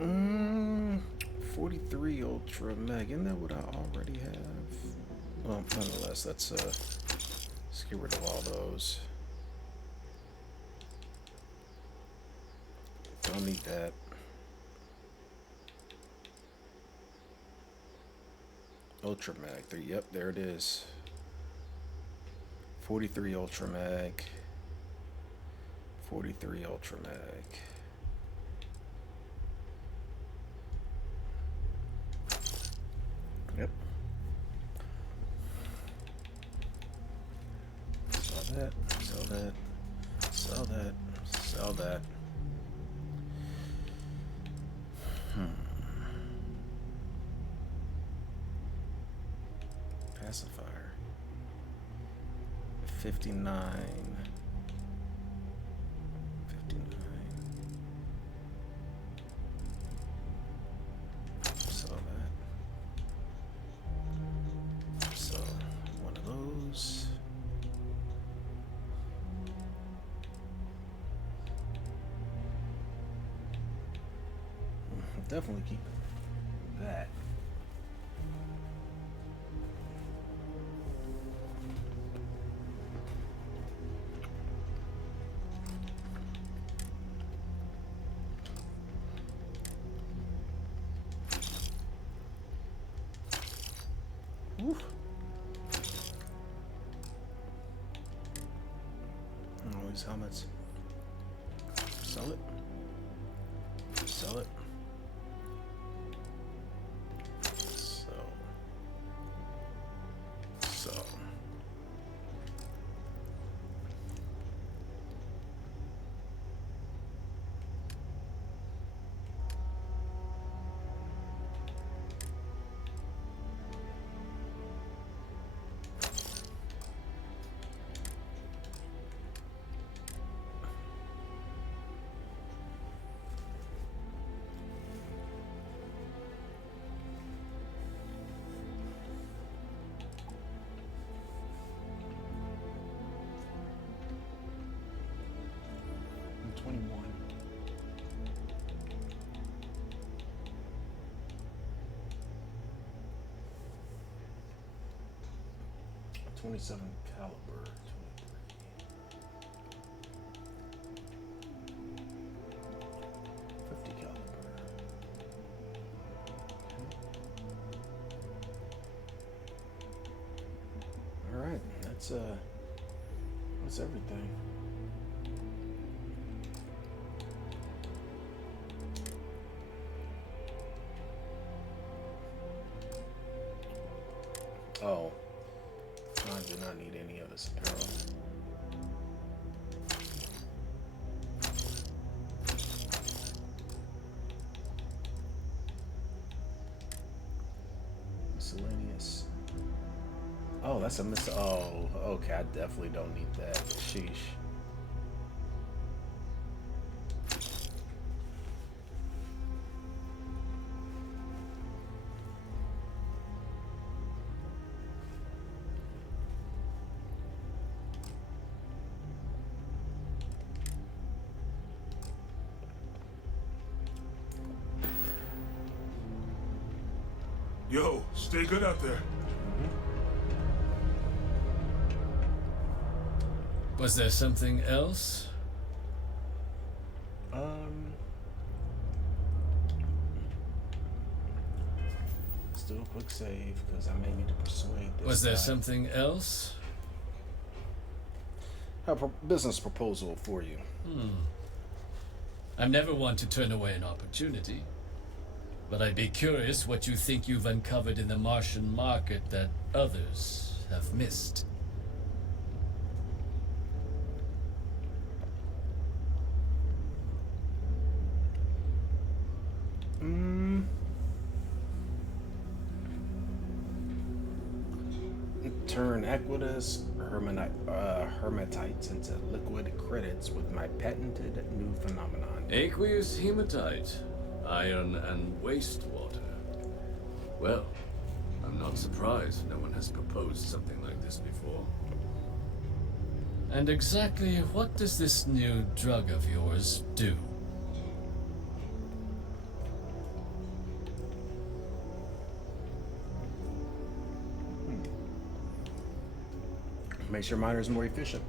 Mm, 43 Ultra Mag. Isn't that what I already have? Well, nonetheless, let's get rid of all those. Don't need that. Ultra Mag 3. Yep, there it is. 43 Ultra Mag. 43 Ultra Mag. Yep. Sell that, sell that, sell that, sell that. Pacifier. 59. 59. Sell that. So, one of those. Definitely keep that. Woo. All these helmets. Sell it. Sell it. So. 27 caliber. 50 caliber. All right, that's everything. Oh, I do not need any of this apparel. Miscellaneous. Oh, that's a oh, okay, I definitely don't need that. Sheesh. Yo, stay good out there. Was there something else? Let's do a quick save because I may need to persuade this. Was there guy. something else? I have a business proposal for you. I'm never one to turn away an opportunity. But I'd be curious what you think you've uncovered in the Martian market that others have missed. Turn aqueous hermatites into liquid credits with my patented new phenomenon. Aqueous hematite, iron and wastewater. Well, I'm not surprised no one has proposed something like this before. And exactly what does this new drug of yours do? Makes your miners more efficient.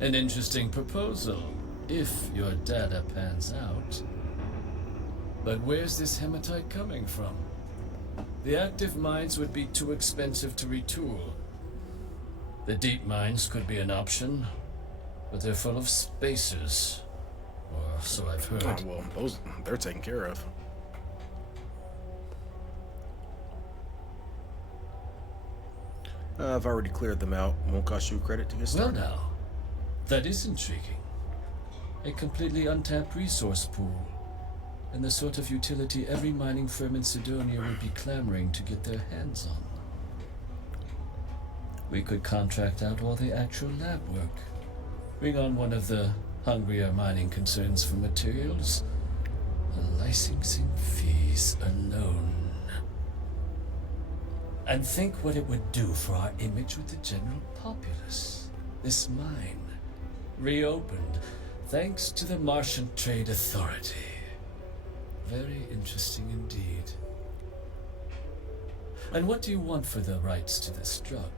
An interesting proposal, if your data pans out. But where's this hematite coming from? The active mines would be too expensive to retool. The deep mines could be an option, but they're full of spacers. Or so I've heard. Oh, well, those they're taken care of. I've already cleared them out. Won't cost you credit to get started. Well now, that is intriguing. A completely untapped resource pool. And the sort of utility every mining firm in Sidonia would be clamoring to get their hands on. We could contract out all the actual lab work. Bring on one of the hungrier mining concerns for materials. The licensing fees alone. And think what it would do for our image with the general populace. This mine, reopened thanks to the Martian Trade Authority. Very interesting indeed. And what do you want for the rights to this drug?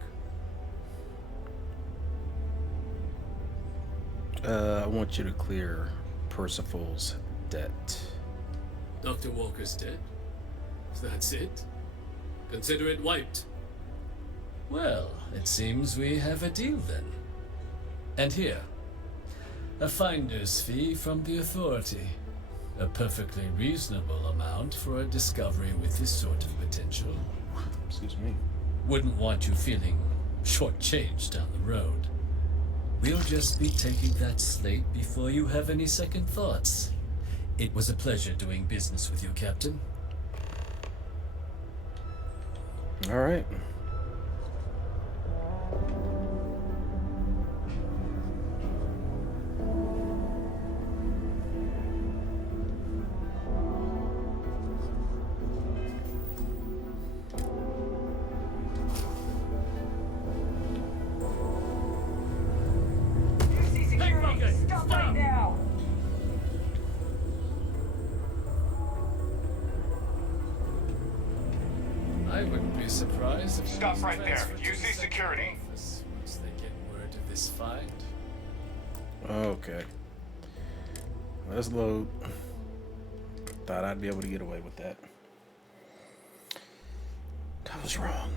I want you to clear Percival's debt. Dr. Walker's dead? That's it? Consider it wiped. Well, it seems we have a deal then. And here, a finder's fee from the authority. A perfectly reasonable amount for a discovery with this sort of potential. Excuse me. Wouldn't want you feeling shortchanged down the road. We'll just be taking that slate before you have any second thoughts. It was a pleasure doing business with you, Captain. All right. I wouldn't be surprised if Stop right there. UC security. once they get word of this find. Okay. Let's load. Thought I'd be able to get away with that. That was wrong.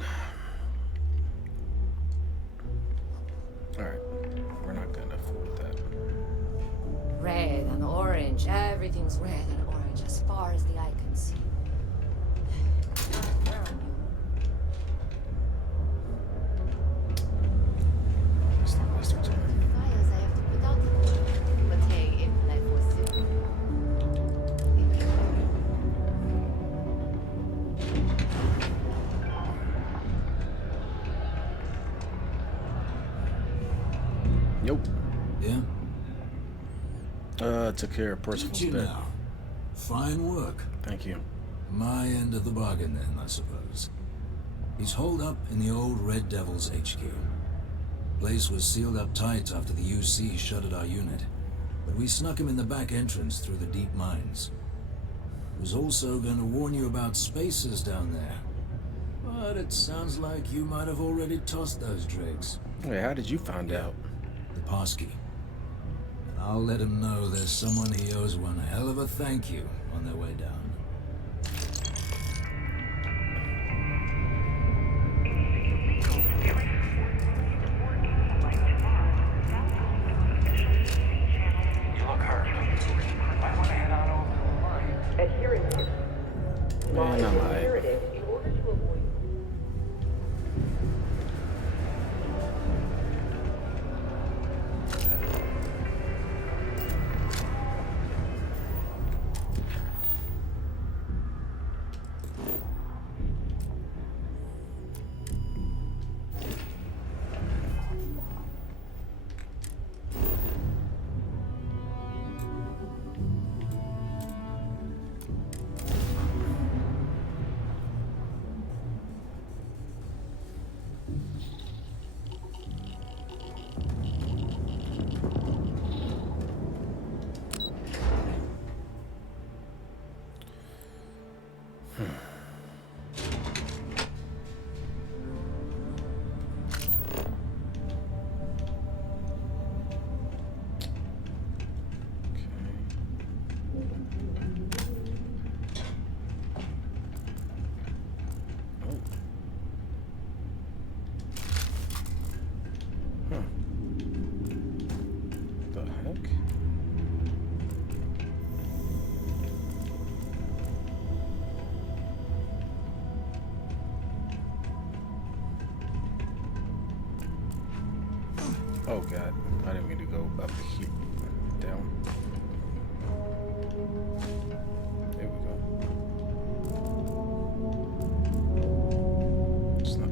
Alright. We're not gonna fool with that. Red and orange. Everything's red and orange as far as the eye can see. Where are you? It's not waste our time. Fires I have to put out. But hey, if life was simple. Nope. Yeah? Took care of Percival's Did you bed. now? Fine work. Thank you. My end of the bargain then, I suppose. He's holed up in the old Red Devil's HQ. Place was sealed up tight after the UC shuttered our unit, but we snuck him in the back entrance through the deep mines. Was also going to warn you about spacers down there, but it sounds like you might have already tossed those dregs. Wait, how did you find out? The passkey. And I'll let him know there's someone he owes one hell of a thank you on their way down. You look hurt. Might want to head on over to the line. Adhering to. Man, I'm alright. In order to avoid. The heck? Oh god, I didn't mean to go up here. Down. There we go. It's not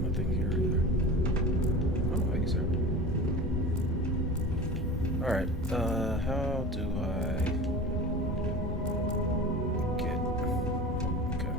nothing here either. Oh, hey, sir. Alright, how do I get okay.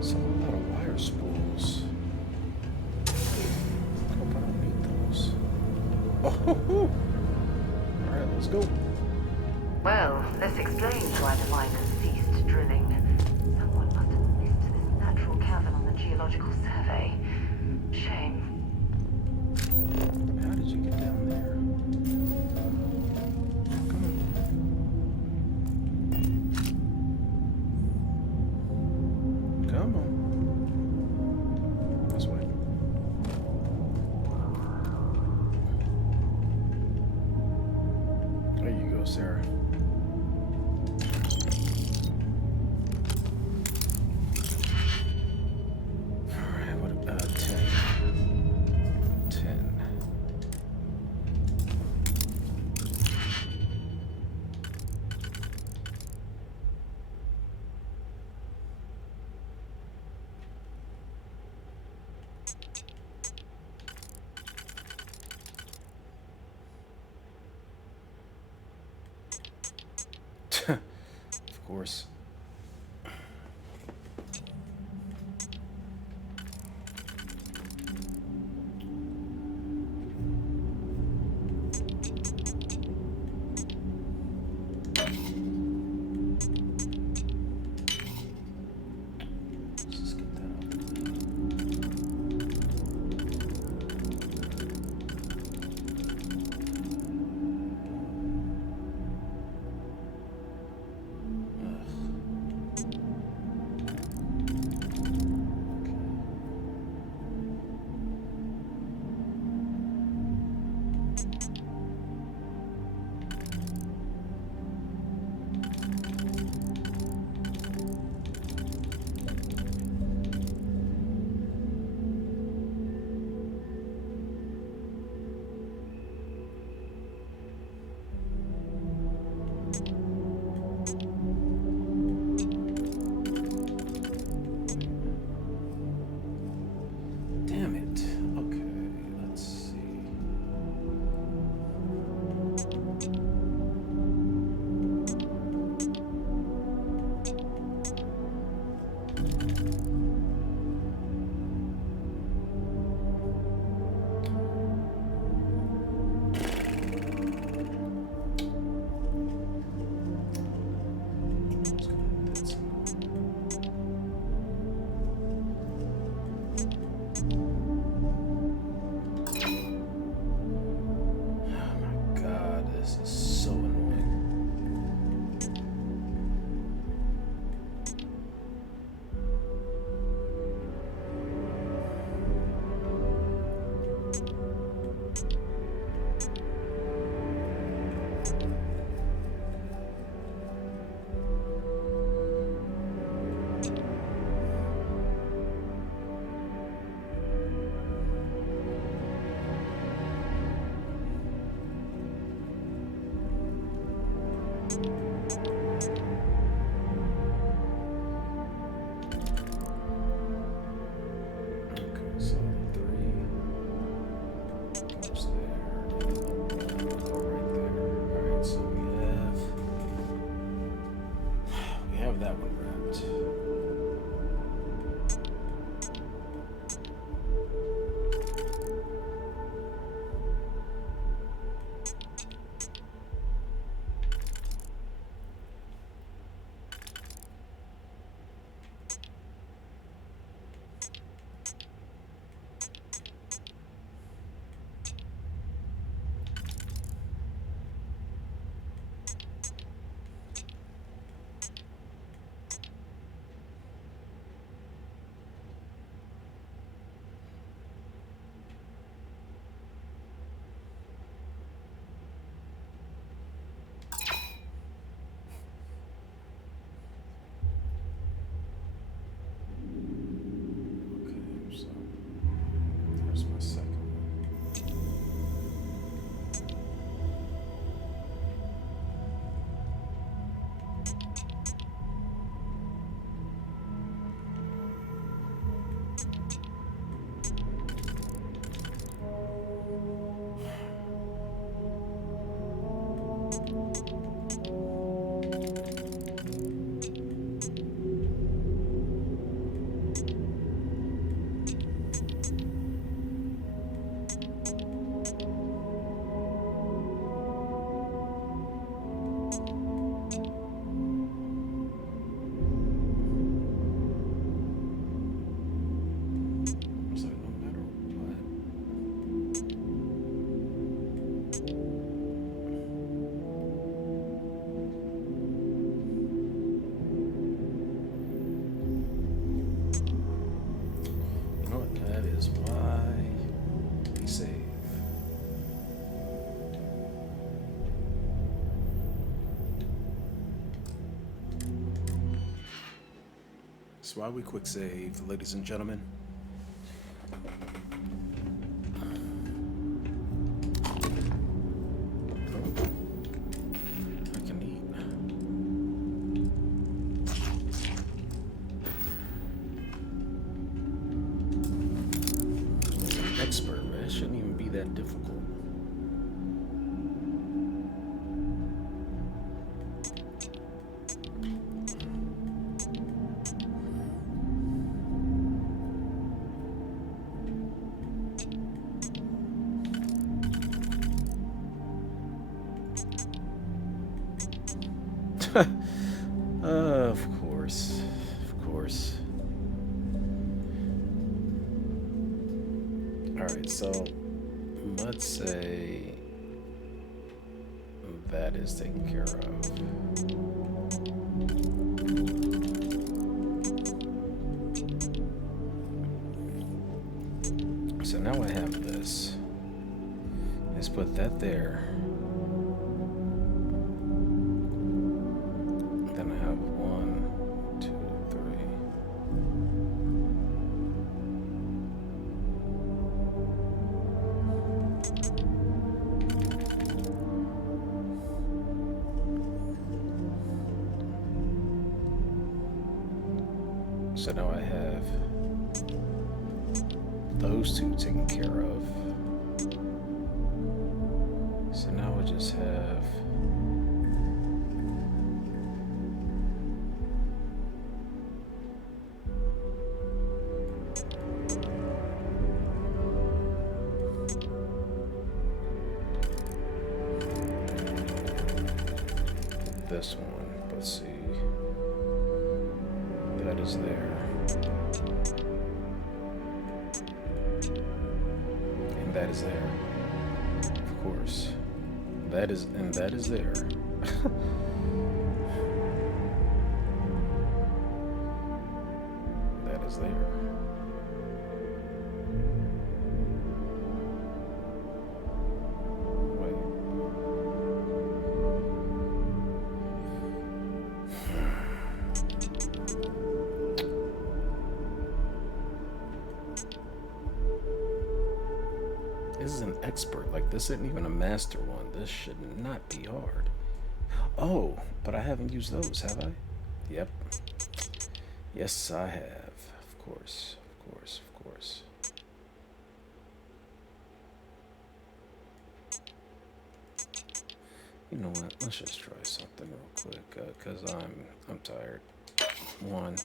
So a lot of wire spools. Hope I don't need those. Oh, alright, let's go. Well, this explains why the miners ceased drilling. Someone must have missed this natural cavern on the geological survey. Shame. How did you get down there? Come on. Come on. This way. There you go, Sarah. course. Damn it. Okay, let's see. God, this is so annoying. Okay, so 3 goes there, and the 1 will go right there. Alright, so we have that one wrapped. Okay, so there's my second one. So no matter what. You know what? That is why we save. That's why we quick save, ladies and gentlemen. I can eat. He's an expert, man. It shouldn't even be that difficult. Of course. Of course. Alright, so let's say that is taken care of. So now I have this. Let's put that there. Then I have 1, 2, 3. So now I have those two taken care of. So now I just have this one. Let's see. That is there. And that is there. Of course. That is, and that is there. That is there. This is an expert. Like, this isn't even a master one. This should not be hard. Oh, but I haven't used those, have I? Yep. Yes, I have. Of course, of course, of course. You know what? Let's just try something real quick, cause I'm tired. 1.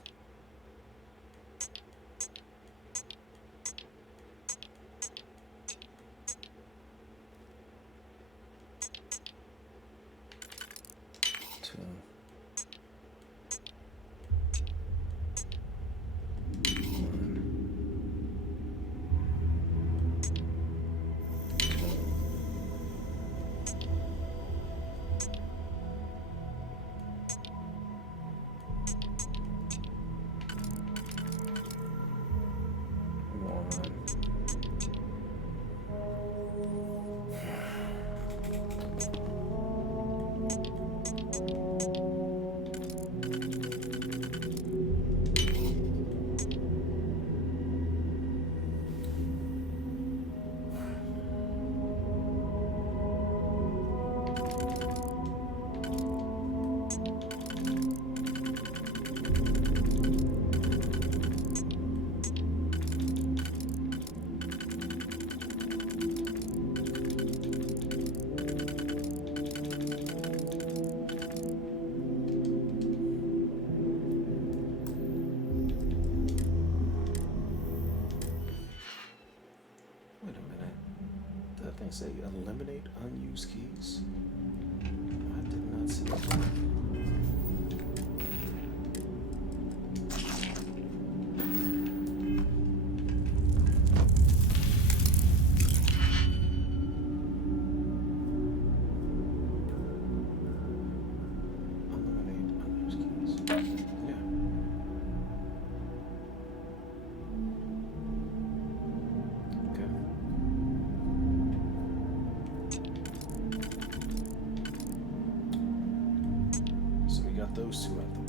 2. 1. Wait a minute. Did that thing say eliminate unused keys? I did not see that. Eliminate unused keys. Yeah. Okay. So we got those two out the way.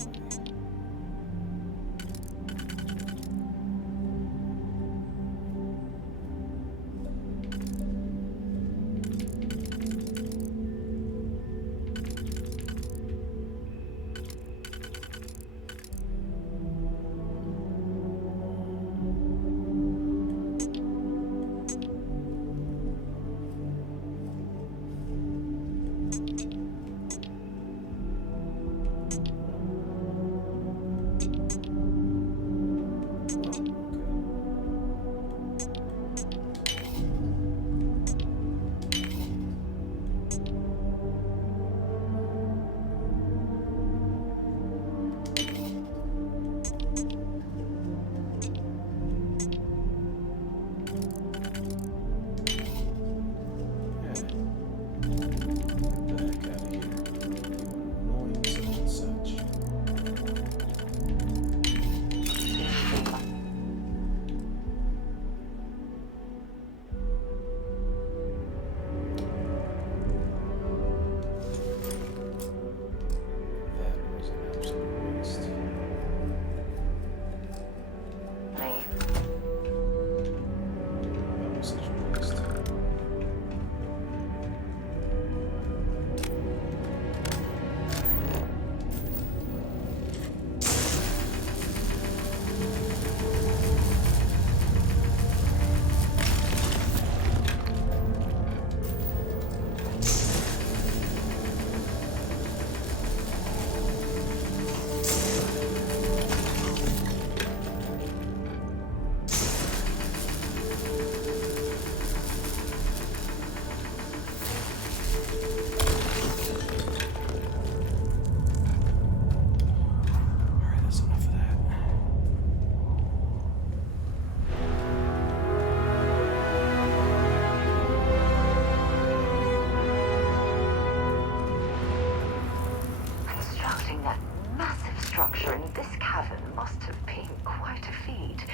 structure in this cavern must have been quite a feat.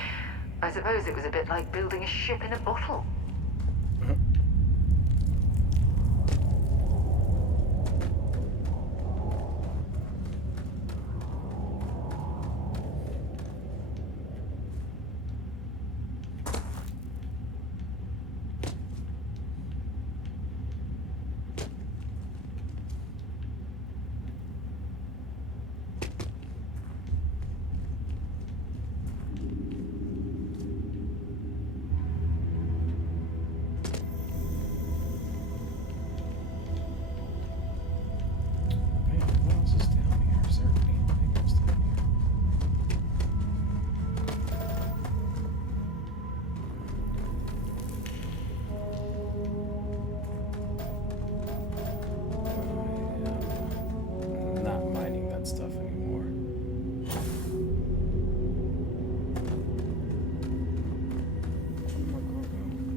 I suppose it was a bit like building a ship in a bottle. Stuff anymore.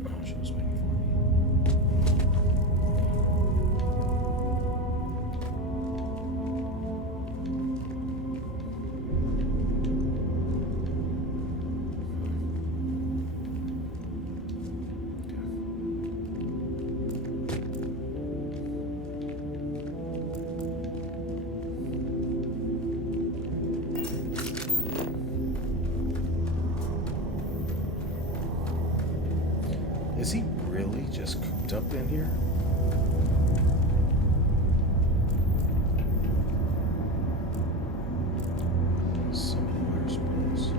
Oh, she was waiting for me. Is he really just cooped up in here? So many wire spools.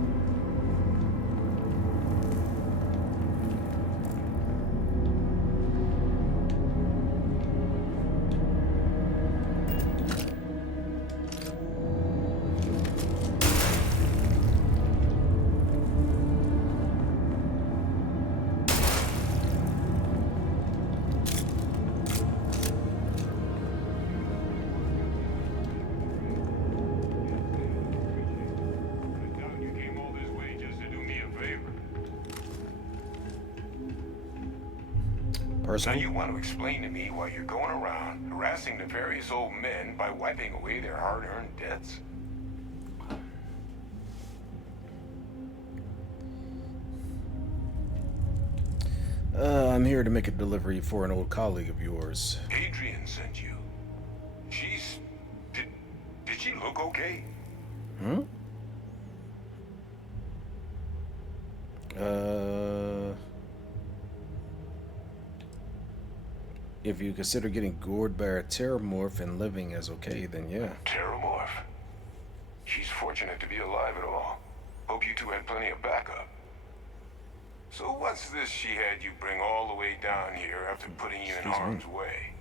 Now you want to explain to me why you're going around harassing the various old men by wiping away their hard-earned debts? I'm here to make a delivery for an old colleague of yours. Adrian sent you. She's... Did she look okay? Hmm? If you consider getting gored by a terramorph and living as okay, then yeah. Terramorph? She's fortunate to be alive at all. Hope you two had plenty of backup. So what's this she had you bring all the way down here after putting you in harm's way?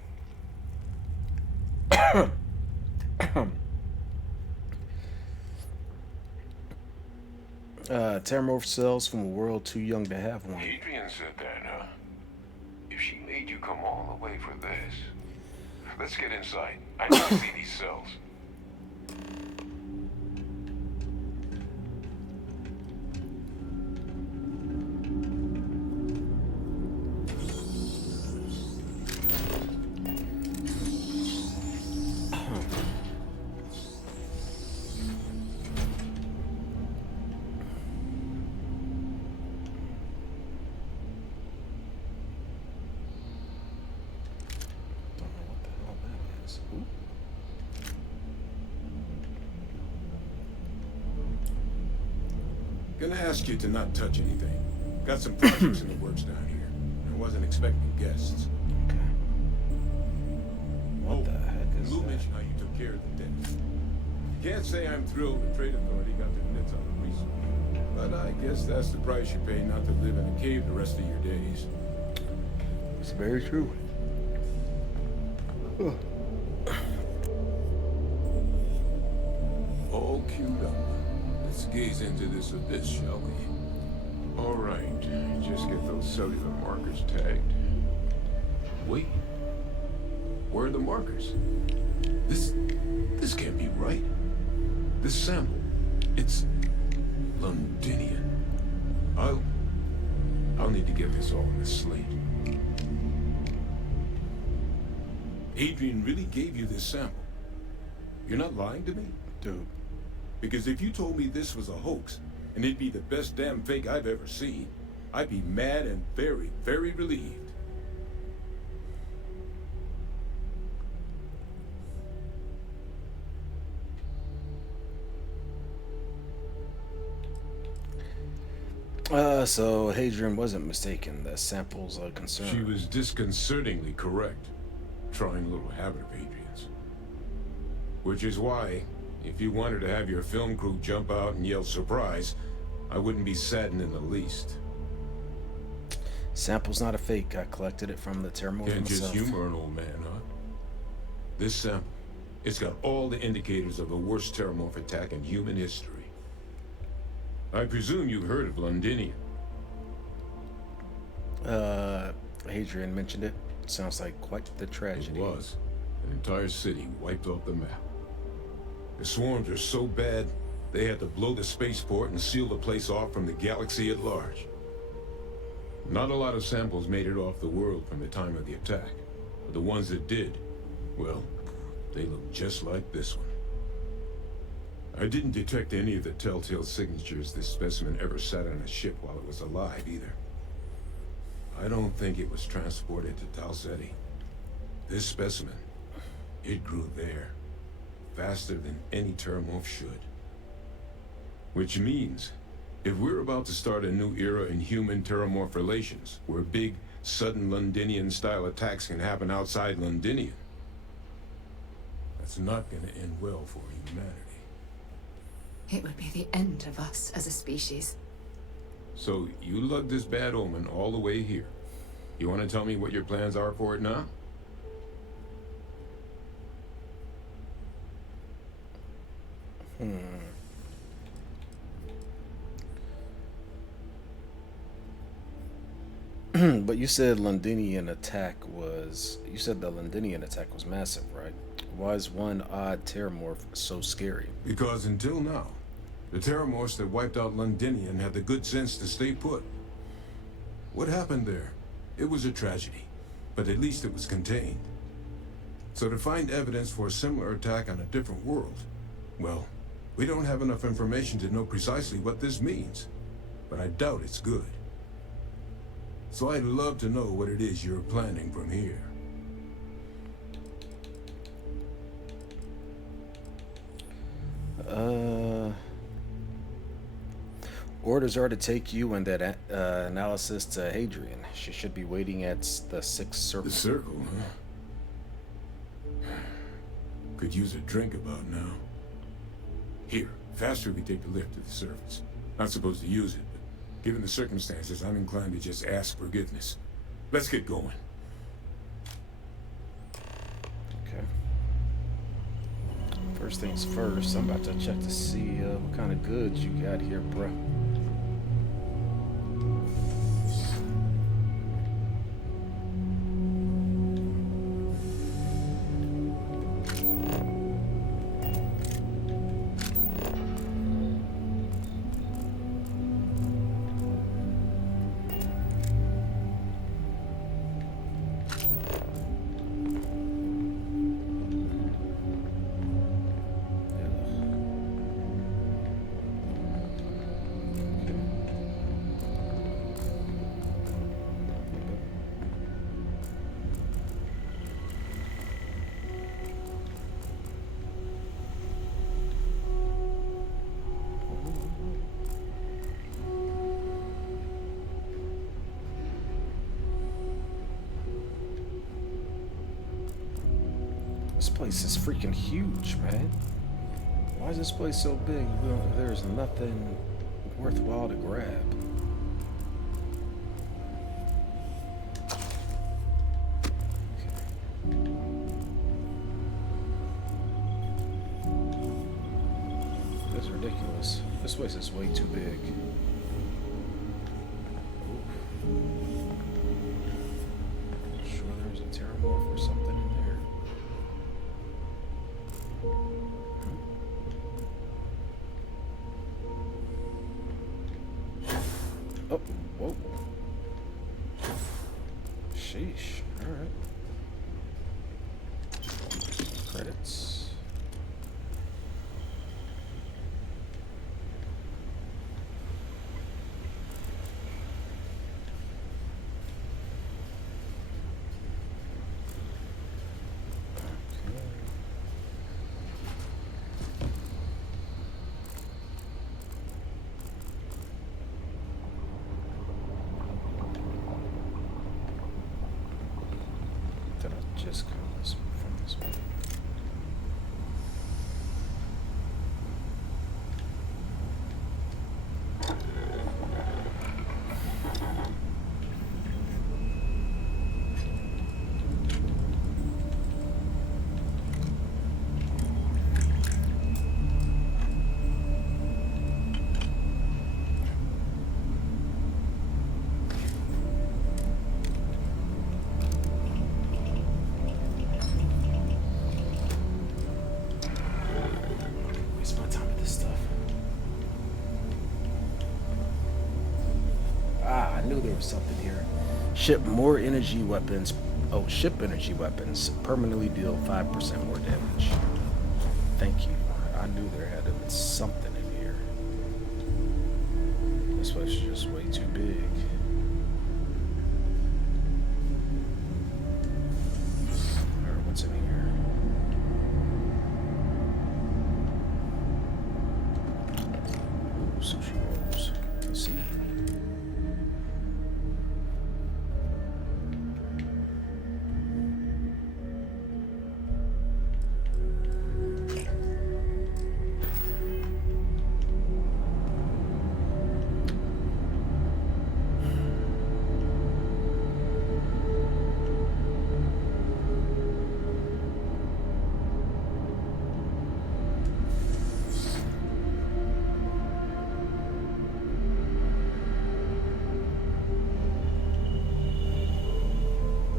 Terramorph cells from a world too young to have one. Adrian said that, huh? If she made you come all the way for this... Let's get inside. I need to see these cells. Gonna ask you to not touch anything. Got some projects in the works down here. I wasn't expecting guests. Okay. What the heck is Lou that? mentioned how you took care of the debt. Can't say I'm thrilled the trade authority got their mitts on the recently, but I guess that's the price you pay not to live in a cave the rest of your days. It's very true. All queued up. Let's gaze into this abyss, shall we? All right, just get those cellular markers tagged. Wait, where are the markers? This can't be right. This sample, it's Londinian. I'll need to get this all on a slate. Adrian really gave you this sample. You're not lying to me? Dude, Because if you told me this was a hoax, and it'd be the best damn fake I've ever seen, I'd be mad and very, very relieved. So Hadrian wasn't mistaken. The sample's a concern. She was disconcertingly correct, trying a little habit of Hadrian's. Which is why, if you wanted to have your film crew jump out and yell surprise, I wouldn't be saddened in the least. Sample's not a fake. I collected it from the Terramorph Can't just himself. humor an old man, huh? This sample, it's got all the indicators of the worst Terramorph attack in human history. I presume you've heard of Londinium. Hadrian mentioned it. Sounds like quite the tragedy. It was. An entire city wiped off the map. The swarms are so bad, they had to blow the spaceport and seal the place off from the galaxy at large. Not a lot of samples made it off the world from the time of the attack, but the ones that did, well, they look just like this one. I didn't detect any of the telltale signatures this specimen ever sat on a ship while it was alive, either. I don't think it was transported to Tau Ceti. This specimen, it grew there, faster than any Terramorph should. Which means, if we're about to start a new era in human-Terramorph relations, where big, sudden Londinian-style attacks can happen outside Londinium, that's not gonna end well for humanity. It would be the end of us as a species. So, you lugged this bad omen all the way here. You want to tell me what your plans are for it now? But you said Londinian attack was... You said the Londinian attack was massive, right? Why is one odd Terramorph so scary? Because until now, the Terramorphs that wiped out Londinian had the good sense to stay put. What happened there? It was a tragedy, but at least it was contained. So to find evidence for a similar attack on a different world, well, we don't have enough information to know precisely what this means, but I doubt it's good. So I'd love to know what it is you're planning from here. Orders are to take you and that analysis to Hadrian. She should be waiting at the 6th circle. The circle, huh? Could use a drink about now. Here, faster we take the lift to the surface. Not supposed to use it, but given the circumstances, I'm inclined to just ask forgiveness. Let's get going. Okay. First things first, I'm about to check to see what kind of goods you got here, bro. This place is freaking huge, man. Why is this place so big? There's nothing worthwhile to grab. That's ridiculous. This place is way too big. Sure there's a Terramorph or something in there. Oh, whoa. Sheesh. Alright. Credits. just come from this way. Waste my time with this stuff. Ah, I knew there was something here. Ship more energy weapons. Oh, ship energy weapons permanently deal 5% more damage. Thank you. I knew there had to be something in here. This place is just way too big. Alright, what's in here? Ooh, sushi rolls. Let's see.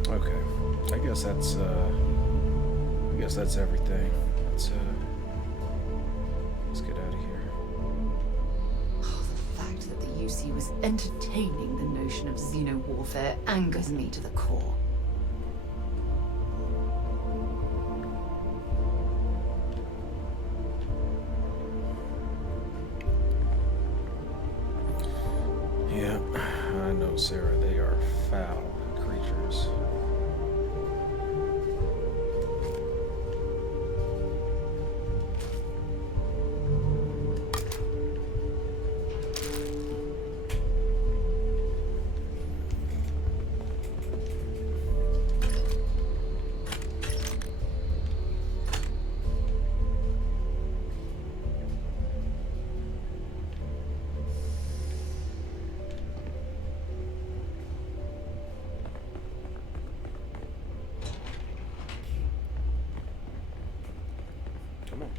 Okay, I guess that's everything. Let's get out of here. Oh, the fact that the UC was entertaining the notion of xeno-warfare angers me to the core. Yeah, I know, Sarah. They are foul creatures. Come on.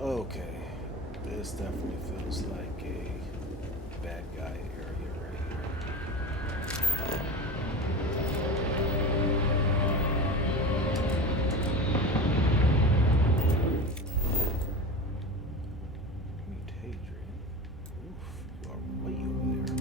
Okay, this definitely feels like a bad guy area right here. Hadrian. Oof, you are way over there.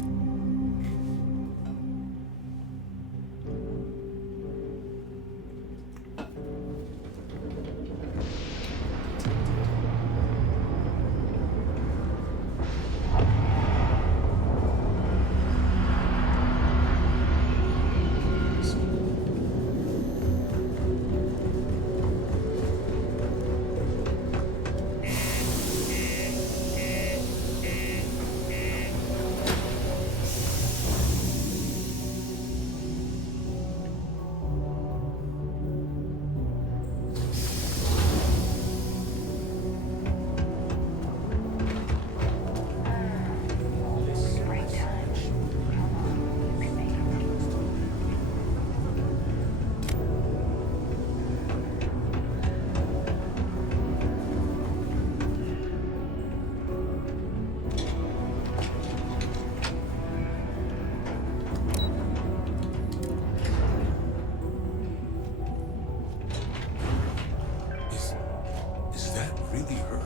Is that really her?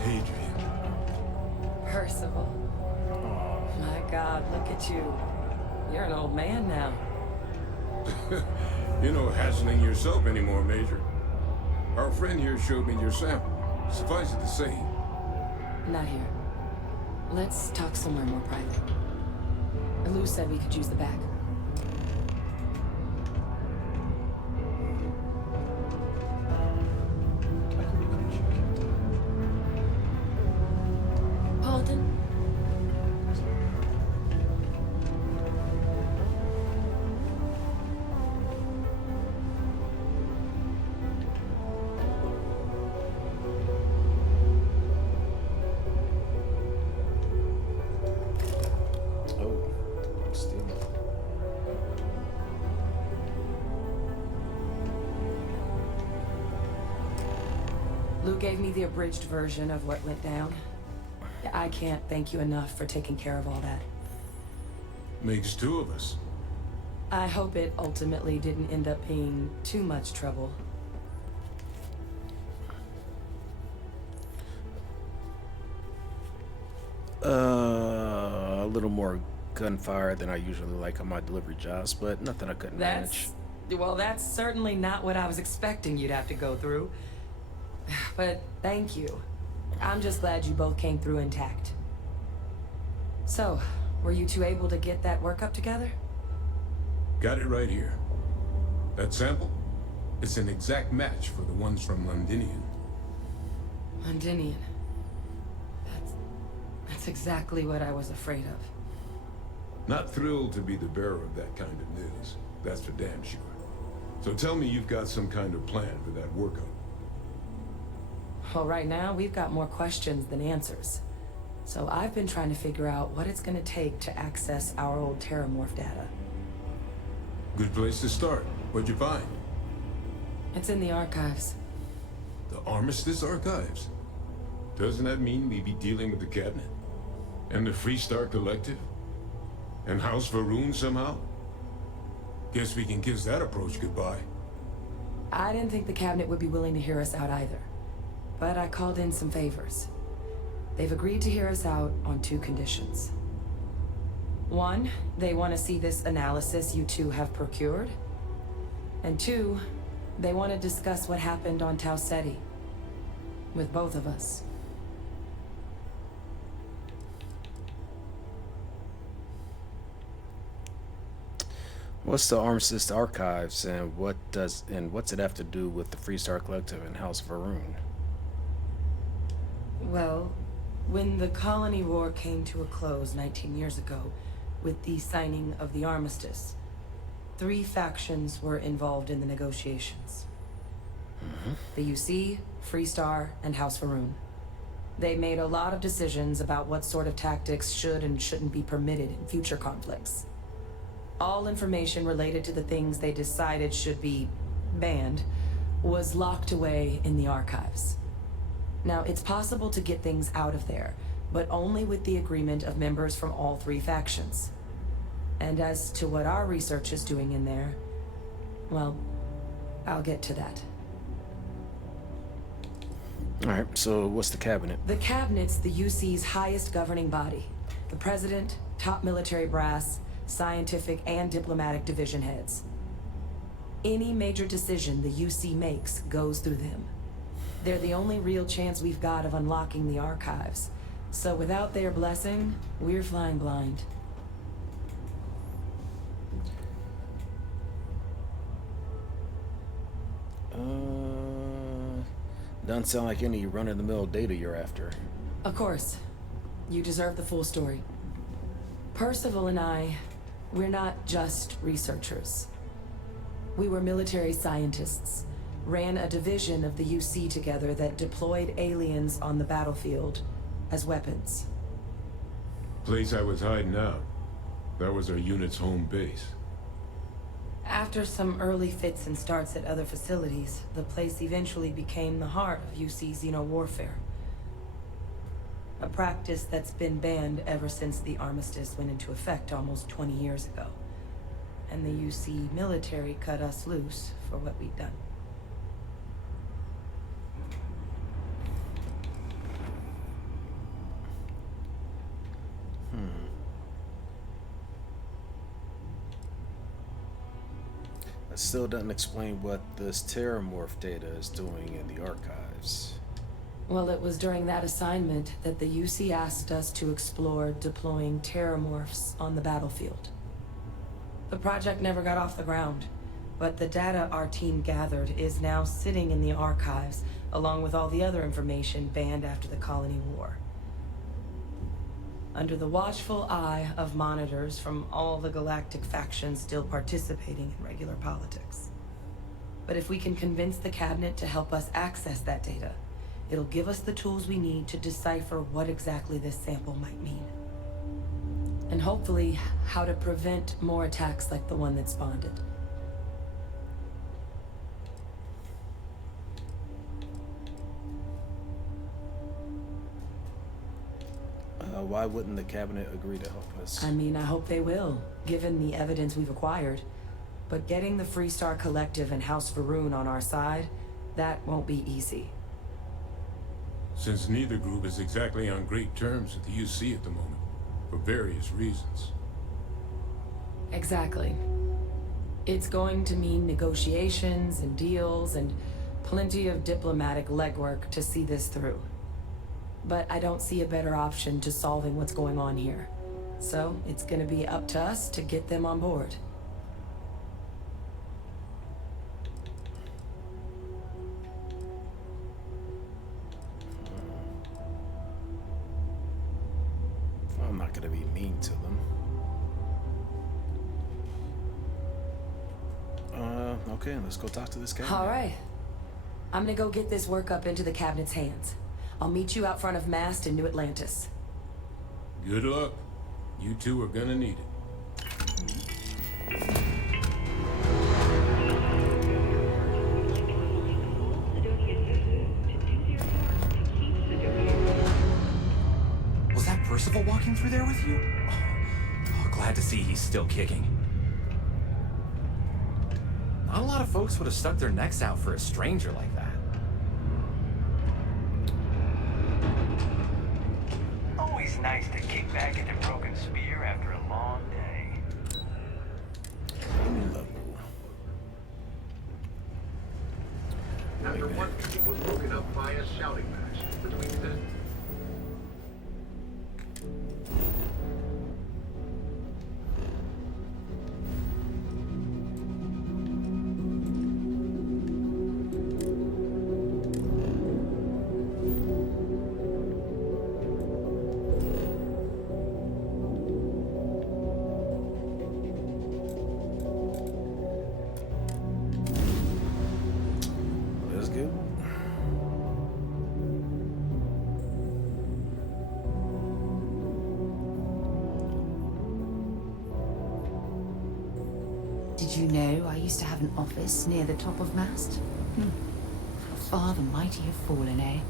Hadrian. Percival. My God, look at you. You're an old man now. You're no hassling yourself anymore, Major. Our friend here showed me your sample. Suffice it to say. Not here. Let's talk somewhere more private. Lou said we could use the back. Lou gave me the abridged version of what went down. I can't thank you enough for taking care of all that. Makes two of us. I hope it ultimately didn't end up being too much trouble. A little more gunfire than I usually like on my delivery jobs, but nothing I couldn't manage. Well, that's certainly not what I was expecting you'd have to go through. But thank you. I'm just glad you both came through intact. So, were you two able to get that workup together? Got it right here. That sample? It's an exact match for the ones from Londinian. Londinian. That's exactly what I was afraid of. Not thrilled to be the bearer of that kind of news. That's for damn sure. So tell me you've got some kind of plan for that workup. Well, right now, we've got more questions than answers. So I've been trying to figure out what it's gonna take to access our old Terramorph data. Good place to start. What'd you find? It's in the archives. The Armistice Archives? Doesn't that mean we'd be dealing with the Cabinet? And the Freestar Collective? And House Varun somehow? Guess we can kiss that approach goodbye. I didn't think the Cabinet would be willing to hear us out either. But I called in some favors. They've agreed to hear us out on 2 conditions. 1, they want to see this analysis you two have procured. And 2, they want to discuss what happened on Tau Ceti. With both of us. What's the Armistice Archives, and what's it have to do with the Freestar Collective and House Varun? Well, when the colony war came to a close 19 years ago, with the signing of the armistice, 3 factions were involved in the negotiations. The UC, Freestar, and House Varun. They made a lot of decisions about what sort of tactics should and shouldn't be permitted in future conflicts. All information related to the things they decided should be banned was locked away in the archives. Now, it's possible to get things out of there, but only with the agreement of members from all 3 factions. And as to what our research is doing in there, well, I'll get to that. Alright, so what's the Cabinet? The Cabinet's the UC's highest governing body. The President, top military brass, scientific and diplomatic division heads. Any major decision the UC makes goes through them. They're the only real chance we've got of unlocking the archives. So without their blessing, we're flying blind. Doesn't sound like any run-of-the-mill data you're after. Of course. You deserve the full story. Percival and I, we're not just researchers. We were military scientists, ran a division of the UC together that deployed aliens on the battlefield as weapons. Place I was hiding out. That was our unit's home base. After some early fits and starts at other facilities, the place eventually became the heart of UC xeno-warfare. A practice that's been banned ever since the armistice went into effect almost 20 years ago. And the UC military cut us loose for what we'd done. That still doesn't explain what this Terramorph data is doing in the archives. Well, it was during that assignment that the UC asked us to explore deploying Terramorphs on the battlefield. The project never got off the ground, but the data our team gathered is now sitting in the archives, along with all the other information banned after the colony war. Under the watchful eye of monitors from all the galactic factions still participating in regular politics. But if we can convince the Cabinet to help us access that data, it'll give us the tools we need to decipher what exactly this sample might mean. And hopefully, how to prevent more attacks like the one that spawned it. Why wouldn't the cabinet agree to help us? I mean, I hope they will, given the evidence we've acquired. But getting the Freestar Collective and House Varun on our side, that won't be easy. Since neither group is exactly on great terms with the UC at the moment, for various reasons. Exactly. It's going to mean negotiations and deals and plenty of diplomatic legwork to see this through. But I don't see a better option to solving what's going on here. So it's gonna be up to us to get them on board. I'm not gonna be mean to them. Okay, let's go talk to this guy. All right. I'm gonna go get this work up into the cabinet's hands. I'll meet you out front of Mast in New Atlantis. Good luck. You two are gonna need it. Was that Percival walking through there with you? Oh, glad to see he's still kicking. Not a lot of folks would have stuck their necks out for a stranger like that. Always nice to kick back at the broken spear after a long day. After one meeting was broken up by a shouting match between the... That's good. Did you know I used to have an office near the top of Mast? How far the mighty have fallen, eh?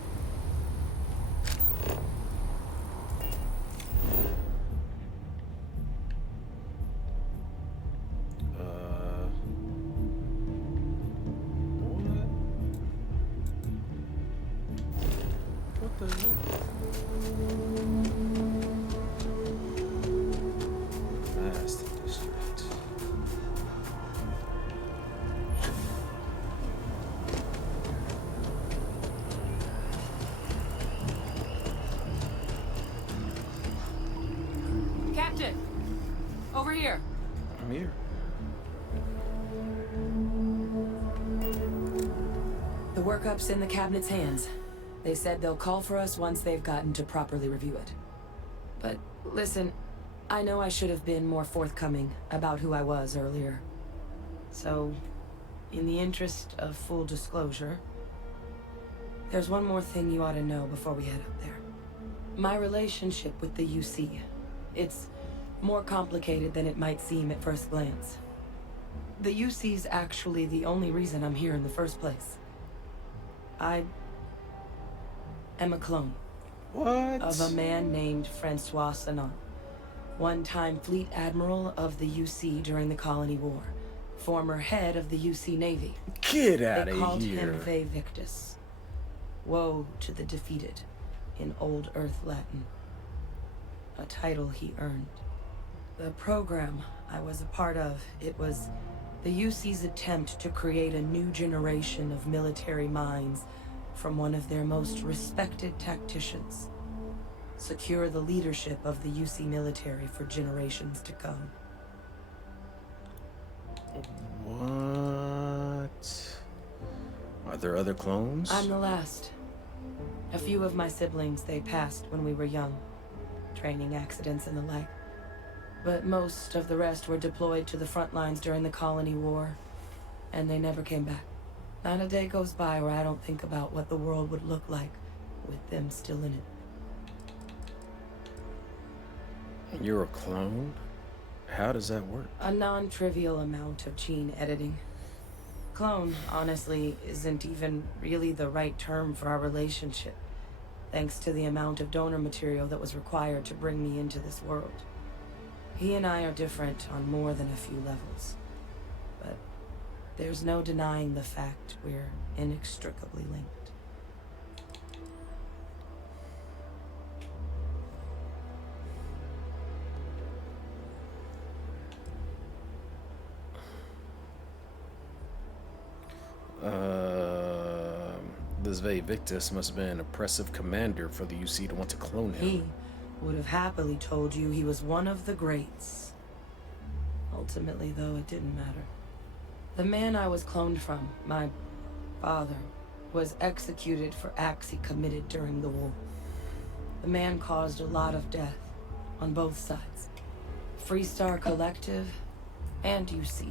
What the heck? Mast District. Captain! Over here! I'm here. The workup's in the cabinet's hands. They said they'll call for us once they've gotten to properly review it. But listen, I know I should have been more forthcoming about who I was earlier. So, in the interest of full disclosure, there's one more thing you ought to know before we head up there. My relationship with the UC, it's more complicated than it might seem at first glance. The UC's actually the only reason I'm here in the first place. I am a clone. What? Of a man named Francois Sanon, one-time fleet admiral of the UC during the Colony War, former head of the UC Navy. Get out They of called here. him Ve Victus. Woe to the defeated, in Old Earth Latin. A title he earned. The program I was a part of, it was the UC's attempt to create a new generation of military minds from one of their most respected tacticians. Secure the leadership of the UC military for generations to come. What? Are there other clones? I'm the last. A few of my siblings, they passed when we were young. Training accidents and the like. But most of the rest were deployed to the front lines during the Colony War, and they never came back. Not a day goes by where I don't think about what the world would look like with them still in it. You're a clone? How does that work? A non-trivial amount of gene editing. Clone, honestly, isn't even really the right term for our relationship. thanks to the amount of donor material that was required to bring me into this world. He and I are different on more than a few levels, but there's no denying the fact we're inextricably linked. This Victus must have been an impressive commander for the UC to want to clone him. He would have happily told you he was one of the greats. Ultimately, though, it didn't matter. The man I was cloned from, my father, was executed for acts he committed during the war. The man caused a lot of death on both sides. Freestar Collective and UC.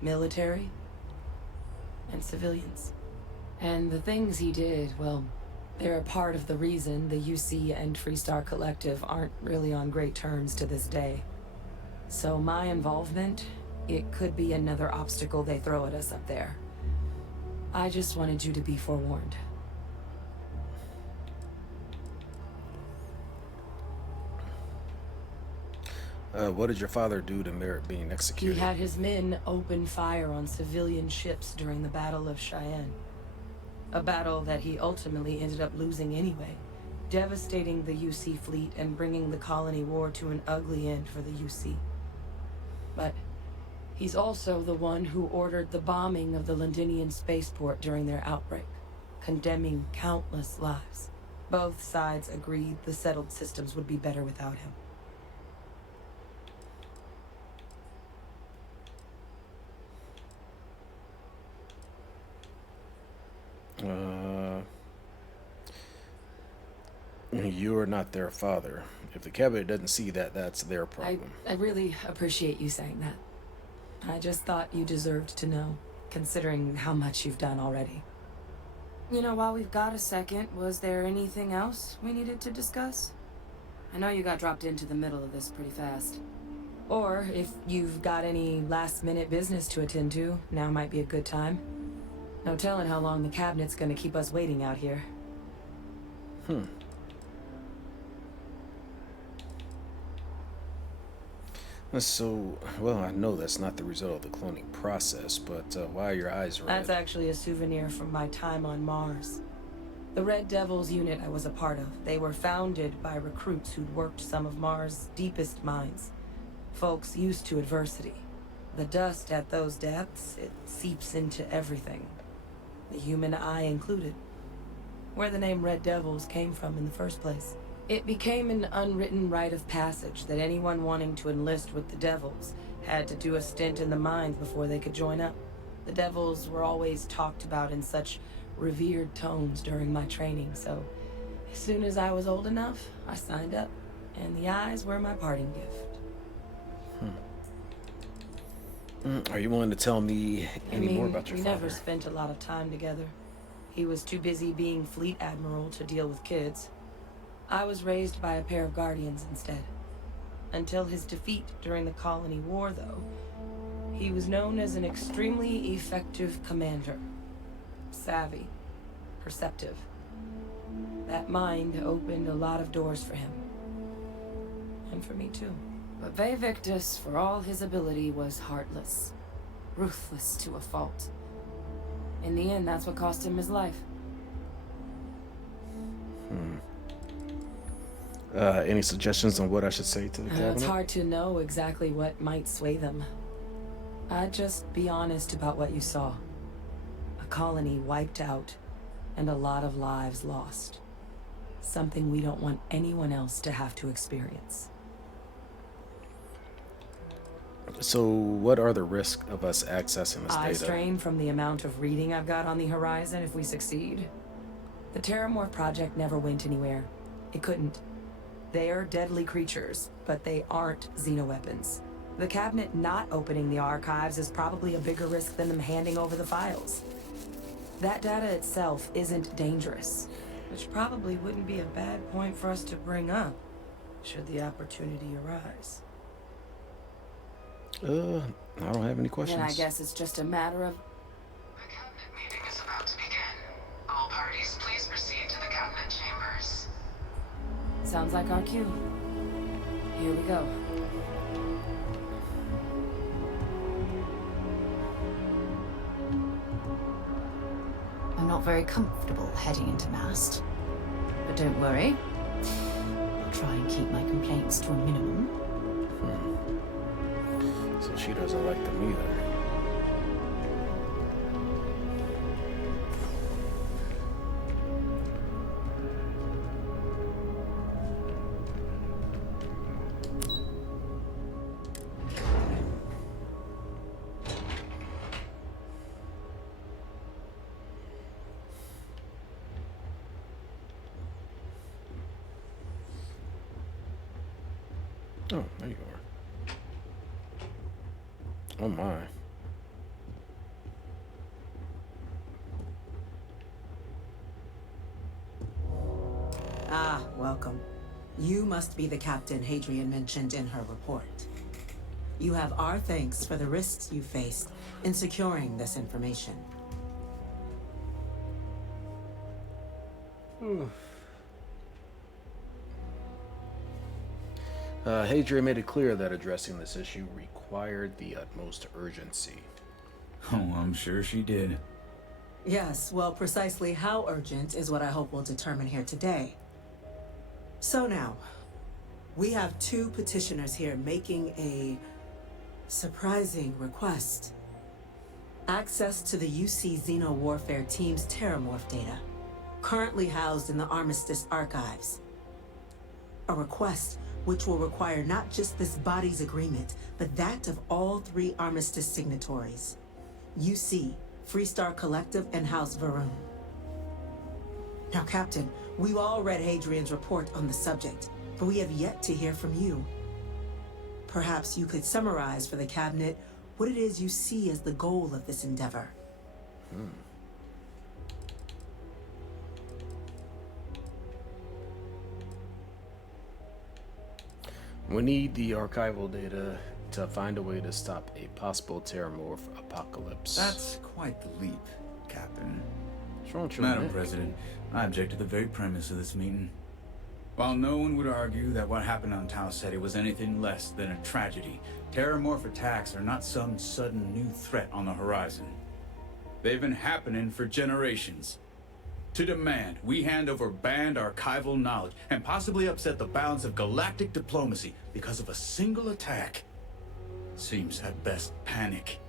Military and civilians. And the things he did, well, they're a part of the reason the UC and Freestar Collective aren't really on great terms to this day. So my involvement, it could be another obstacle they throw at us up there. I just wanted you to be forewarned. What did your father do to merit being executed? He had his men open fire on civilian ships during the Battle of Cheyenne. A battle that he ultimately ended up losing anyway, devastating the UC fleet and bringing the colony war to an ugly end for the UC. But he's also the one who ordered the bombing of the Londinian spaceport during their outbreak, condemning countless lives. Both sides agreed the settled systems would be better without him. You are not their father. If the cabinet doesn't see that, that's their problem. I really appreciate you saying that. I just thought you deserved to know, considering how much you've done already. You know, while we've got a second, was there anything else we needed to discuss? I know you got dropped into the middle of this pretty fast. Or if you've got any last-minute business to attend to, now might be a good time. No telling how long the cabinet's gonna keep us waiting out here. So, well, I know that's not the result of the cloning process, but why are your eyes red? That's actually a souvenir from my time on Mars. The Red Devils unit I was a part of, they were founded by recruits who'd worked some of Mars' deepest mines. Folks used to adversity. The dust at those depths, it seeps into everything. The human eye included. Where the name Red Devils came from in the first place. It became an unwritten rite of passage that anyone wanting to enlist with the Devils had to do a stint in the mines before they could join up. The Devils were always talked about in such revered tones during my training, so as soon as I was old enough, I signed up, and the eyes were my parting gift. Are you willing to tell me any more about your we father? Never spent a lot of time together. He was too busy being fleet admiral to deal with kids. I was raised by a pair of guardians instead. Until his defeat during the colony war, though, he was known as an extremely effective commander. Savvy, perceptive. That mind opened a lot of doors for him. And for me too. But Victus, for all his ability, was heartless. Ruthless to a fault. In the end, that's what cost him his life. Any suggestions on what I should say to the cabinet? It's hard to know exactly what might sway them. I'd just be honest about what you saw. A colony wiped out, and a lot of lives lost. Something we don't want anyone else to have to experience. So, what are the risks of us accessing this I data? strain from the amount of reading I've got on the horizon if we succeed. The Terramorph project never went anywhere. It couldn't. They're deadly creatures, but they aren't xenoweapons. The cabinet not opening the archives is probably a bigger risk than them handing over the files. That data itself isn't dangerous, which probably wouldn't be a bad point for us to bring up, should the opportunity arise. I don't have any questions. And I guess it's just a matter of... The cabinet meeting is about to begin. All parties, please proceed to the cabinet chamber. Sounds like our cue. Here we go. I'm not very comfortable heading into Mast. But don't worry. I'll try and keep my complaints to a minimum. So she doesn't like them either. Oh, there you are. Oh my. Ah, welcome. You must be the captain Hadrian mentioned in her report. You have our thanks for the risks you faced in securing this information. Hadrian made it clear that addressing this issue required the utmost urgency. Oh, I'm sure she did. Yes, well, precisely how urgent is what I hope we'll determine here today. So now, we have two petitioners here making a surprising request. Access to the UC Xeno Warfare Team's Terramorph data, currently housed in the Armistice archives. A request which will require not just this body's agreement, but that of all three Armistice signatories. UC, Freestar Collective, and House Varun. Now, Captain, we've all read Hadrian's report on the subject, but we have yet to hear from you. Perhaps you could summarize for the Cabinet what it is you see as the goal of this endeavor. We need the archival data to find a way to stop a possible Terramorph apocalypse. That's quite the leap, Captain. Madam President, I object to the very premise of this meeting. While no one would argue that what happened on Tau Ceti was anything less than a tragedy, Terramorph attacks are not some sudden new threat on the horizon. They've been happening for generations. To demand we hand over banned archival knowledge and possibly upset the balance of galactic diplomacy because of a single attack seems at best panic.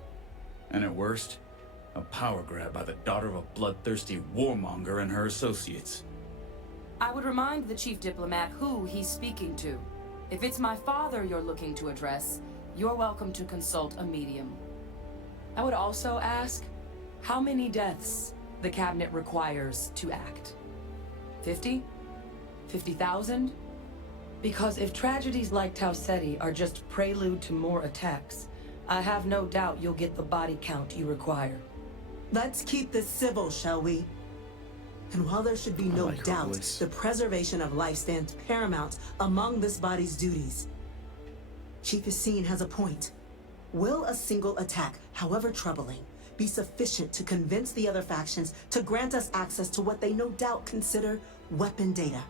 And at worst, a power grab by the daughter of a bloodthirsty warmonger and her associates. I would remind the chief diplomat who he's speaking to. If it's my father you're looking to address, you're welcome to consult a medium. I would also ask how many deaths the Cabinet requires to act. 50? 50,000? Because if tragedies like Tau Ceti are just prelude to more attacks, I have no doubt you'll get the body count you require. Let's keep this civil, shall we? And while there should be no doubt, the preservation of life stands paramount among this body's duties. Chief Yassine has a point. Will a single attack, however troubling, be sufficient to convince the other factions to grant us access to what they no doubt consider weapon data?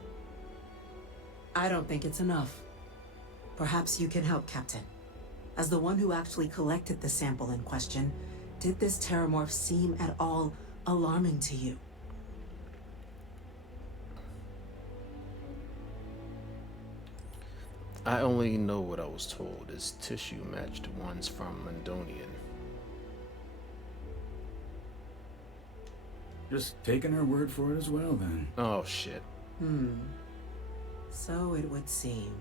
I don't think it's enough. Perhaps you can help, Captain. As the one who actually collected the sample in question, did this Terramorph seem at all alarming to you? I only know what I was told is tissue matched ones from Mendonian. Just taking her word for it as well, then. Oh, shit. So it would seem.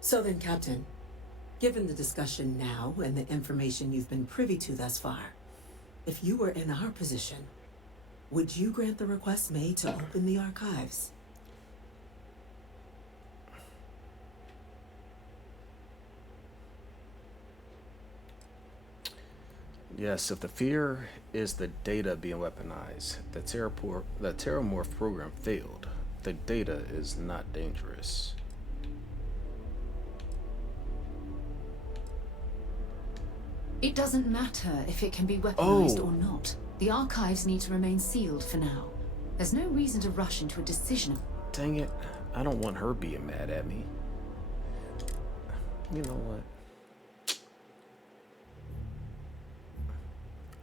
So then, Captain, given the discussion now and the information you've been privy to thus far, if you were in our position, would you grant the request made to open the archives? Yes, if the fear is the data being weaponized, the Terramorph program failed. The data is not dangerous. It doesn't matter if it can be weaponized or not. The archives need to remain sealed for now. There's no reason to rush into a decision. Dang it. I don't want her being mad at me. You know what?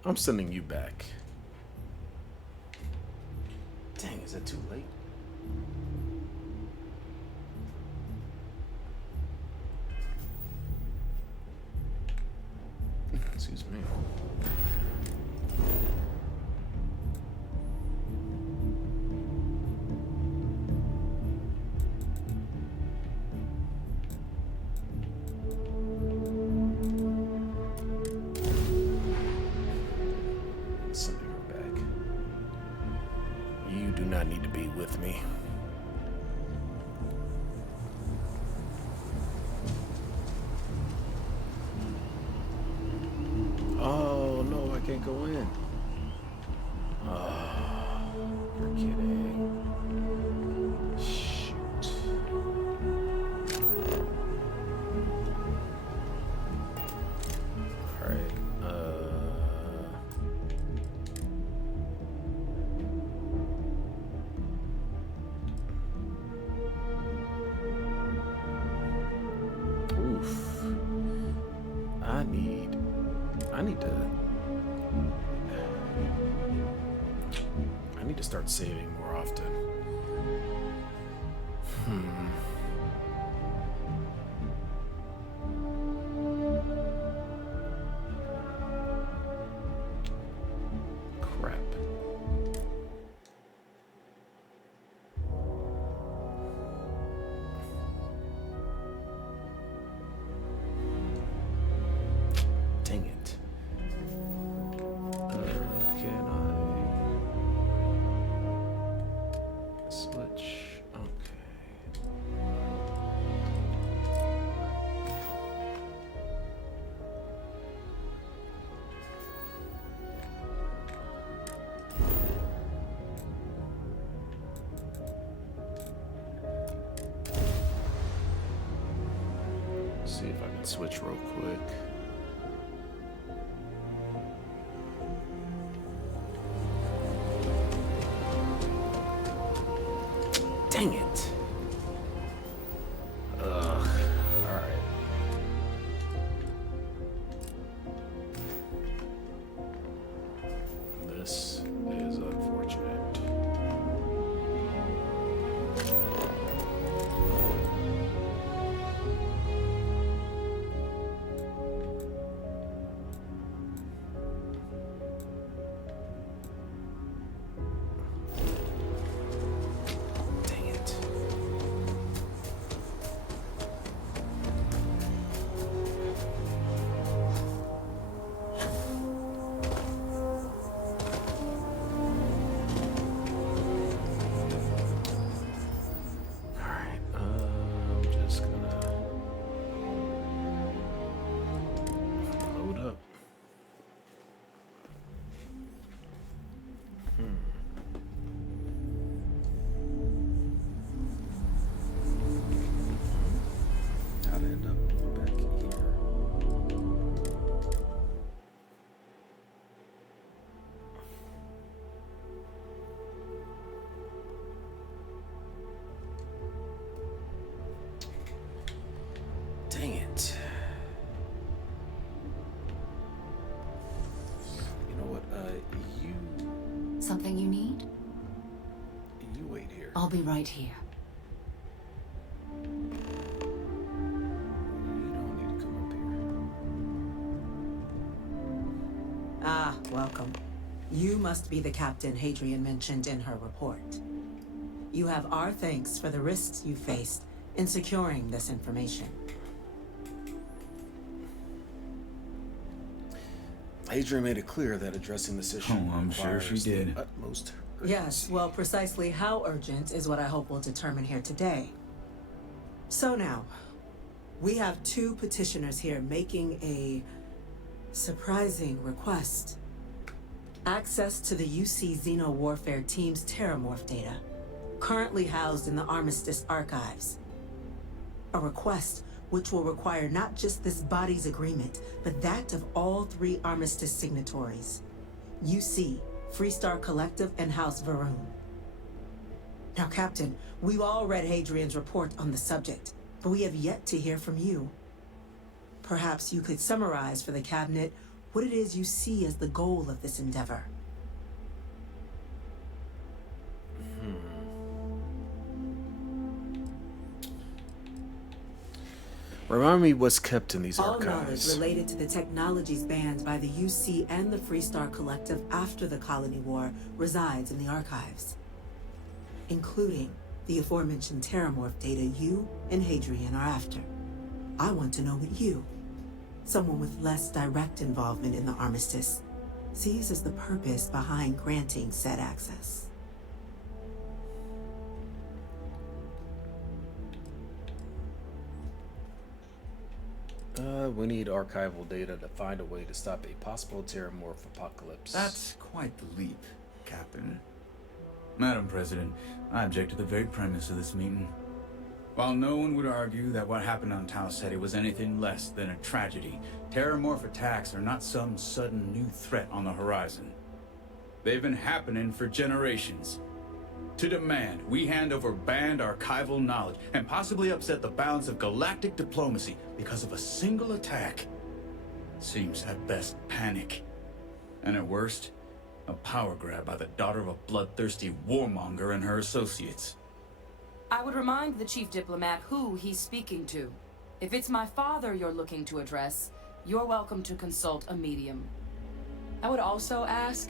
I'm sending you back. Dang, is that too late? Excuse me. Sending her back. You do not need to be with me. Oh no, I can't go in. Oh, you're kidding. Shoot. Alright, oof. I need to start saving more often. Crap. Dang it. Can I switch? Okay. See if I can switch real quick. Dang it. Ugh. Alright. This is unfortunate. Dang it. Alright, I'm just gonna load up. How'd I end up back here? Dang it. You know what, Something you need? you wait here. I'll be right here. You don't need to come up here. Ah, welcome. You must be the captain Hadrian mentioned in her report. You have our thanks for the risks you faced in securing this information. Adrian made it clear that addressing this issue I'm sure she requires the did. utmost Yes, well, precisely how urgent is what I hope we'll determine here today. So now, we have two petitioners here making a surprising request. Access to the UC Xeno Warfare Team's Terramorph data, currently housed in the Armistice archives. A request which will require not just this body's agreement, but that of all three Armistice signatories. UC, Freestar Collective, and House Varun. Now, Captain, we've all read Hadrian's report on the subject, but we have yet to hear from you. Perhaps you could summarize for the Cabinet what it is you see as the goal of this endeavor. Remind me what's kept in these All knowledge archives. related to the technologies banned by the UC and the Freestar Collective after the Colony War resides in the archives, including the aforementioned Terramorph data you and Hadrian are after. I want to know what you, someone with less direct involvement in the armistice, sees as the purpose behind granting said access. We need archival data to find a way to stop a possible Terramorph apocalypse. That's quite the leap, Captain. Madam President, I object to the very premise of this meeting. While no one would argue that what happened on Tau Ceti was anything less than a tragedy, Terramorph attacks are not some sudden new threat on the horizon. They've been happening for generations. To demand we hand over banned archival knowledge and possibly upset the balance of galactic diplomacy because of a single attack seems at best panic, and at worst, a power grab by the daughter of a bloodthirsty warmonger and her associates. I would remind the chief diplomat who he's speaking to. If it's my father you're looking to address, you're welcome to consult a medium. I would also ask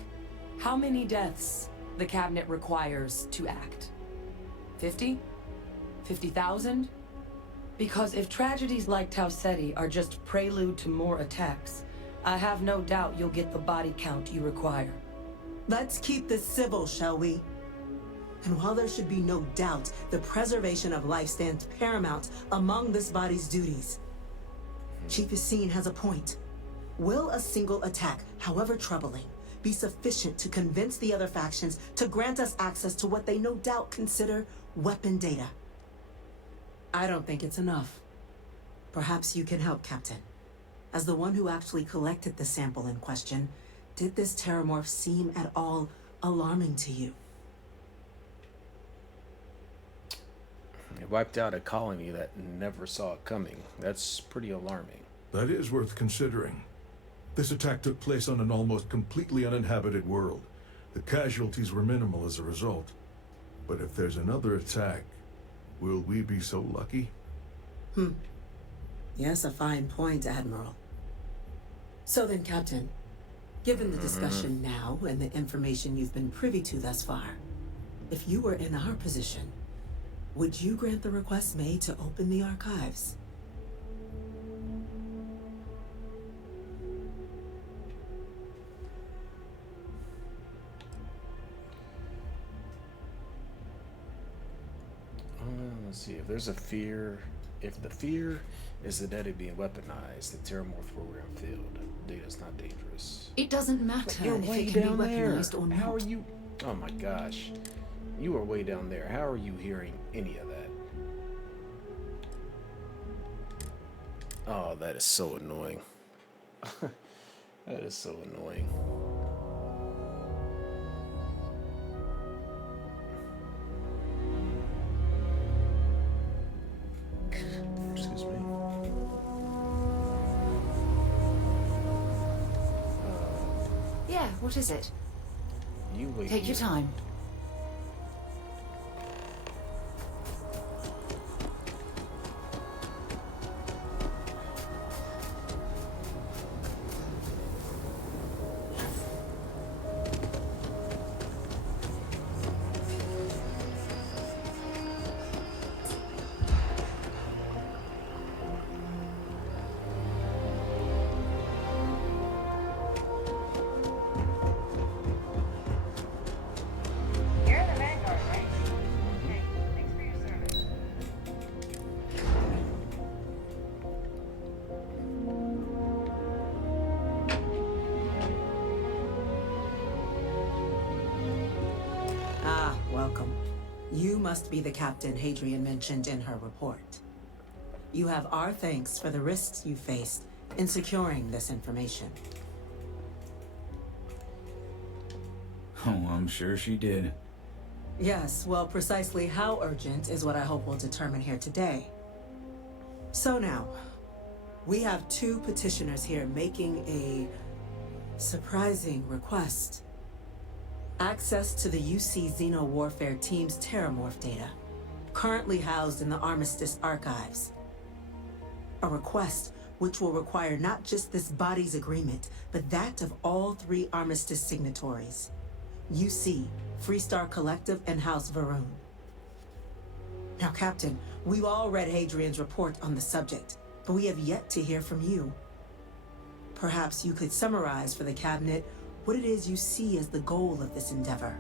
how many deaths the Cabinet requires to act. 50? 50,000? Because if tragedies like Tau Ceti are just prelude to more attacks, I have no doubt you'll get the body count you require. Let's keep this civil, shall we? And while there should be no doubt the preservation of life stands paramount among this body's duties, Chief Yassine has a point. Will a single attack, however troubling, be sufficient to convince the other factions to grant us access to what they no doubt consider weapon data? I don't think it's enough. Perhaps you can help, Captain. As the one who actually collected the sample in question, did this Terramorph seem at all alarming to you? It wiped out a colony that never saw it coming. That's pretty alarming. That is worth considering. This attack took place on an almost completely uninhabited world. The casualties were minimal as a result. But if there's another attack, will we be so lucky? Yes, a fine point, Admiral. So then, Captain, given the discussion now and the information you've been privy to thus far, if you were in our position, would you grant the request made to open the archives? Let's see, if there's a fear, if the fear is the data being weaponized, the Terramorph program failed. Data's not dangerous. It doesn't matter You're if way it can down be there. weaponized or not. How are you? Oh my gosh. You are way down there. How are you hearing any of that? Oh, that is so annoying. That is so annoying. Excuse me. Yeah, what is it? You wait. Take your time. You're in the Vanguard, right? Okay, thanks for your service. Ah, welcome. You must be the captain Hadrian mentioned in her report. You have our thanks for the risks you faced in securing this information. Oh, I'm sure she did. Yes, well, precisely how urgent is what I hope we'll determine here today. So now, we have two petitioners here making a surprising request. Access to the UC Xeno Warfare Team's Terramorph data, currently housed in the Armistice archives. A request which will require not just this body's agreement, but that of all three Armistice signatories. UC, Freestar Collective, and House Varun. Now, Captain, we've all read Hadrian's report on the subject, but we have yet to hear from you. Perhaps you could summarize for the Cabinet what it is you see as the goal of this endeavor.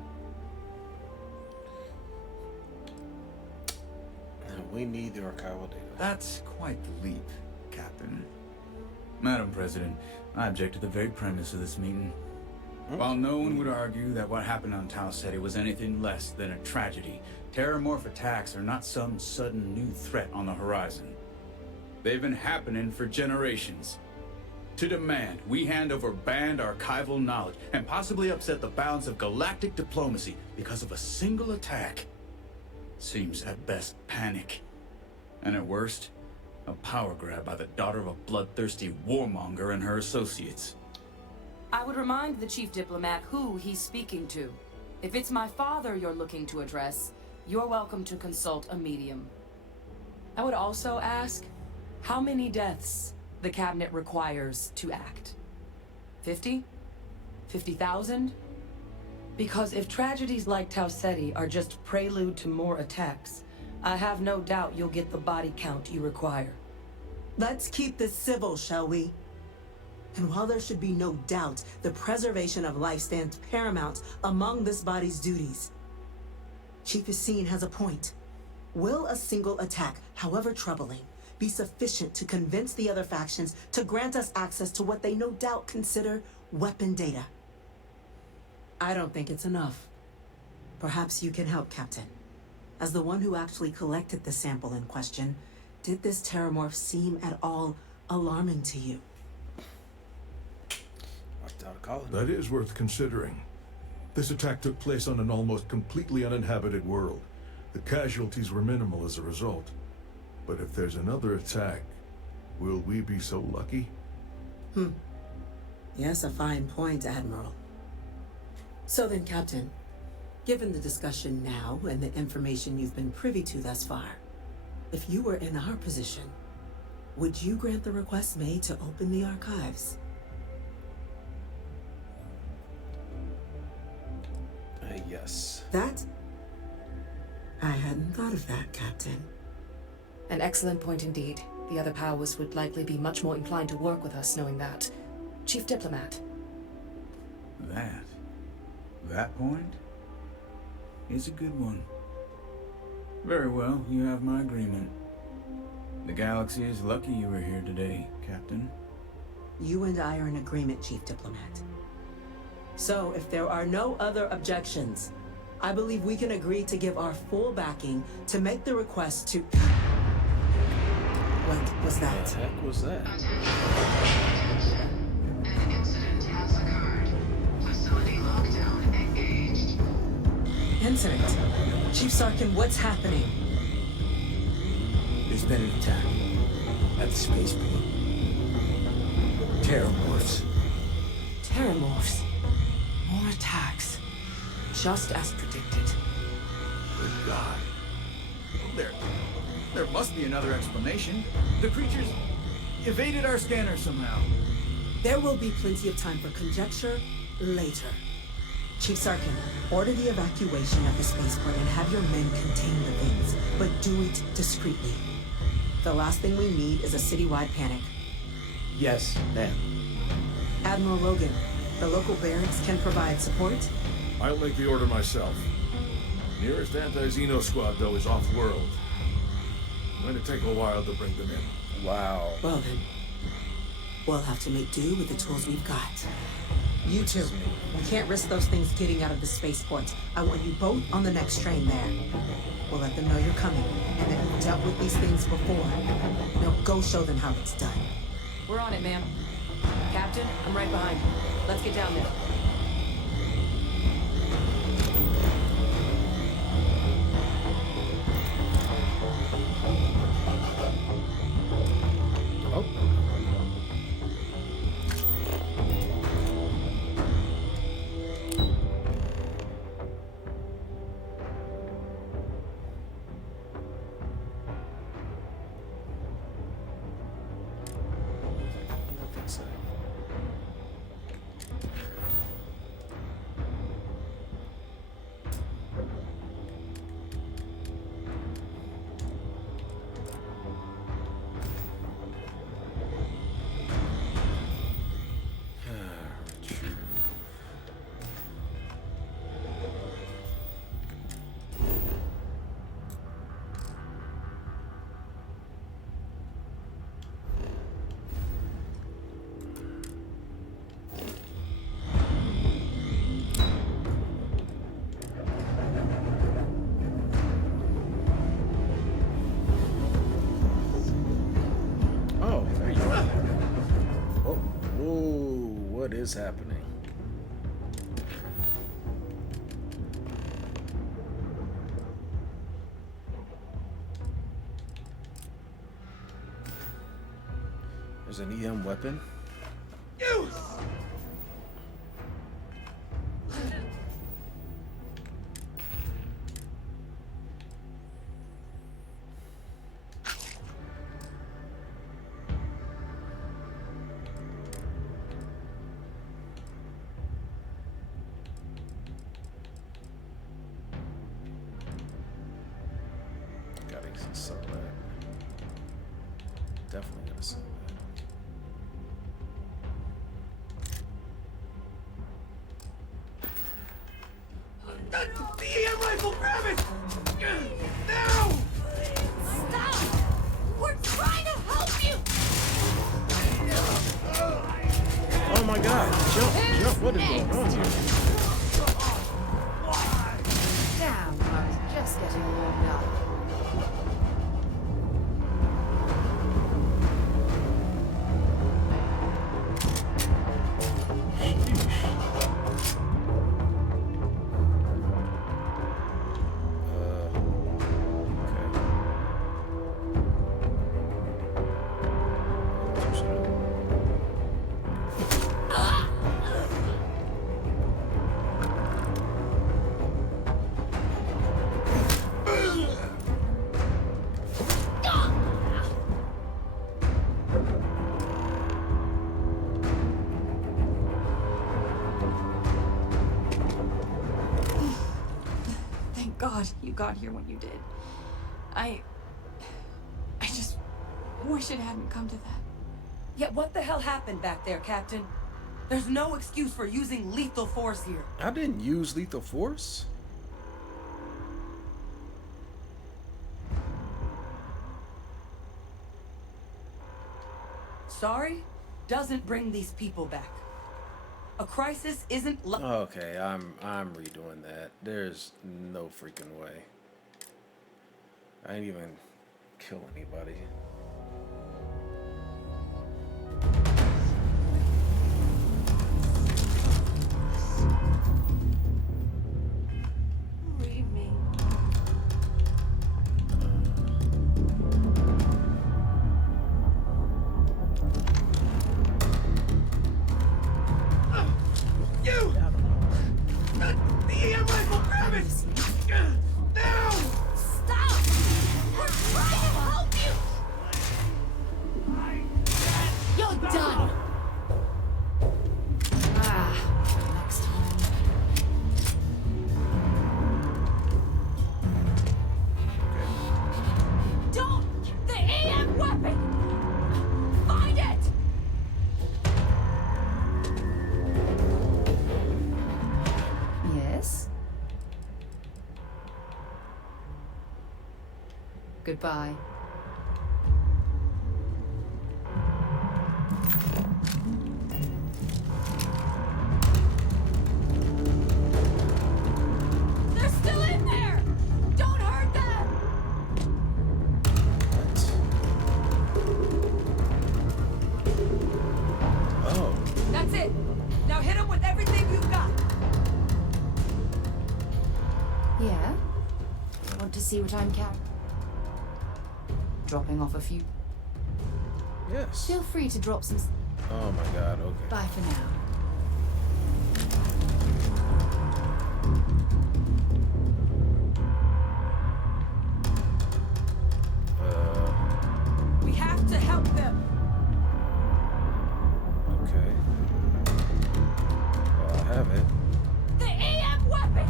We need the archival data. That's quite the leap, Captain. Madam President, I object to the very premise of this meeting. While no one would argue that what happened on Tau Ceti was anything less than a tragedy, terramorph attacks are not some sudden new threat on the horizon. They've been happening for generations. To demand we hand over banned archival knowledge and possibly upset the balance of galactic diplomacy because of a single attack seems at best panic, and at worst, a power grab by the daughter of a bloodthirsty warmonger and her associates. I would remind the chief diplomat who he's speaking to. If it's my father you're looking to address, you're welcome to consult a medium. I would also ask how many deaths the Cabinet requires to act. 50? 50,000? Because if tragedies like Tau Ceti are just prelude to more attacks, I have no doubt you'll get the body count you require. Let's keep this civil, shall we? And while there should be no doubt, the preservation of life stands paramount among this body's duties. Chief Essene has a point. Will a single attack, however troubling, be sufficient to convince the other factions to grant us access to what they no doubt consider weapon data? I don't think it's enough. Perhaps you can help, Captain. As the one who actually collected the sample in question, did this terramorph seem at all alarming to you? That is worth considering. This attack took place on an almost completely uninhabited world. The casualties were minimal as a result. But if there's another attack, will we be so lucky? Yes, a fine point, Admiral. So then, Captain, given the discussion now and the information you've been privy to thus far, if you were in our position, would you grant the request made to open the archives? Yes. That? I hadn't thought of that, Captain. An excellent point indeed. The other powers would likely be much more inclined to work with us knowing that. Chief Diplomat. That point is a good one. Very well, you have my agreement. The galaxy is lucky you were here today, Captain. You and I are in agreement, Chief Diplomat. So, if there are no other objections, I believe we can agree to give our full backing to make the request to... What was that? What the heck was that? An incident has occurred. Facility lockdown engaged. Incident? Chief Sarkin, what's happening? There's been an attack at the spaceport. Terramorphs. Terramorphs. More attacks. Just as predicted. Good God. There must be another explanation. The creatures evaded our scanner somehow. There will be plenty of time for conjecture later. Chief Sarkin, order the evacuation of the spaceport and have your men contain the things, but do it discreetly. The last thing we need is a citywide panic. Yes, ma'am. Admiral Logan, the local barracks can provide support? I'll make the order myself. Nearest anti-Xeno squad, though, is off-world. Going to take a while to bring them in. Wow. Well then, we'll have to make do with the tools we've got. You two, we can't risk those things getting out of the spaceport. I want you both on the next train there. We'll let them know you're coming, and that you've dealt with these things before. Now go show them how it's done. We're on it, ma'am. Captain, I'm right behind you. Let's get down there. is happening? There's an EM weapon. You! Gotta sell that. Definitely gotta sell that. The EM rifle, grab it! Now! Stop! We're trying to help you! Oh my god, jump, jump, what is going on here? Damn, I was just getting warmed up. Thank God you got here when you did. I just wish it hadn't come to that. Yeah, what the hell happened back there, Captain? There's no excuse for using lethal force here. I didn't use lethal force. Sorry doesn't bring these people back. A crisis isn't Okay, I'm redoing that. There's no freaking way. I didn't even kill anybody. Leave me. You! The EM rifle, grab it! Now! Stop! We're trying to help you! You're done! Next time. Don't! The EM weapon! Find it! Yes? Goodbye. They're still in there! Don't hurt them! Oh. That's it. Now hit them with everything you've got. Yeah? Want to see what I'm dropping off a few? Yes. Feel free to drop some. Oh my god, okay. Bye for now. We have to help them. Okay. Well, I have it. The EM weapon!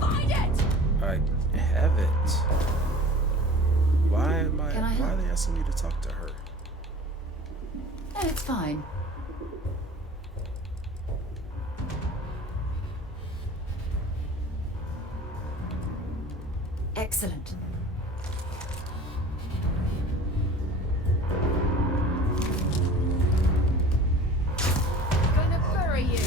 Find it! I have it. Why am I? Can I Why help? are they asking me to talk to her? No, it's fine. Excellent. Gonna bury you!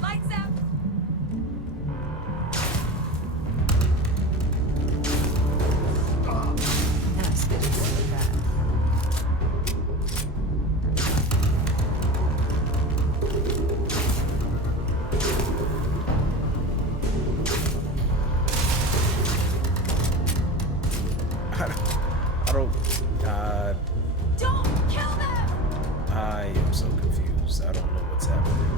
Lights out. Don't kill them! I am so confused. I don't know what's happening.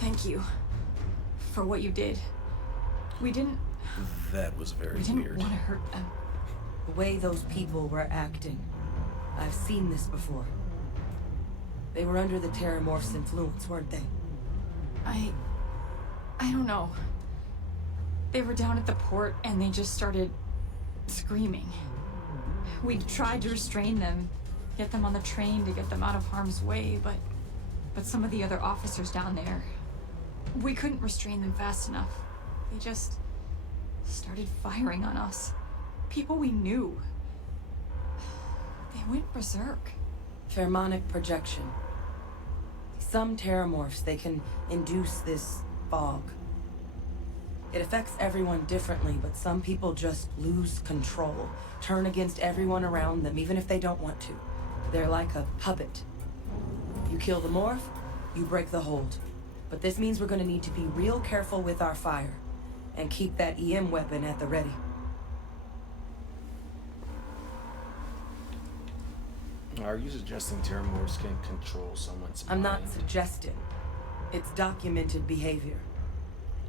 Thank you for what you did. That was very We didn't weird. want to hurt them. The way those people were acting, I've seen this before. They were under the Terramorph's influence, weren't they? I don't know. They were down at the port and they just started screaming. We tried to restrain them, get them on the train to get them out of harm's way, but some of the other officers down there, we couldn't restrain them fast enough. They just started firing on us. People we knew. They went berserk. Pheromonic projection. Some Terramorphs, they can induce this fog. It affects everyone differently, but some people just lose control, turn against everyone around them, even if they don't want to. They're like a puppet. You kill the morph, you break the hold. But this means we're gonna need to be real careful with our fire, and keep that EM weapon at the ready. Are you suggesting Terramorphs can control someone's I'm mind? not suggesting. It's documented behavior.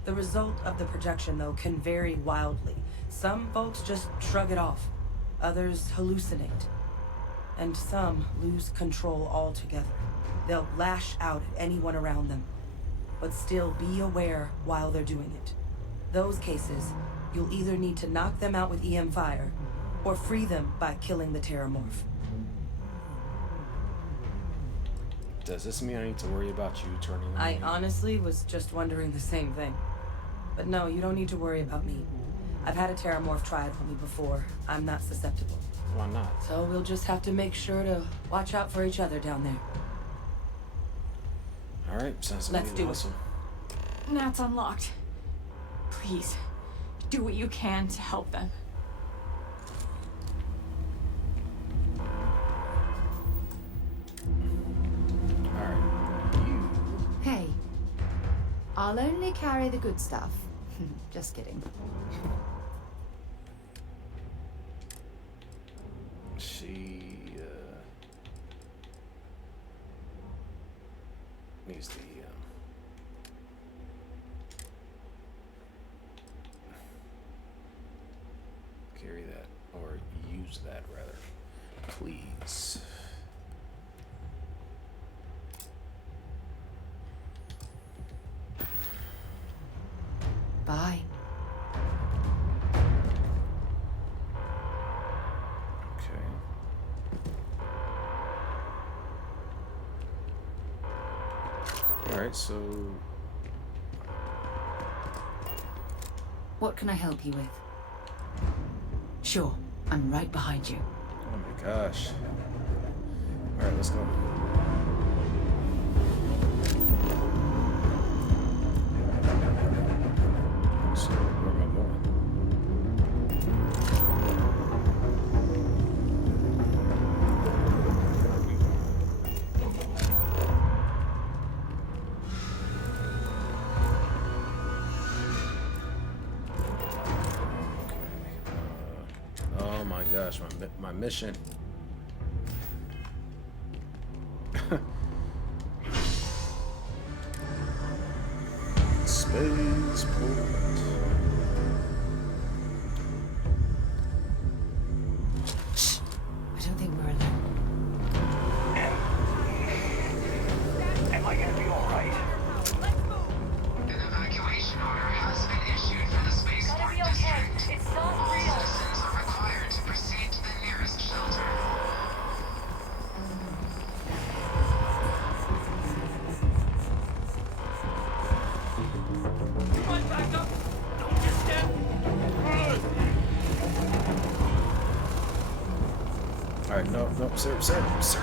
The result of the projection, though, can vary wildly. Some folks just shrug it off. Others hallucinate. And some lose control altogether. They'll lash out at anyone around them, but still be aware while they're doing it. Those cases, you'll either need to knock them out with EM fire, or free them by killing the Terramorph. Does this mean I need to worry about you turning on I me? honestly was just wondering the same thing. But no, you don't need to worry about me. I've had a Terramorph try it on me before. I'm not susceptible. Why not? So we'll just have to make sure to watch out for each other down there. Alright, sounds Let's like do it. awesome. Nat's unlocked. Please, do what you can to help them. Alright, you. Hey, I'll only carry the good stuff. Just kidding. She needs the carry that, or use that rather, please. Bye. Okay. All right, so What can I help you with? Sure, I'm right behind you. oh my gosh. All right, let's go. So where am I going? Oh my gosh, my mission. Spaceport. I don't think we're alone. Am I gonna be alright? An evacuation order has been issued for the spaceport district. It's not All real. citizens are required to proceed to the nearest shelter. Run back up! Don't get stabbed! All right, no, sir.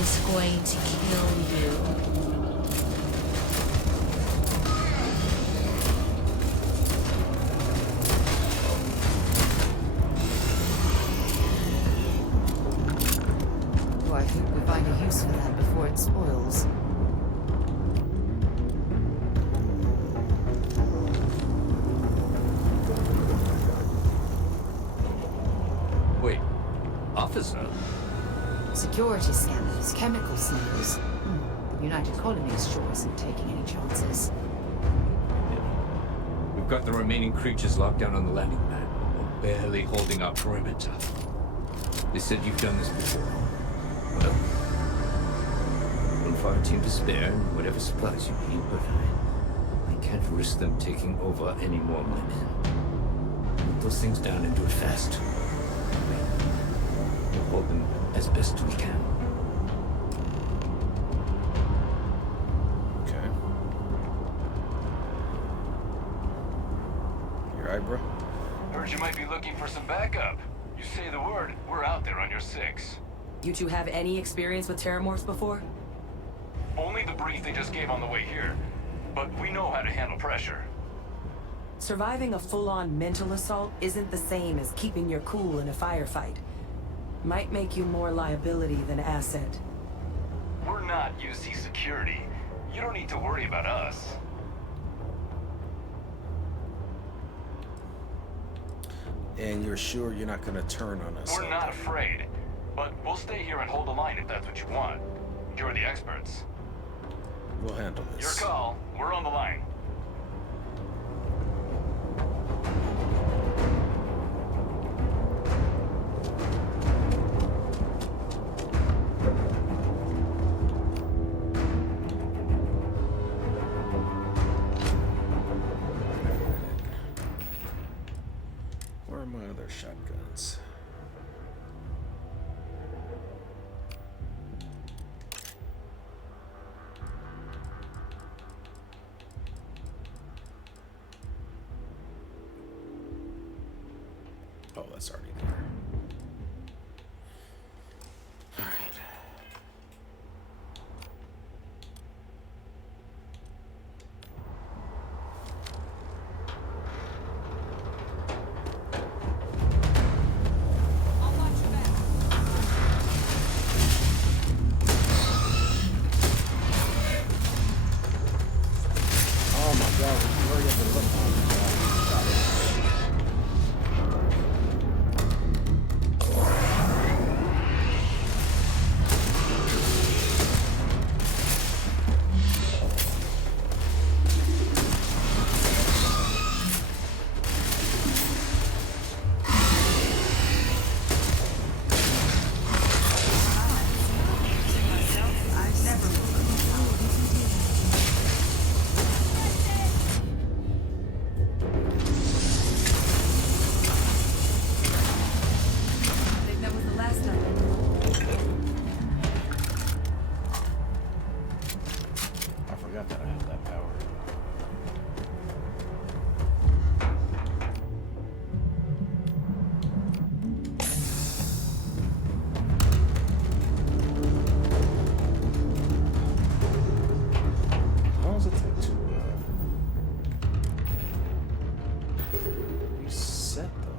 is going to kill you. Oh, I hope we find a use for that before it spoils. Wait, officer? Security scanners, chemical sniffers. The United Colonies sure isn't taking any chances. We've got the remaining creatures locked down on the landing pad. We're barely holding our perimeter. They said you've done this before. Well, one for our team to spare and whatever supplies you need, but I can't risk them taking over any more men. Put those things down and do it fast. We'll hold them as best we can. Okay. You alright, bro? Heard you might be looking for some backup. You say the word, we're out there on your 6. You two have any experience with terramorphs before? Only the brief they just gave on the way here. But we know how to handle pressure. Surviving a full-on mental assault isn't the same as keeping your cool in a firefight. Might make you more liability than asset. We're not UC security. You don't need to worry about us. And you're sure you're not gonna turn on us? We're not afraid. But we'll stay here and hold the line if that's what you want. You're the experts. We'll handle this. Your call. We're on the line. Where are my other shotguns? Oh, that's already there. All right. Oh my God, would you hurry up and look on me? I think that was the last of it. I forgot that I have that power. How long does it take to reset though?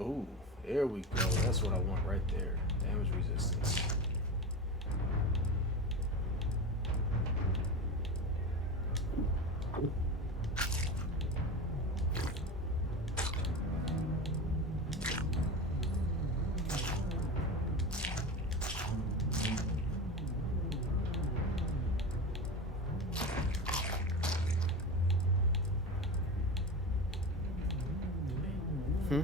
Oh, there we go. That's what I want right there. Damage resistance. Hmm.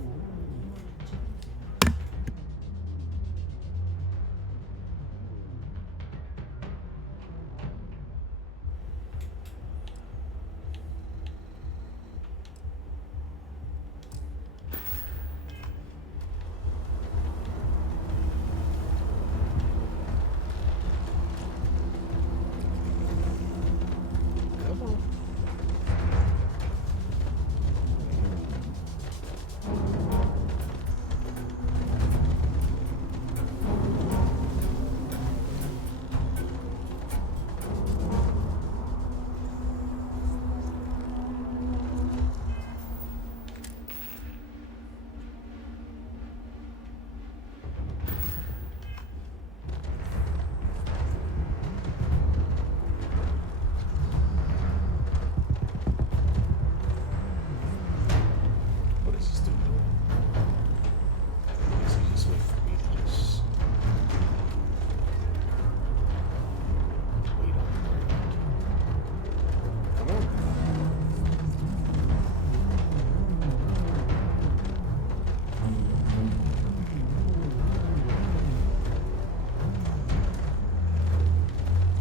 Come on. What is this dude doing? I guess he just wait for me to just wait on the ground. Come on.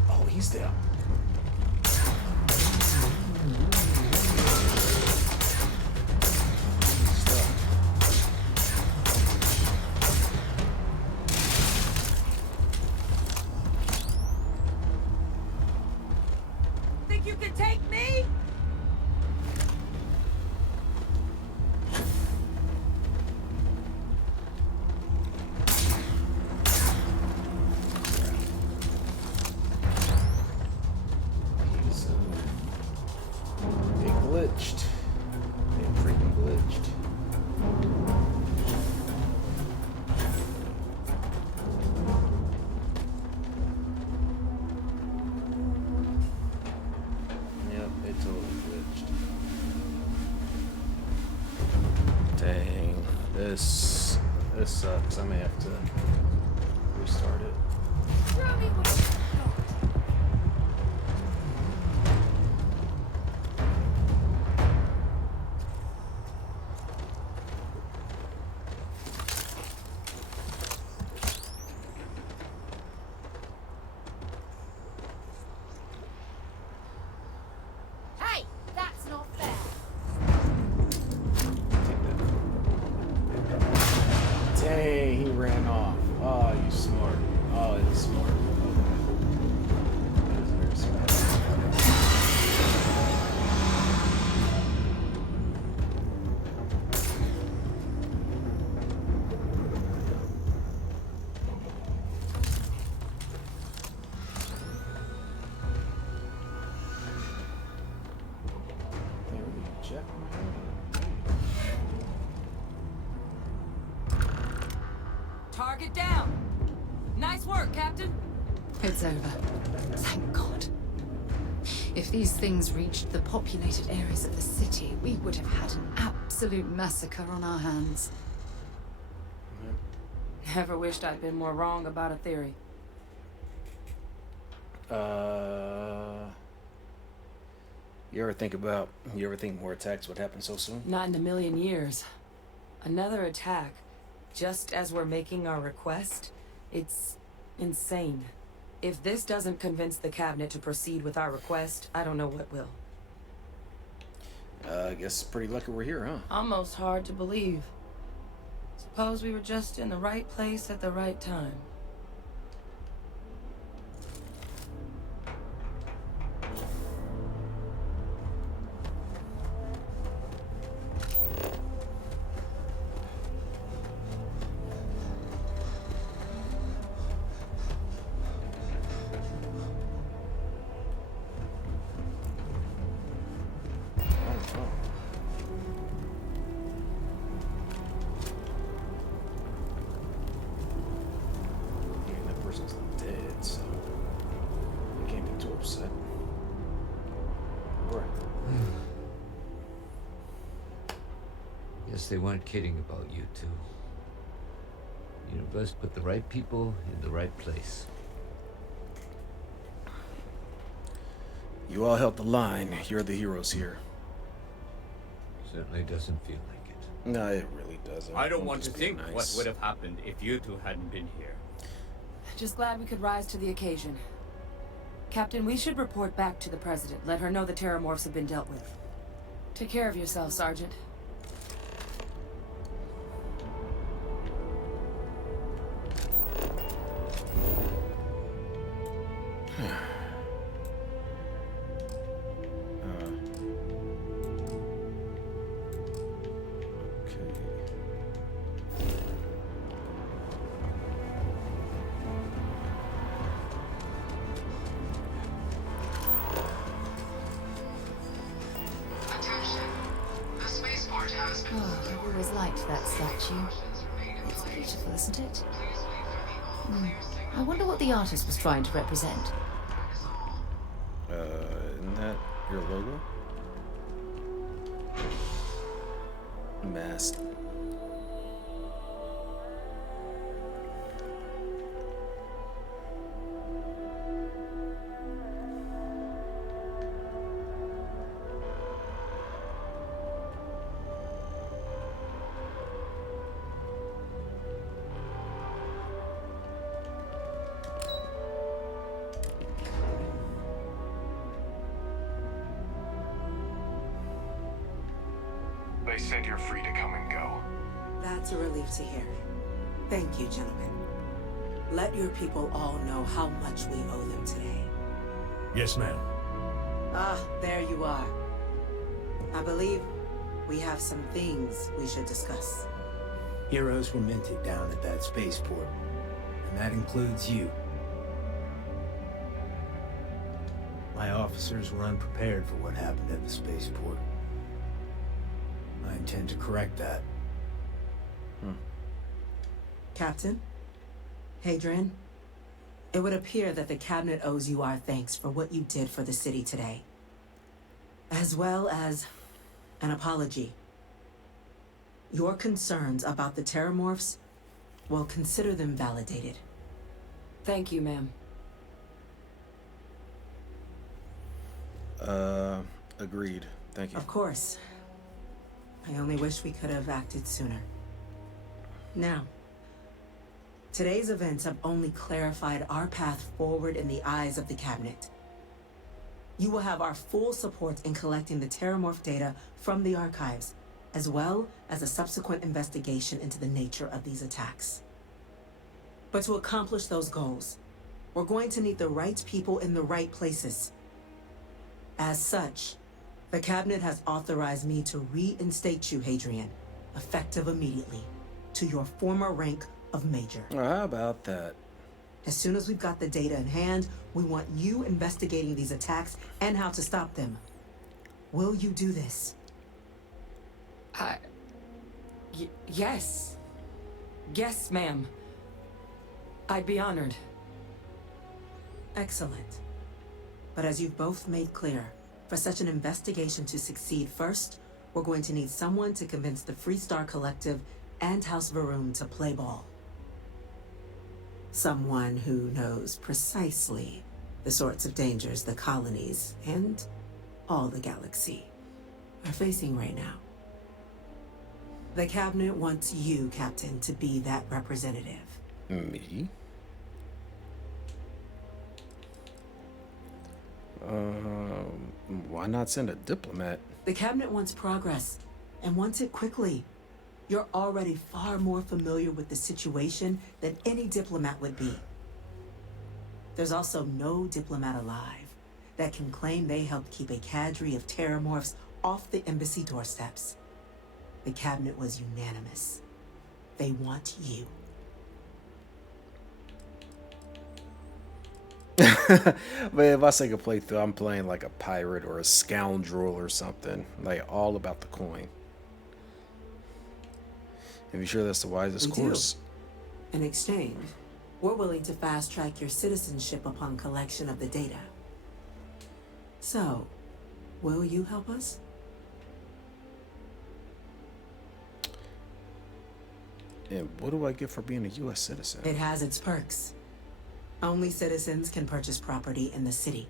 Oh, he's there. Think you can take me? He's big glitched. Big freaking glitched. Yep, it totally glitched. Dang, this sucks. I may have to restart it. Throw me what you got. Hey, that's not fair. Dang, he ran off. Oh, you smart. Oh, he's smart. That is very smart. There we check. Target down. Nice work, Captain. It's over. Thank God. If these things reached the populated areas of the city, we would have had an absolute massacre on our hands. Never wished I'd been more wrong about a theory. You ever think more attacks would happen so soon? Not in a million years. Another attack, just as we're making our request? It's insane. If this doesn't convince the cabinet to proceed with our request, I don't know what will. I guess it's pretty lucky we're here, huh? Almost hard to believe. Suppose we were just in the right place at the right time. Guess they weren't kidding about you two. The universe put the right people in the right place. You all held the line. You're the heroes here. Certainly doesn't feel like it. No, it really doesn't. I don't I'm want to just being think nice. what would have happened if you two hadn't been here. Just glad we could rise to the occasion. Captain, we should report back to the President. Let her know the Terramorphs have been dealt with. Take care of yourself, Sergeant. Attention. The spaceport has been Oh, I've always liked that statue. It's beautiful, isn't it? I wonder what the artist was trying to represent. Isn't that your logo? Mast. They said you're free to come and go. That's a relief to hear. Thank you, gentlemen. Let your people all know how much we owe them today. Yes, ma'am. Ah, there you are. I believe we have some things we should discuss. Heroes were minted down at that spaceport, and that includes you. My officers were unprepared for what happened at the spaceport. I intend to correct that. Captain, Hadrian, it would appear that the Cabinet owes you our thanks for what you did for the city today, as well as an apology. Your concerns about the Terramorphs, well, consider them validated. Thank you, ma'am. Agreed. Thank you. Of course. I only wish we could have acted sooner. Now, today's events have only clarified our path forward in the eyes of the Cabinet. You will have our full support in collecting the Terramorph data from the archives, as well as a subsequent investigation into the nature of these attacks. But to accomplish those goals, we're going to need the right people in the right places. As such, the Cabinet has authorized me to reinstate you, Hadrian, effective immediately, to your former rank of Major. How about that? As soon as we've got the data in hand, we want you investigating these attacks and how to stop them. Will you do this? Yes. Yes, ma'am. I'd be honored. Excellent. But as you've both made clear, for such an investigation to succeed, first, we're going to need someone to convince the Freestar Collective and House Varun to play ball. Someone who knows precisely the sorts of dangers the colonies and all the galaxy are facing right now. The Cabinet wants you, Captain, to be that representative. Me? Why not send a diplomat? The Cabinet wants progress, and wants it quickly. You're already far more familiar with the situation than any diplomat would be. There's also no diplomat alive that can claim they helped keep a cadre of Terramorphs off the embassy doorsteps. The Cabinet was unanimous. They want you. But if I take a playthrough, I'm playing like a pirate or a scoundrel or something. Like all about the coin. And be sure that's the wisest course. In exchange, we're willing to fast-track your citizenship upon collection of the data. So, will you help us? And what do I get for being a U.S. citizen? It has its perks. Only citizens can purchase property in the city.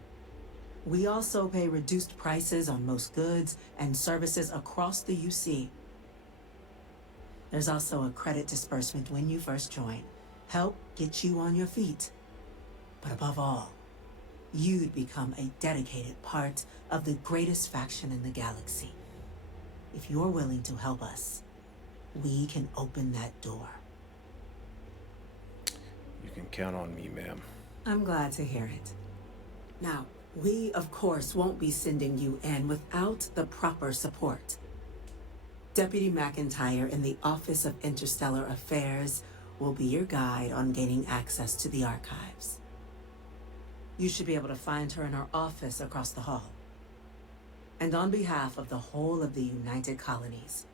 We also pay reduced prices on most goods and services across the UC. There's also a credit disbursement when you first join. Help get you on your feet. But above all, you'd become a dedicated part of the greatest faction in the galaxy. If you're willing to help us, we can open that door. You can count on me, ma'am. I'm glad to hear it. Now, we, of course, won't be sending you in without the proper support. Deputy McIntyre in the Office of Interstellar Affairs will be your guide on gaining access to the archives. You should be able to find her in her office across the hall. And on behalf of the whole of the United Colonies,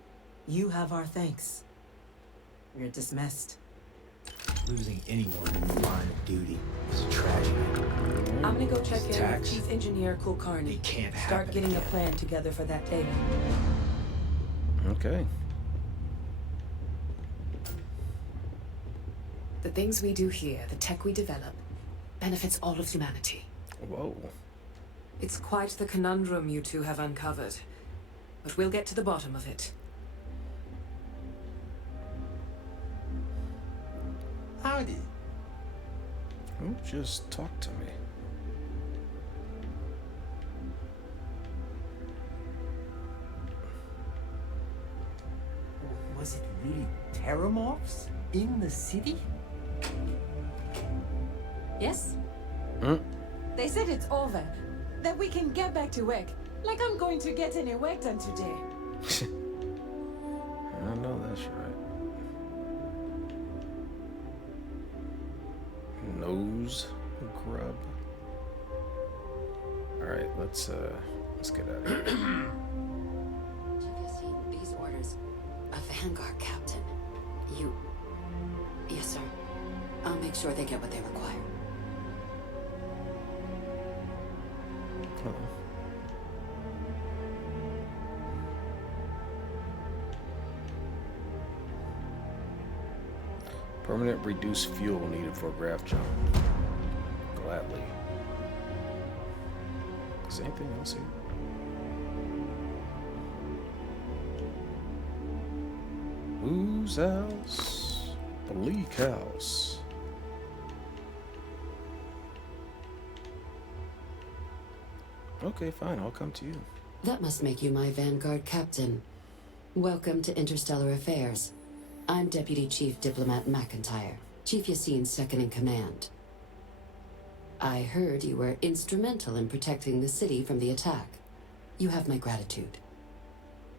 you have our thanks. You're dismissed. Losing anyone in the line of duty is a tragedy. I'm gonna go check in Tax. with Chief Engineer Kulkarni. It can't Start happen getting a again. plan together for that data. Okay. The things we do here, the tech we develop, benefits all of humanity. Whoa. It's quite the conundrum you two have uncovered, but we'll get to the bottom of it. Howdy. Who just talked to me? Was it really terramorphs in the city? Yes? Hmm? They said it's over. That we can get back to work. Like I'm going to get any work done today. I know that's right. Nose grub. Alright, let's get out of here. Have you seen these orders? A Vanguard captain. You... Yes, sir. I'll make sure they get what they require. Hello. Permanent reduced fuel needed for grav jump. Gladly. Is there anything else here? Whose house? The Leak house. Okay, fine. I'll come to you. That must make you my Vanguard captain. Welcome to Interstellar Affairs. I'm Deputy Chief Diplomat McIntyre, Chief Yassine's second in command. I heard you were instrumental in protecting the city from the attack. You have my gratitude.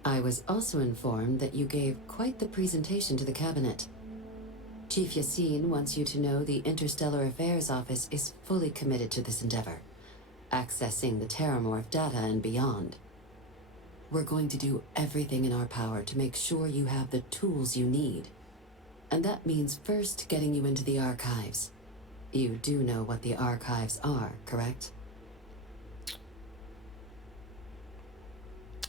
I was also informed that you gave quite the presentation to the cabinet. Chief Yassine wants you to know the Interstellar Affairs Office is fully committed to this endeavor, accessing the Terramorph data and beyond. We're going to do everything in our power to make sure you have the tools you need. And that means first getting you into the archives. You do know what the archives are, correct?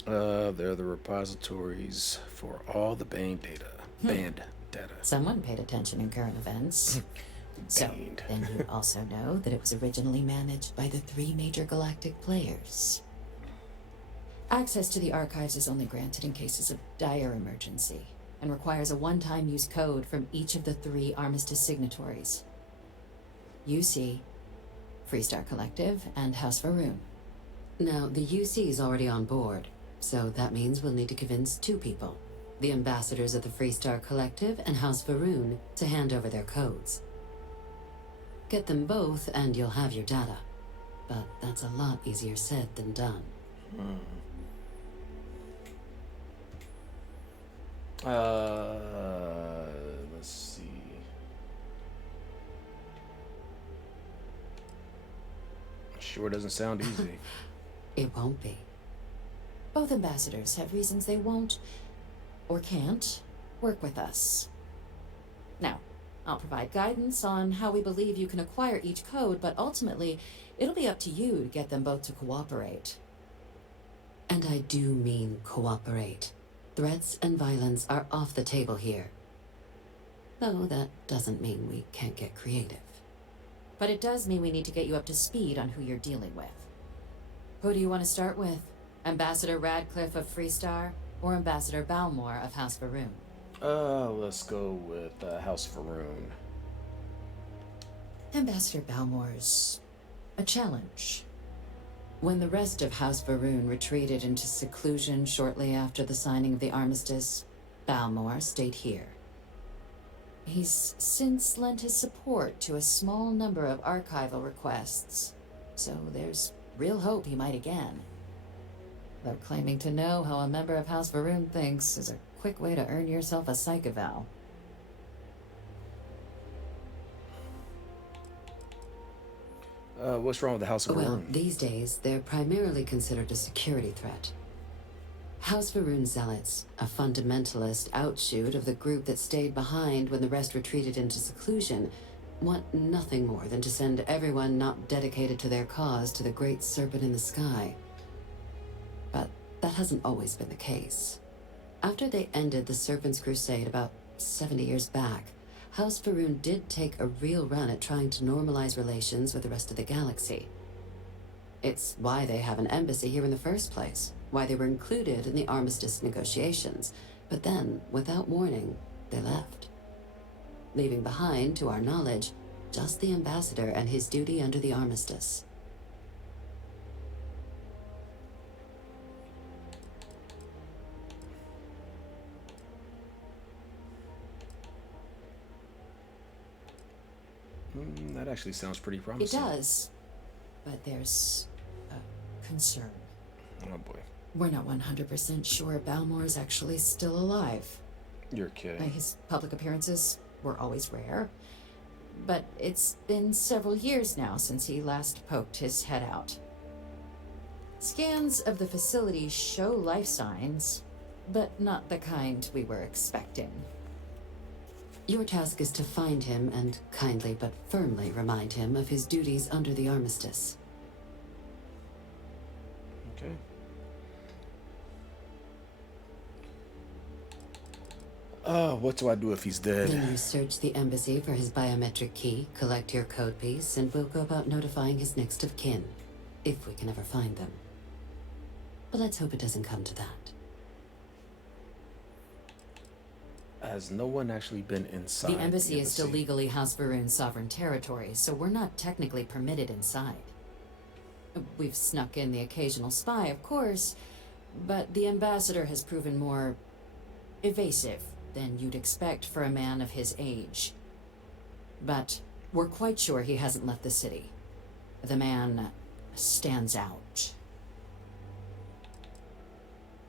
They're the repositories for all the band data. Band data. Someone paid attention in current events. So, then you also know that it was originally managed by the 3 major galactic players. Access to the archives is only granted in cases of dire emergency, and requires a one-time use code from each of the 3 Armistice signatories. UC, Freestar Collective, and House Varun. Now, the UC is already on board, so that means we'll need to convince 2 people, the ambassadors of the Freestar Collective and House Varun, to hand over their codes. Get them both and you'll have your data. But that's a lot easier said than done. Let's see. Sure doesn't sound easy. It won't be. Both ambassadors have reasons they won't, or can't, work with us. Now, I'll provide guidance on how we believe you can acquire each code, but ultimately, it'll be up to you to get them both to cooperate. And I do mean cooperate. Threats and violence are off the table here. Though that doesn't mean we can't get creative. But it does mean we need to get you up to speed on who you're dealing with. Who do you want to start with? Ambassador Radcliffe of Freestar, or Ambassador Balmore of House Varoon? Let's go with House Varoon. Ambassador Balmore's a challenge. When the rest of House Varoon retreated into seclusion shortly after the signing of the armistice, Balmore stayed here. He's since lent his support to a small number of archival requests, so there's real hope he might again. Though claiming to know how a member of House Varoon thinks is a quick way to earn yourself a psych eval. What's wrong with the House of Well, Varoon? these days, they're primarily considered a security threat. House Varoon Zealots, a fundamentalist outshoot of the group that stayed behind when the rest retreated into seclusion, want nothing more than to send everyone not dedicated to their cause to the great serpent in the sky. But that hasn't always been the case. After they ended the Serpent's Crusade about 70 years back, House Varoon did take a real run at trying to normalize relations with the rest of the galaxy. It's why they have an embassy here in the first place, why they were included in the armistice negotiations. But then, without warning, they left, leaving behind, to our knowledge, just the ambassador and his duty under the armistice. That actually sounds pretty It promising. does, but there's a concern. Oh boy. We're not 100% sure Balmore's actually still alive. You're kidding. His public appearances were always rare, but it's been several years now since he last poked his head out. Scans of the facility show life signs, but not the kind we were expecting. Your task is to find him and kindly but firmly remind him of his duties under the armistice. Okay. What do I do if he's dead? Then you search the embassy for his biometric key, collect your code piece, and we'll go about notifying his next of kin, if we can ever find them. But let's hope it doesn't come to that. Has no one actually been inside? The embassy is still legally House Varoon's sovereign territory, so we're not technically permitted inside. We've snuck in the occasional spy, of course, but the ambassador has proven more evasive than you'd expect for a man of his age. But we're quite sure he hasn't left the city. The man stands out.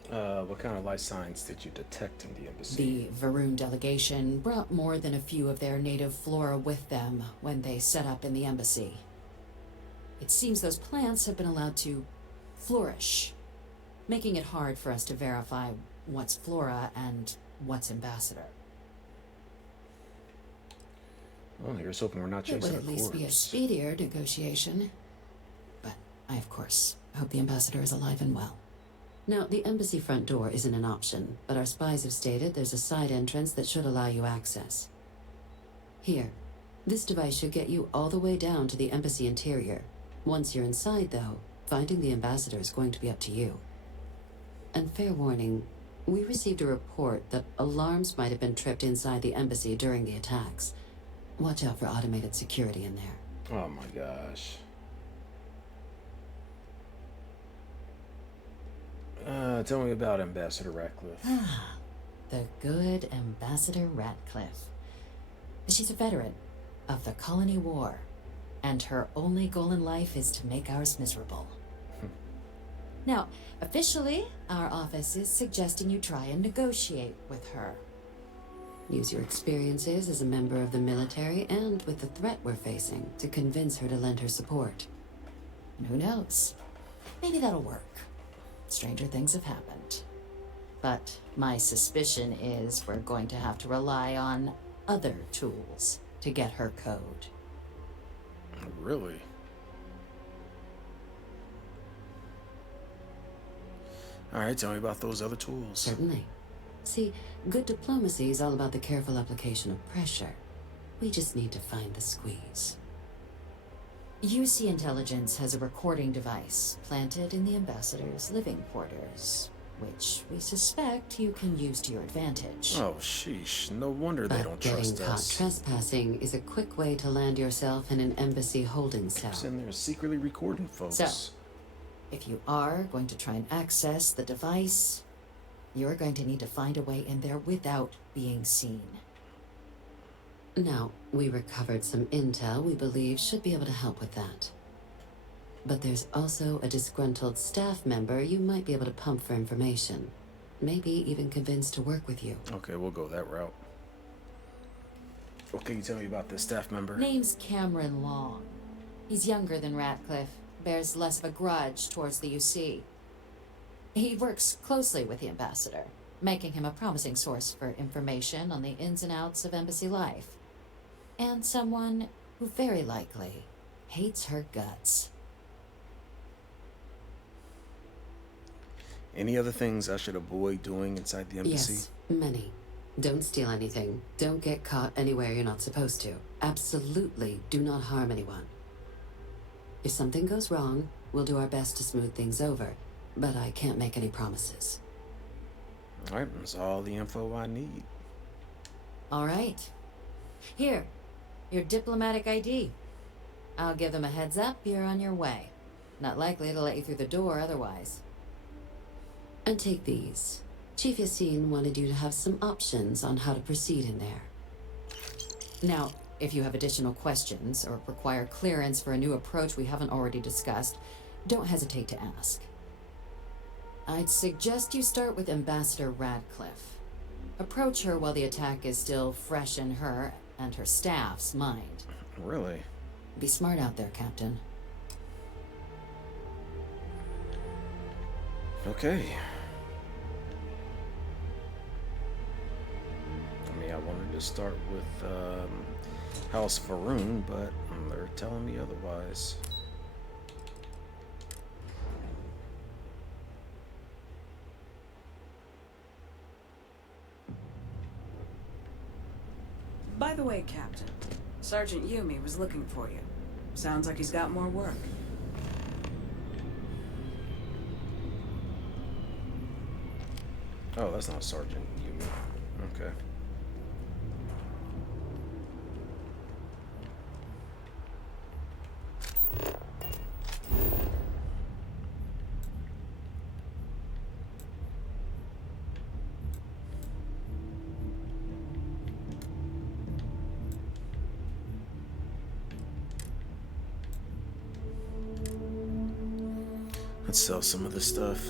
What kind of life signs did you detect in the embassy? The Varoon delegation brought more than a few of their native flora with them when they set up in the embassy. It seems those plants have been allowed to flourish, making it hard for us to verify what's flora and what's ambassador. Well, here's hoping we're not It chasing would at least be a corpse. speedier negotiation. But I, of course, hope the ambassador is alive and well. Now, the embassy front door isn't an option, but our spies have stated there's a side entrance that should allow you access. Here, this device should get you all the way down to the embassy interior. Once you're inside, though, finding the ambassador is going to be up to you. And fair warning, we received a report that alarms might have been tripped inside the embassy during the attacks. Watch out for automated security in there. Oh my gosh. Tell me about Ambassador Radcliffe. The good Ambassador Radcliffe. She's a veteran of the Colony War, and her only goal in life is to make ours miserable. Now, officially, our office is suggesting you try and negotiate with her. Use your experiences as a member of the military and with the threat we're facing to convince her to lend her support. And who knows? Maybe that'll work. Stranger things have happened. But my suspicion is we're going to have to rely on other tools to get her code. Really? All right, tell me about those other tools. Certainly. See, good diplomacy is all about the careful application of pressure. We just need to find the squeeze. UC Intelligence has a recording device planted in the ambassador's living quarters, which we suspect you can use to your advantage. Oh, sheesh. No wonder they don't trust Getting caught us. trespassing is a quick way to land yourself in an embassy holding cell. Who's in there secretly recording folks? So, if you are going to try and access the device, you're going to need to find a way in there without being seen. Now, we recovered some intel we believe should be able to help with that. But there's also a disgruntled staff member you might be able to pump for information. Maybe even convince to work with you. Okay, we'll go that route. What can you tell me about this staff member? Name's Cameron Long. He's younger than Ratcliffe, bears less of a grudge towards the UC. He works closely with the ambassador, making him a promising source for information on the ins and outs of embassy life. And someone who very likely hates her guts. Any other things I should avoid doing inside the embassy? Yes, many. Don't steal anything. Don't get caught anywhere you're not supposed to. Absolutely do not harm anyone. If something goes wrong, we'll do our best to smooth things over, but I can't make any promises. All right, that's all the info I need. All right. Here, your diplomatic ID. I'll give them a heads up you're on your way. Not likely to let you through the door otherwise. And take these. Chief Yassine wanted you to have some options on how to proceed in there. Now, if you have additional questions or require clearance for a new approach we haven't already discussed, don't hesitate to ask. I'd suggest you start with Ambassador Radcliffe. Approach her while the attack is still fresh in her and her staff's mind. Really? Be smart out there, Captain. Okay. I mean, I wanted to start with House Faroon, but they're telling me otherwise. By the way, Captain, Sergeant Yumi was looking for you. Sounds like he's got more work. Oh, that's not Sergeant Yumi. Okay. Let's sell some of this stuff.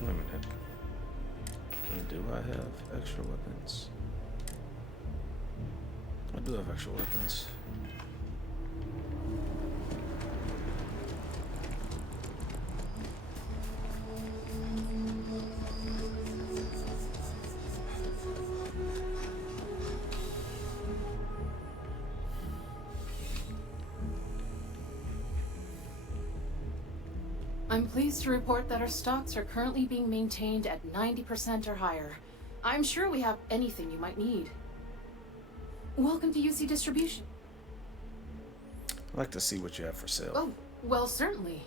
Wait a minute. Do I have extra weapons? I do have extra weapons. I'm pleased to report that our stocks are currently being maintained at 90% or higher. I'm sure we have anything you might need. Welcome to UC Distribution. I'd like to see what you have for sale. Oh, well, certainly.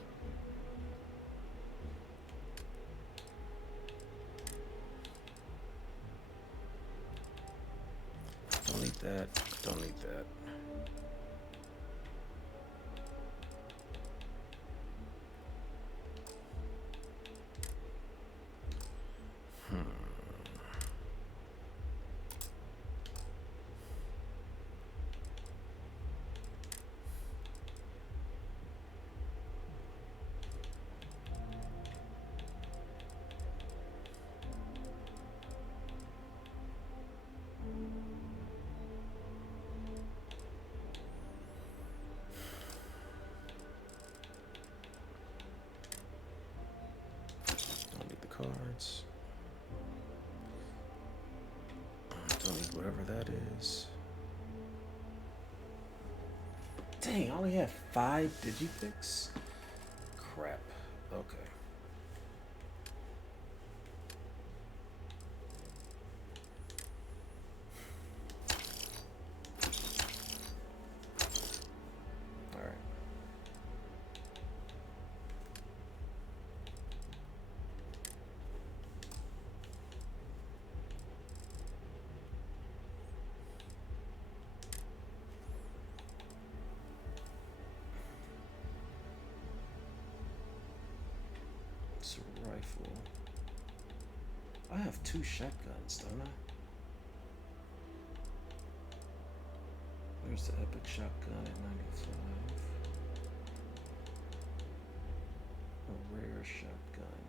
Don't need that. Don't need that. Cards. Don't need whatever that is. Dang, I only have 5 digifix? Crap. Okay. rifle. I have 2 shotguns, don't I? There's the epic shotgun at 95. A rare shotgun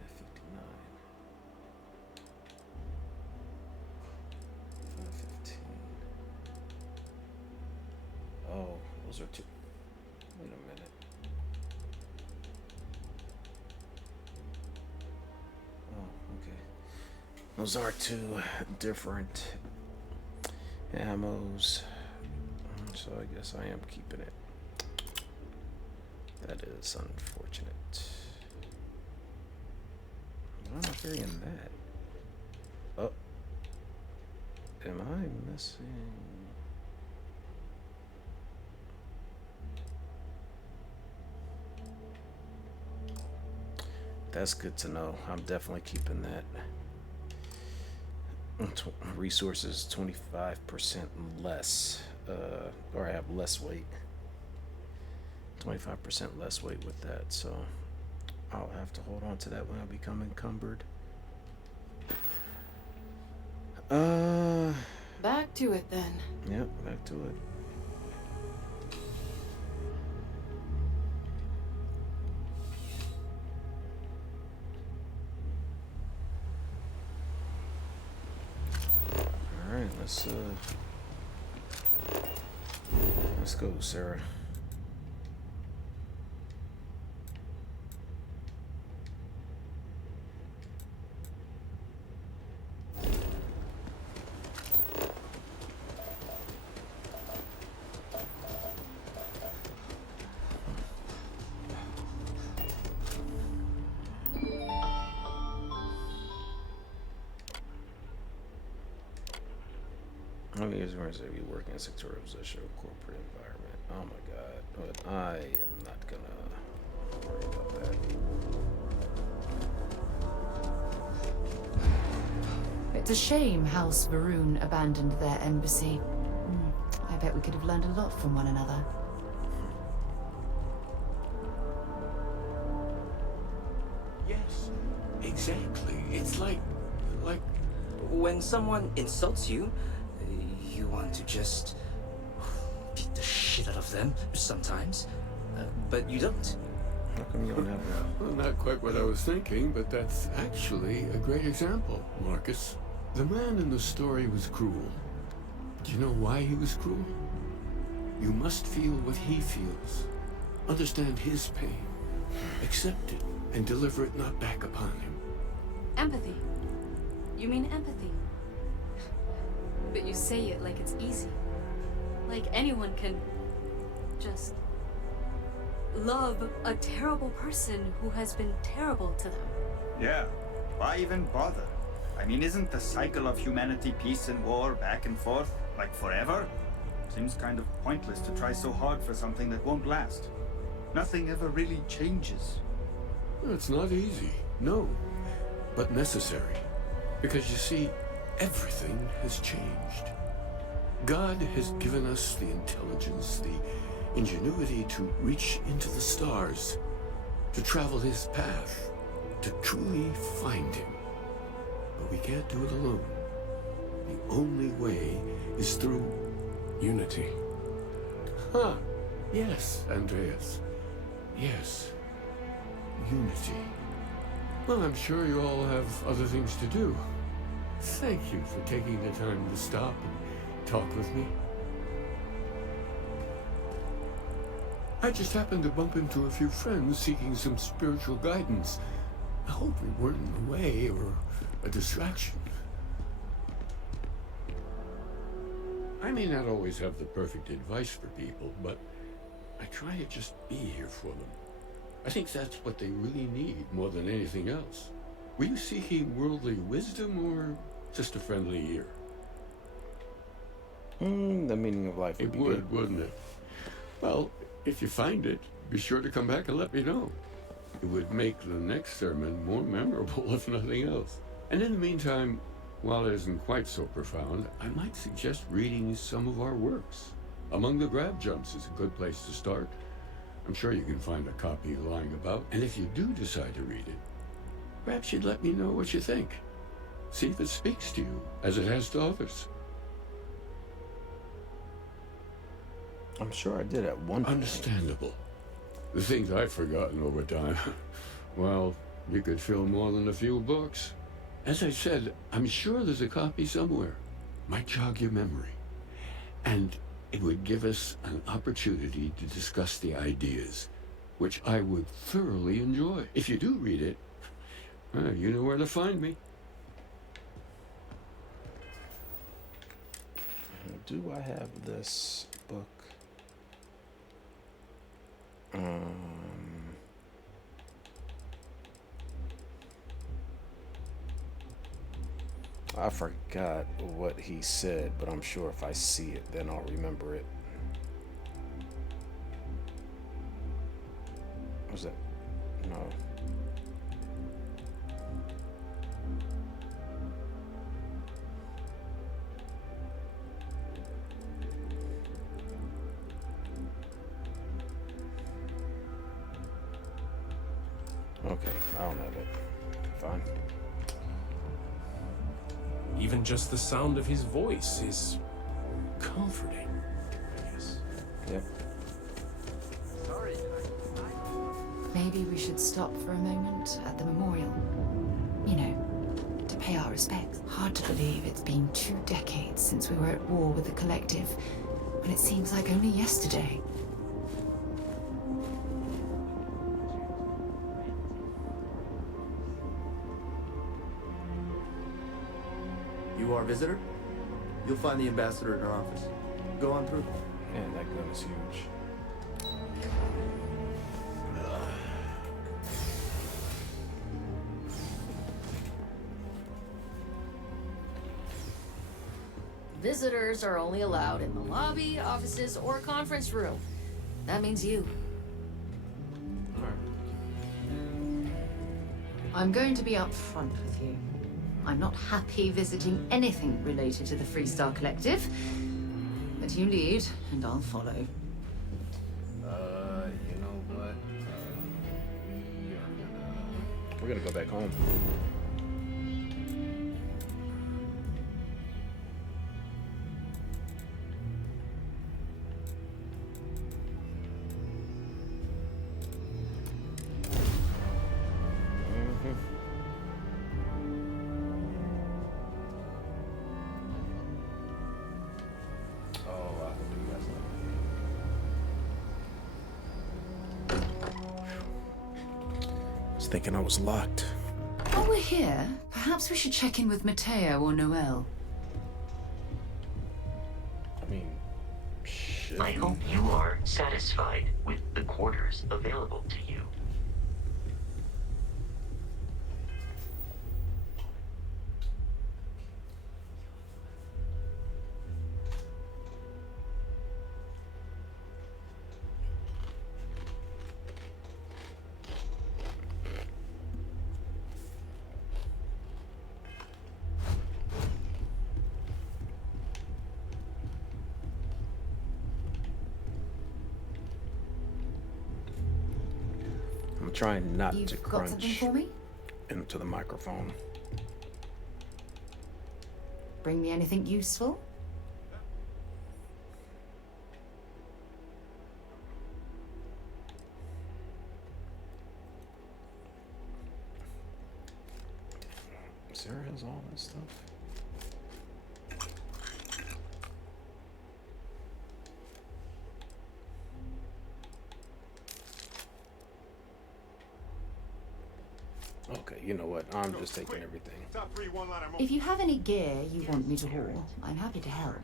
at 59. 515. Oh, those are 2. Wait a minute. Oh, okay. Those are 2 different ammos. So I guess I am keeping it. That is unfortunate. Why am I carrying that? Oh. Am I missing? That's good to know. I'm definitely keeping that. Resources 25% less, or I have less weight. 25% less weight with that, so I'll have to hold on to that when I become encumbered. Back to it then. Yep, back to it. Alright, let's go, Sarah. How many years going to be working in a sectorial position or corporate environment? Oh my god. But I am not gonna worry about that. It's a shame House Varun abandoned their embassy. I bet we could have learned a lot from one another. Yes, exactly. It's like when someone insults you, you want to just beat the shit out of them sometimes, but you don't. How come you don't have that? Well, not quite what I was thinking, but that's actually a great example, Marcus. The man in the story was cruel. Do you know why he was cruel? You must feel what he feels. Understand his pain. Accept it and deliver it not back upon him. Empathy. You mean empathy? But you say it like it's easy. Like anyone can just love a terrible person who has been terrible to them. Yeah, why even bother? I mean, isn't the cycle of humanity peace and war back and forth, like forever? Seems kind of pointless to try so hard for something that won't last. Nothing ever really changes. It's not easy, no, but necessary. Because you see, everything has changed. God has given us the intelligence, the ingenuity to reach into the stars, to travel his path, to truly find him. But we can't do it alone. The only way is through unity. Yes, Andreas. Yes. Unity. Well, I'm sure you all have other things to do. Thank you for taking the time to stop and talk with me. I just happened to bump into a few friends seeking some spiritual guidance. I hope we weren't in the way or a distraction. I may not always have the perfect advice for people, but I try to just be here for them. I think that's what they really need more than anything else. Were you seeking worldly wisdom or just a friendly ear? The meaning of life would be good. Wouldn't it? Well, if you find it, be sure to come back and let me know. It would make the next sermon more memorable, if nothing else. And in the meantime, while it isn't quite so profound, I might suggest reading some of our works. Among the Grab Jumps is a good place to start. I'm sure you can find a copy lying about, and if you do decide to read it, perhaps you'd let me know what you think. See if it speaks to you, as it has to others. I'm sure I did at one point. Understandable. The things I've forgotten over time. Well, you could fill more than a few books. As I said, I'm sure there's a copy somewhere. Might jog your memory. And it would give us an opportunity to discuss the ideas, which I would thoroughly enjoy. If you do read it, you know where to find me. Do I have this book? I forgot what he said, but I'm sure if I see it, then I'll remember it. What was that? No. Okay, I don't have it. Fine. Even just the sound of his voice is comforting, I guess. Yep. Maybe we should stop for a moment at the memorial. You know, to pay our respects. Hard to believe it's been 2 decades since we were at war with the Collective, when it seems like only yesterday. You are a visitor? You'll find the ambassador in her office. Go on through. Man, that gun is huge. Visitors are only allowed in the lobby, offices, or conference room. That means you. I'm going to be upfront with you. I'm not happy visiting anything related to the Freestar Collective. But you lead, and I'll follow. You know what? We're gonna go back home. Thinking I was locked. While we're here, perhaps we should check in with Mateo or Noel. I mean, shit. I hope you are satisfied with the quarters available to you. I'm trying not You've to got something crunch for me? into the microphone. Bring me anything useful? Sarah has all this stuff. Okay, you know what? I'm just taking everything. If you have any gear you want me to haul, I'm happy to help.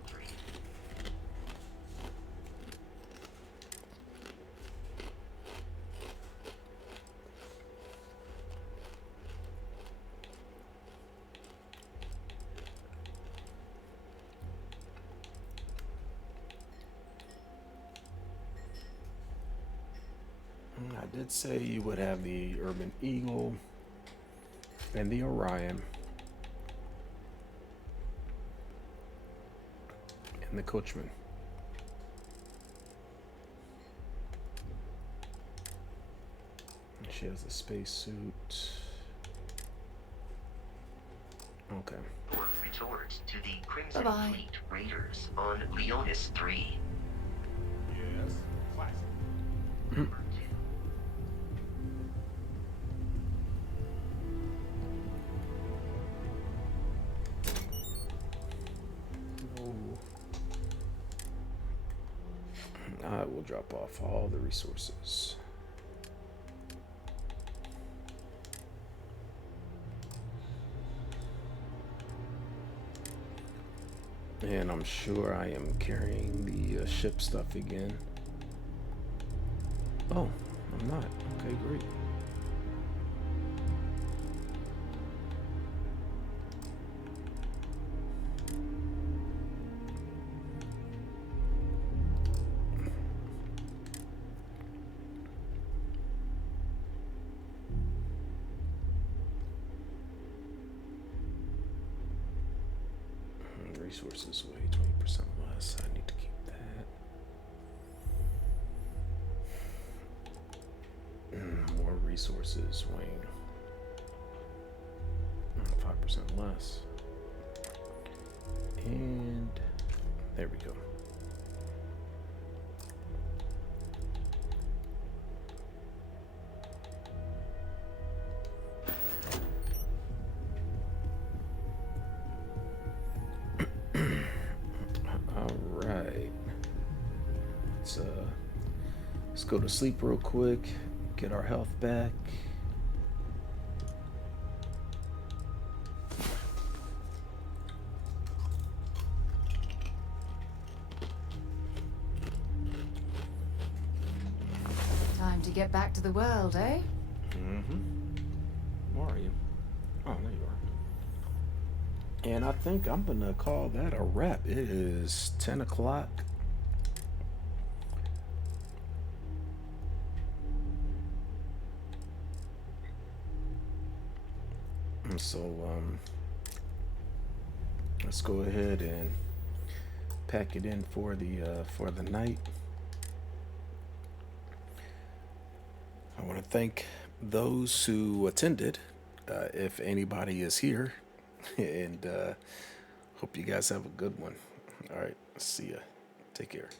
I did say you would have the Urban Eagle and the Orion and the Coachman. She has a spacesuit. Okay. Retorts to the Crimson Bye-bye. Fleet Raiders on Leonis 3. Yes. Classic. Number 2. I will drop off all the resources. And I'm sure I am carrying the ship stuff again. Oh, I'm not. Okay, great. Resources way 20% less. I need to keep that. More resources weighing 5% less. And there we go. Let's go to sleep real quick, get our health back. Time to get back to the world, eh? Where are you? Oh, there you are. And I think I'm gonna call that a wrap. It is 10 o'clock. So let's go ahead and pack it in for the night. I want to thank those who attended, if anybody is here, and hope you guys have a good one. All right, see ya. Take care.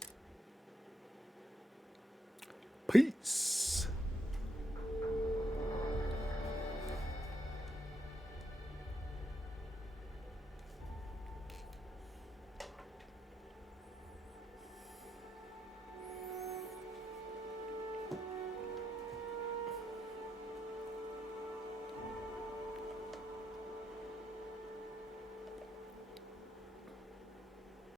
Peace.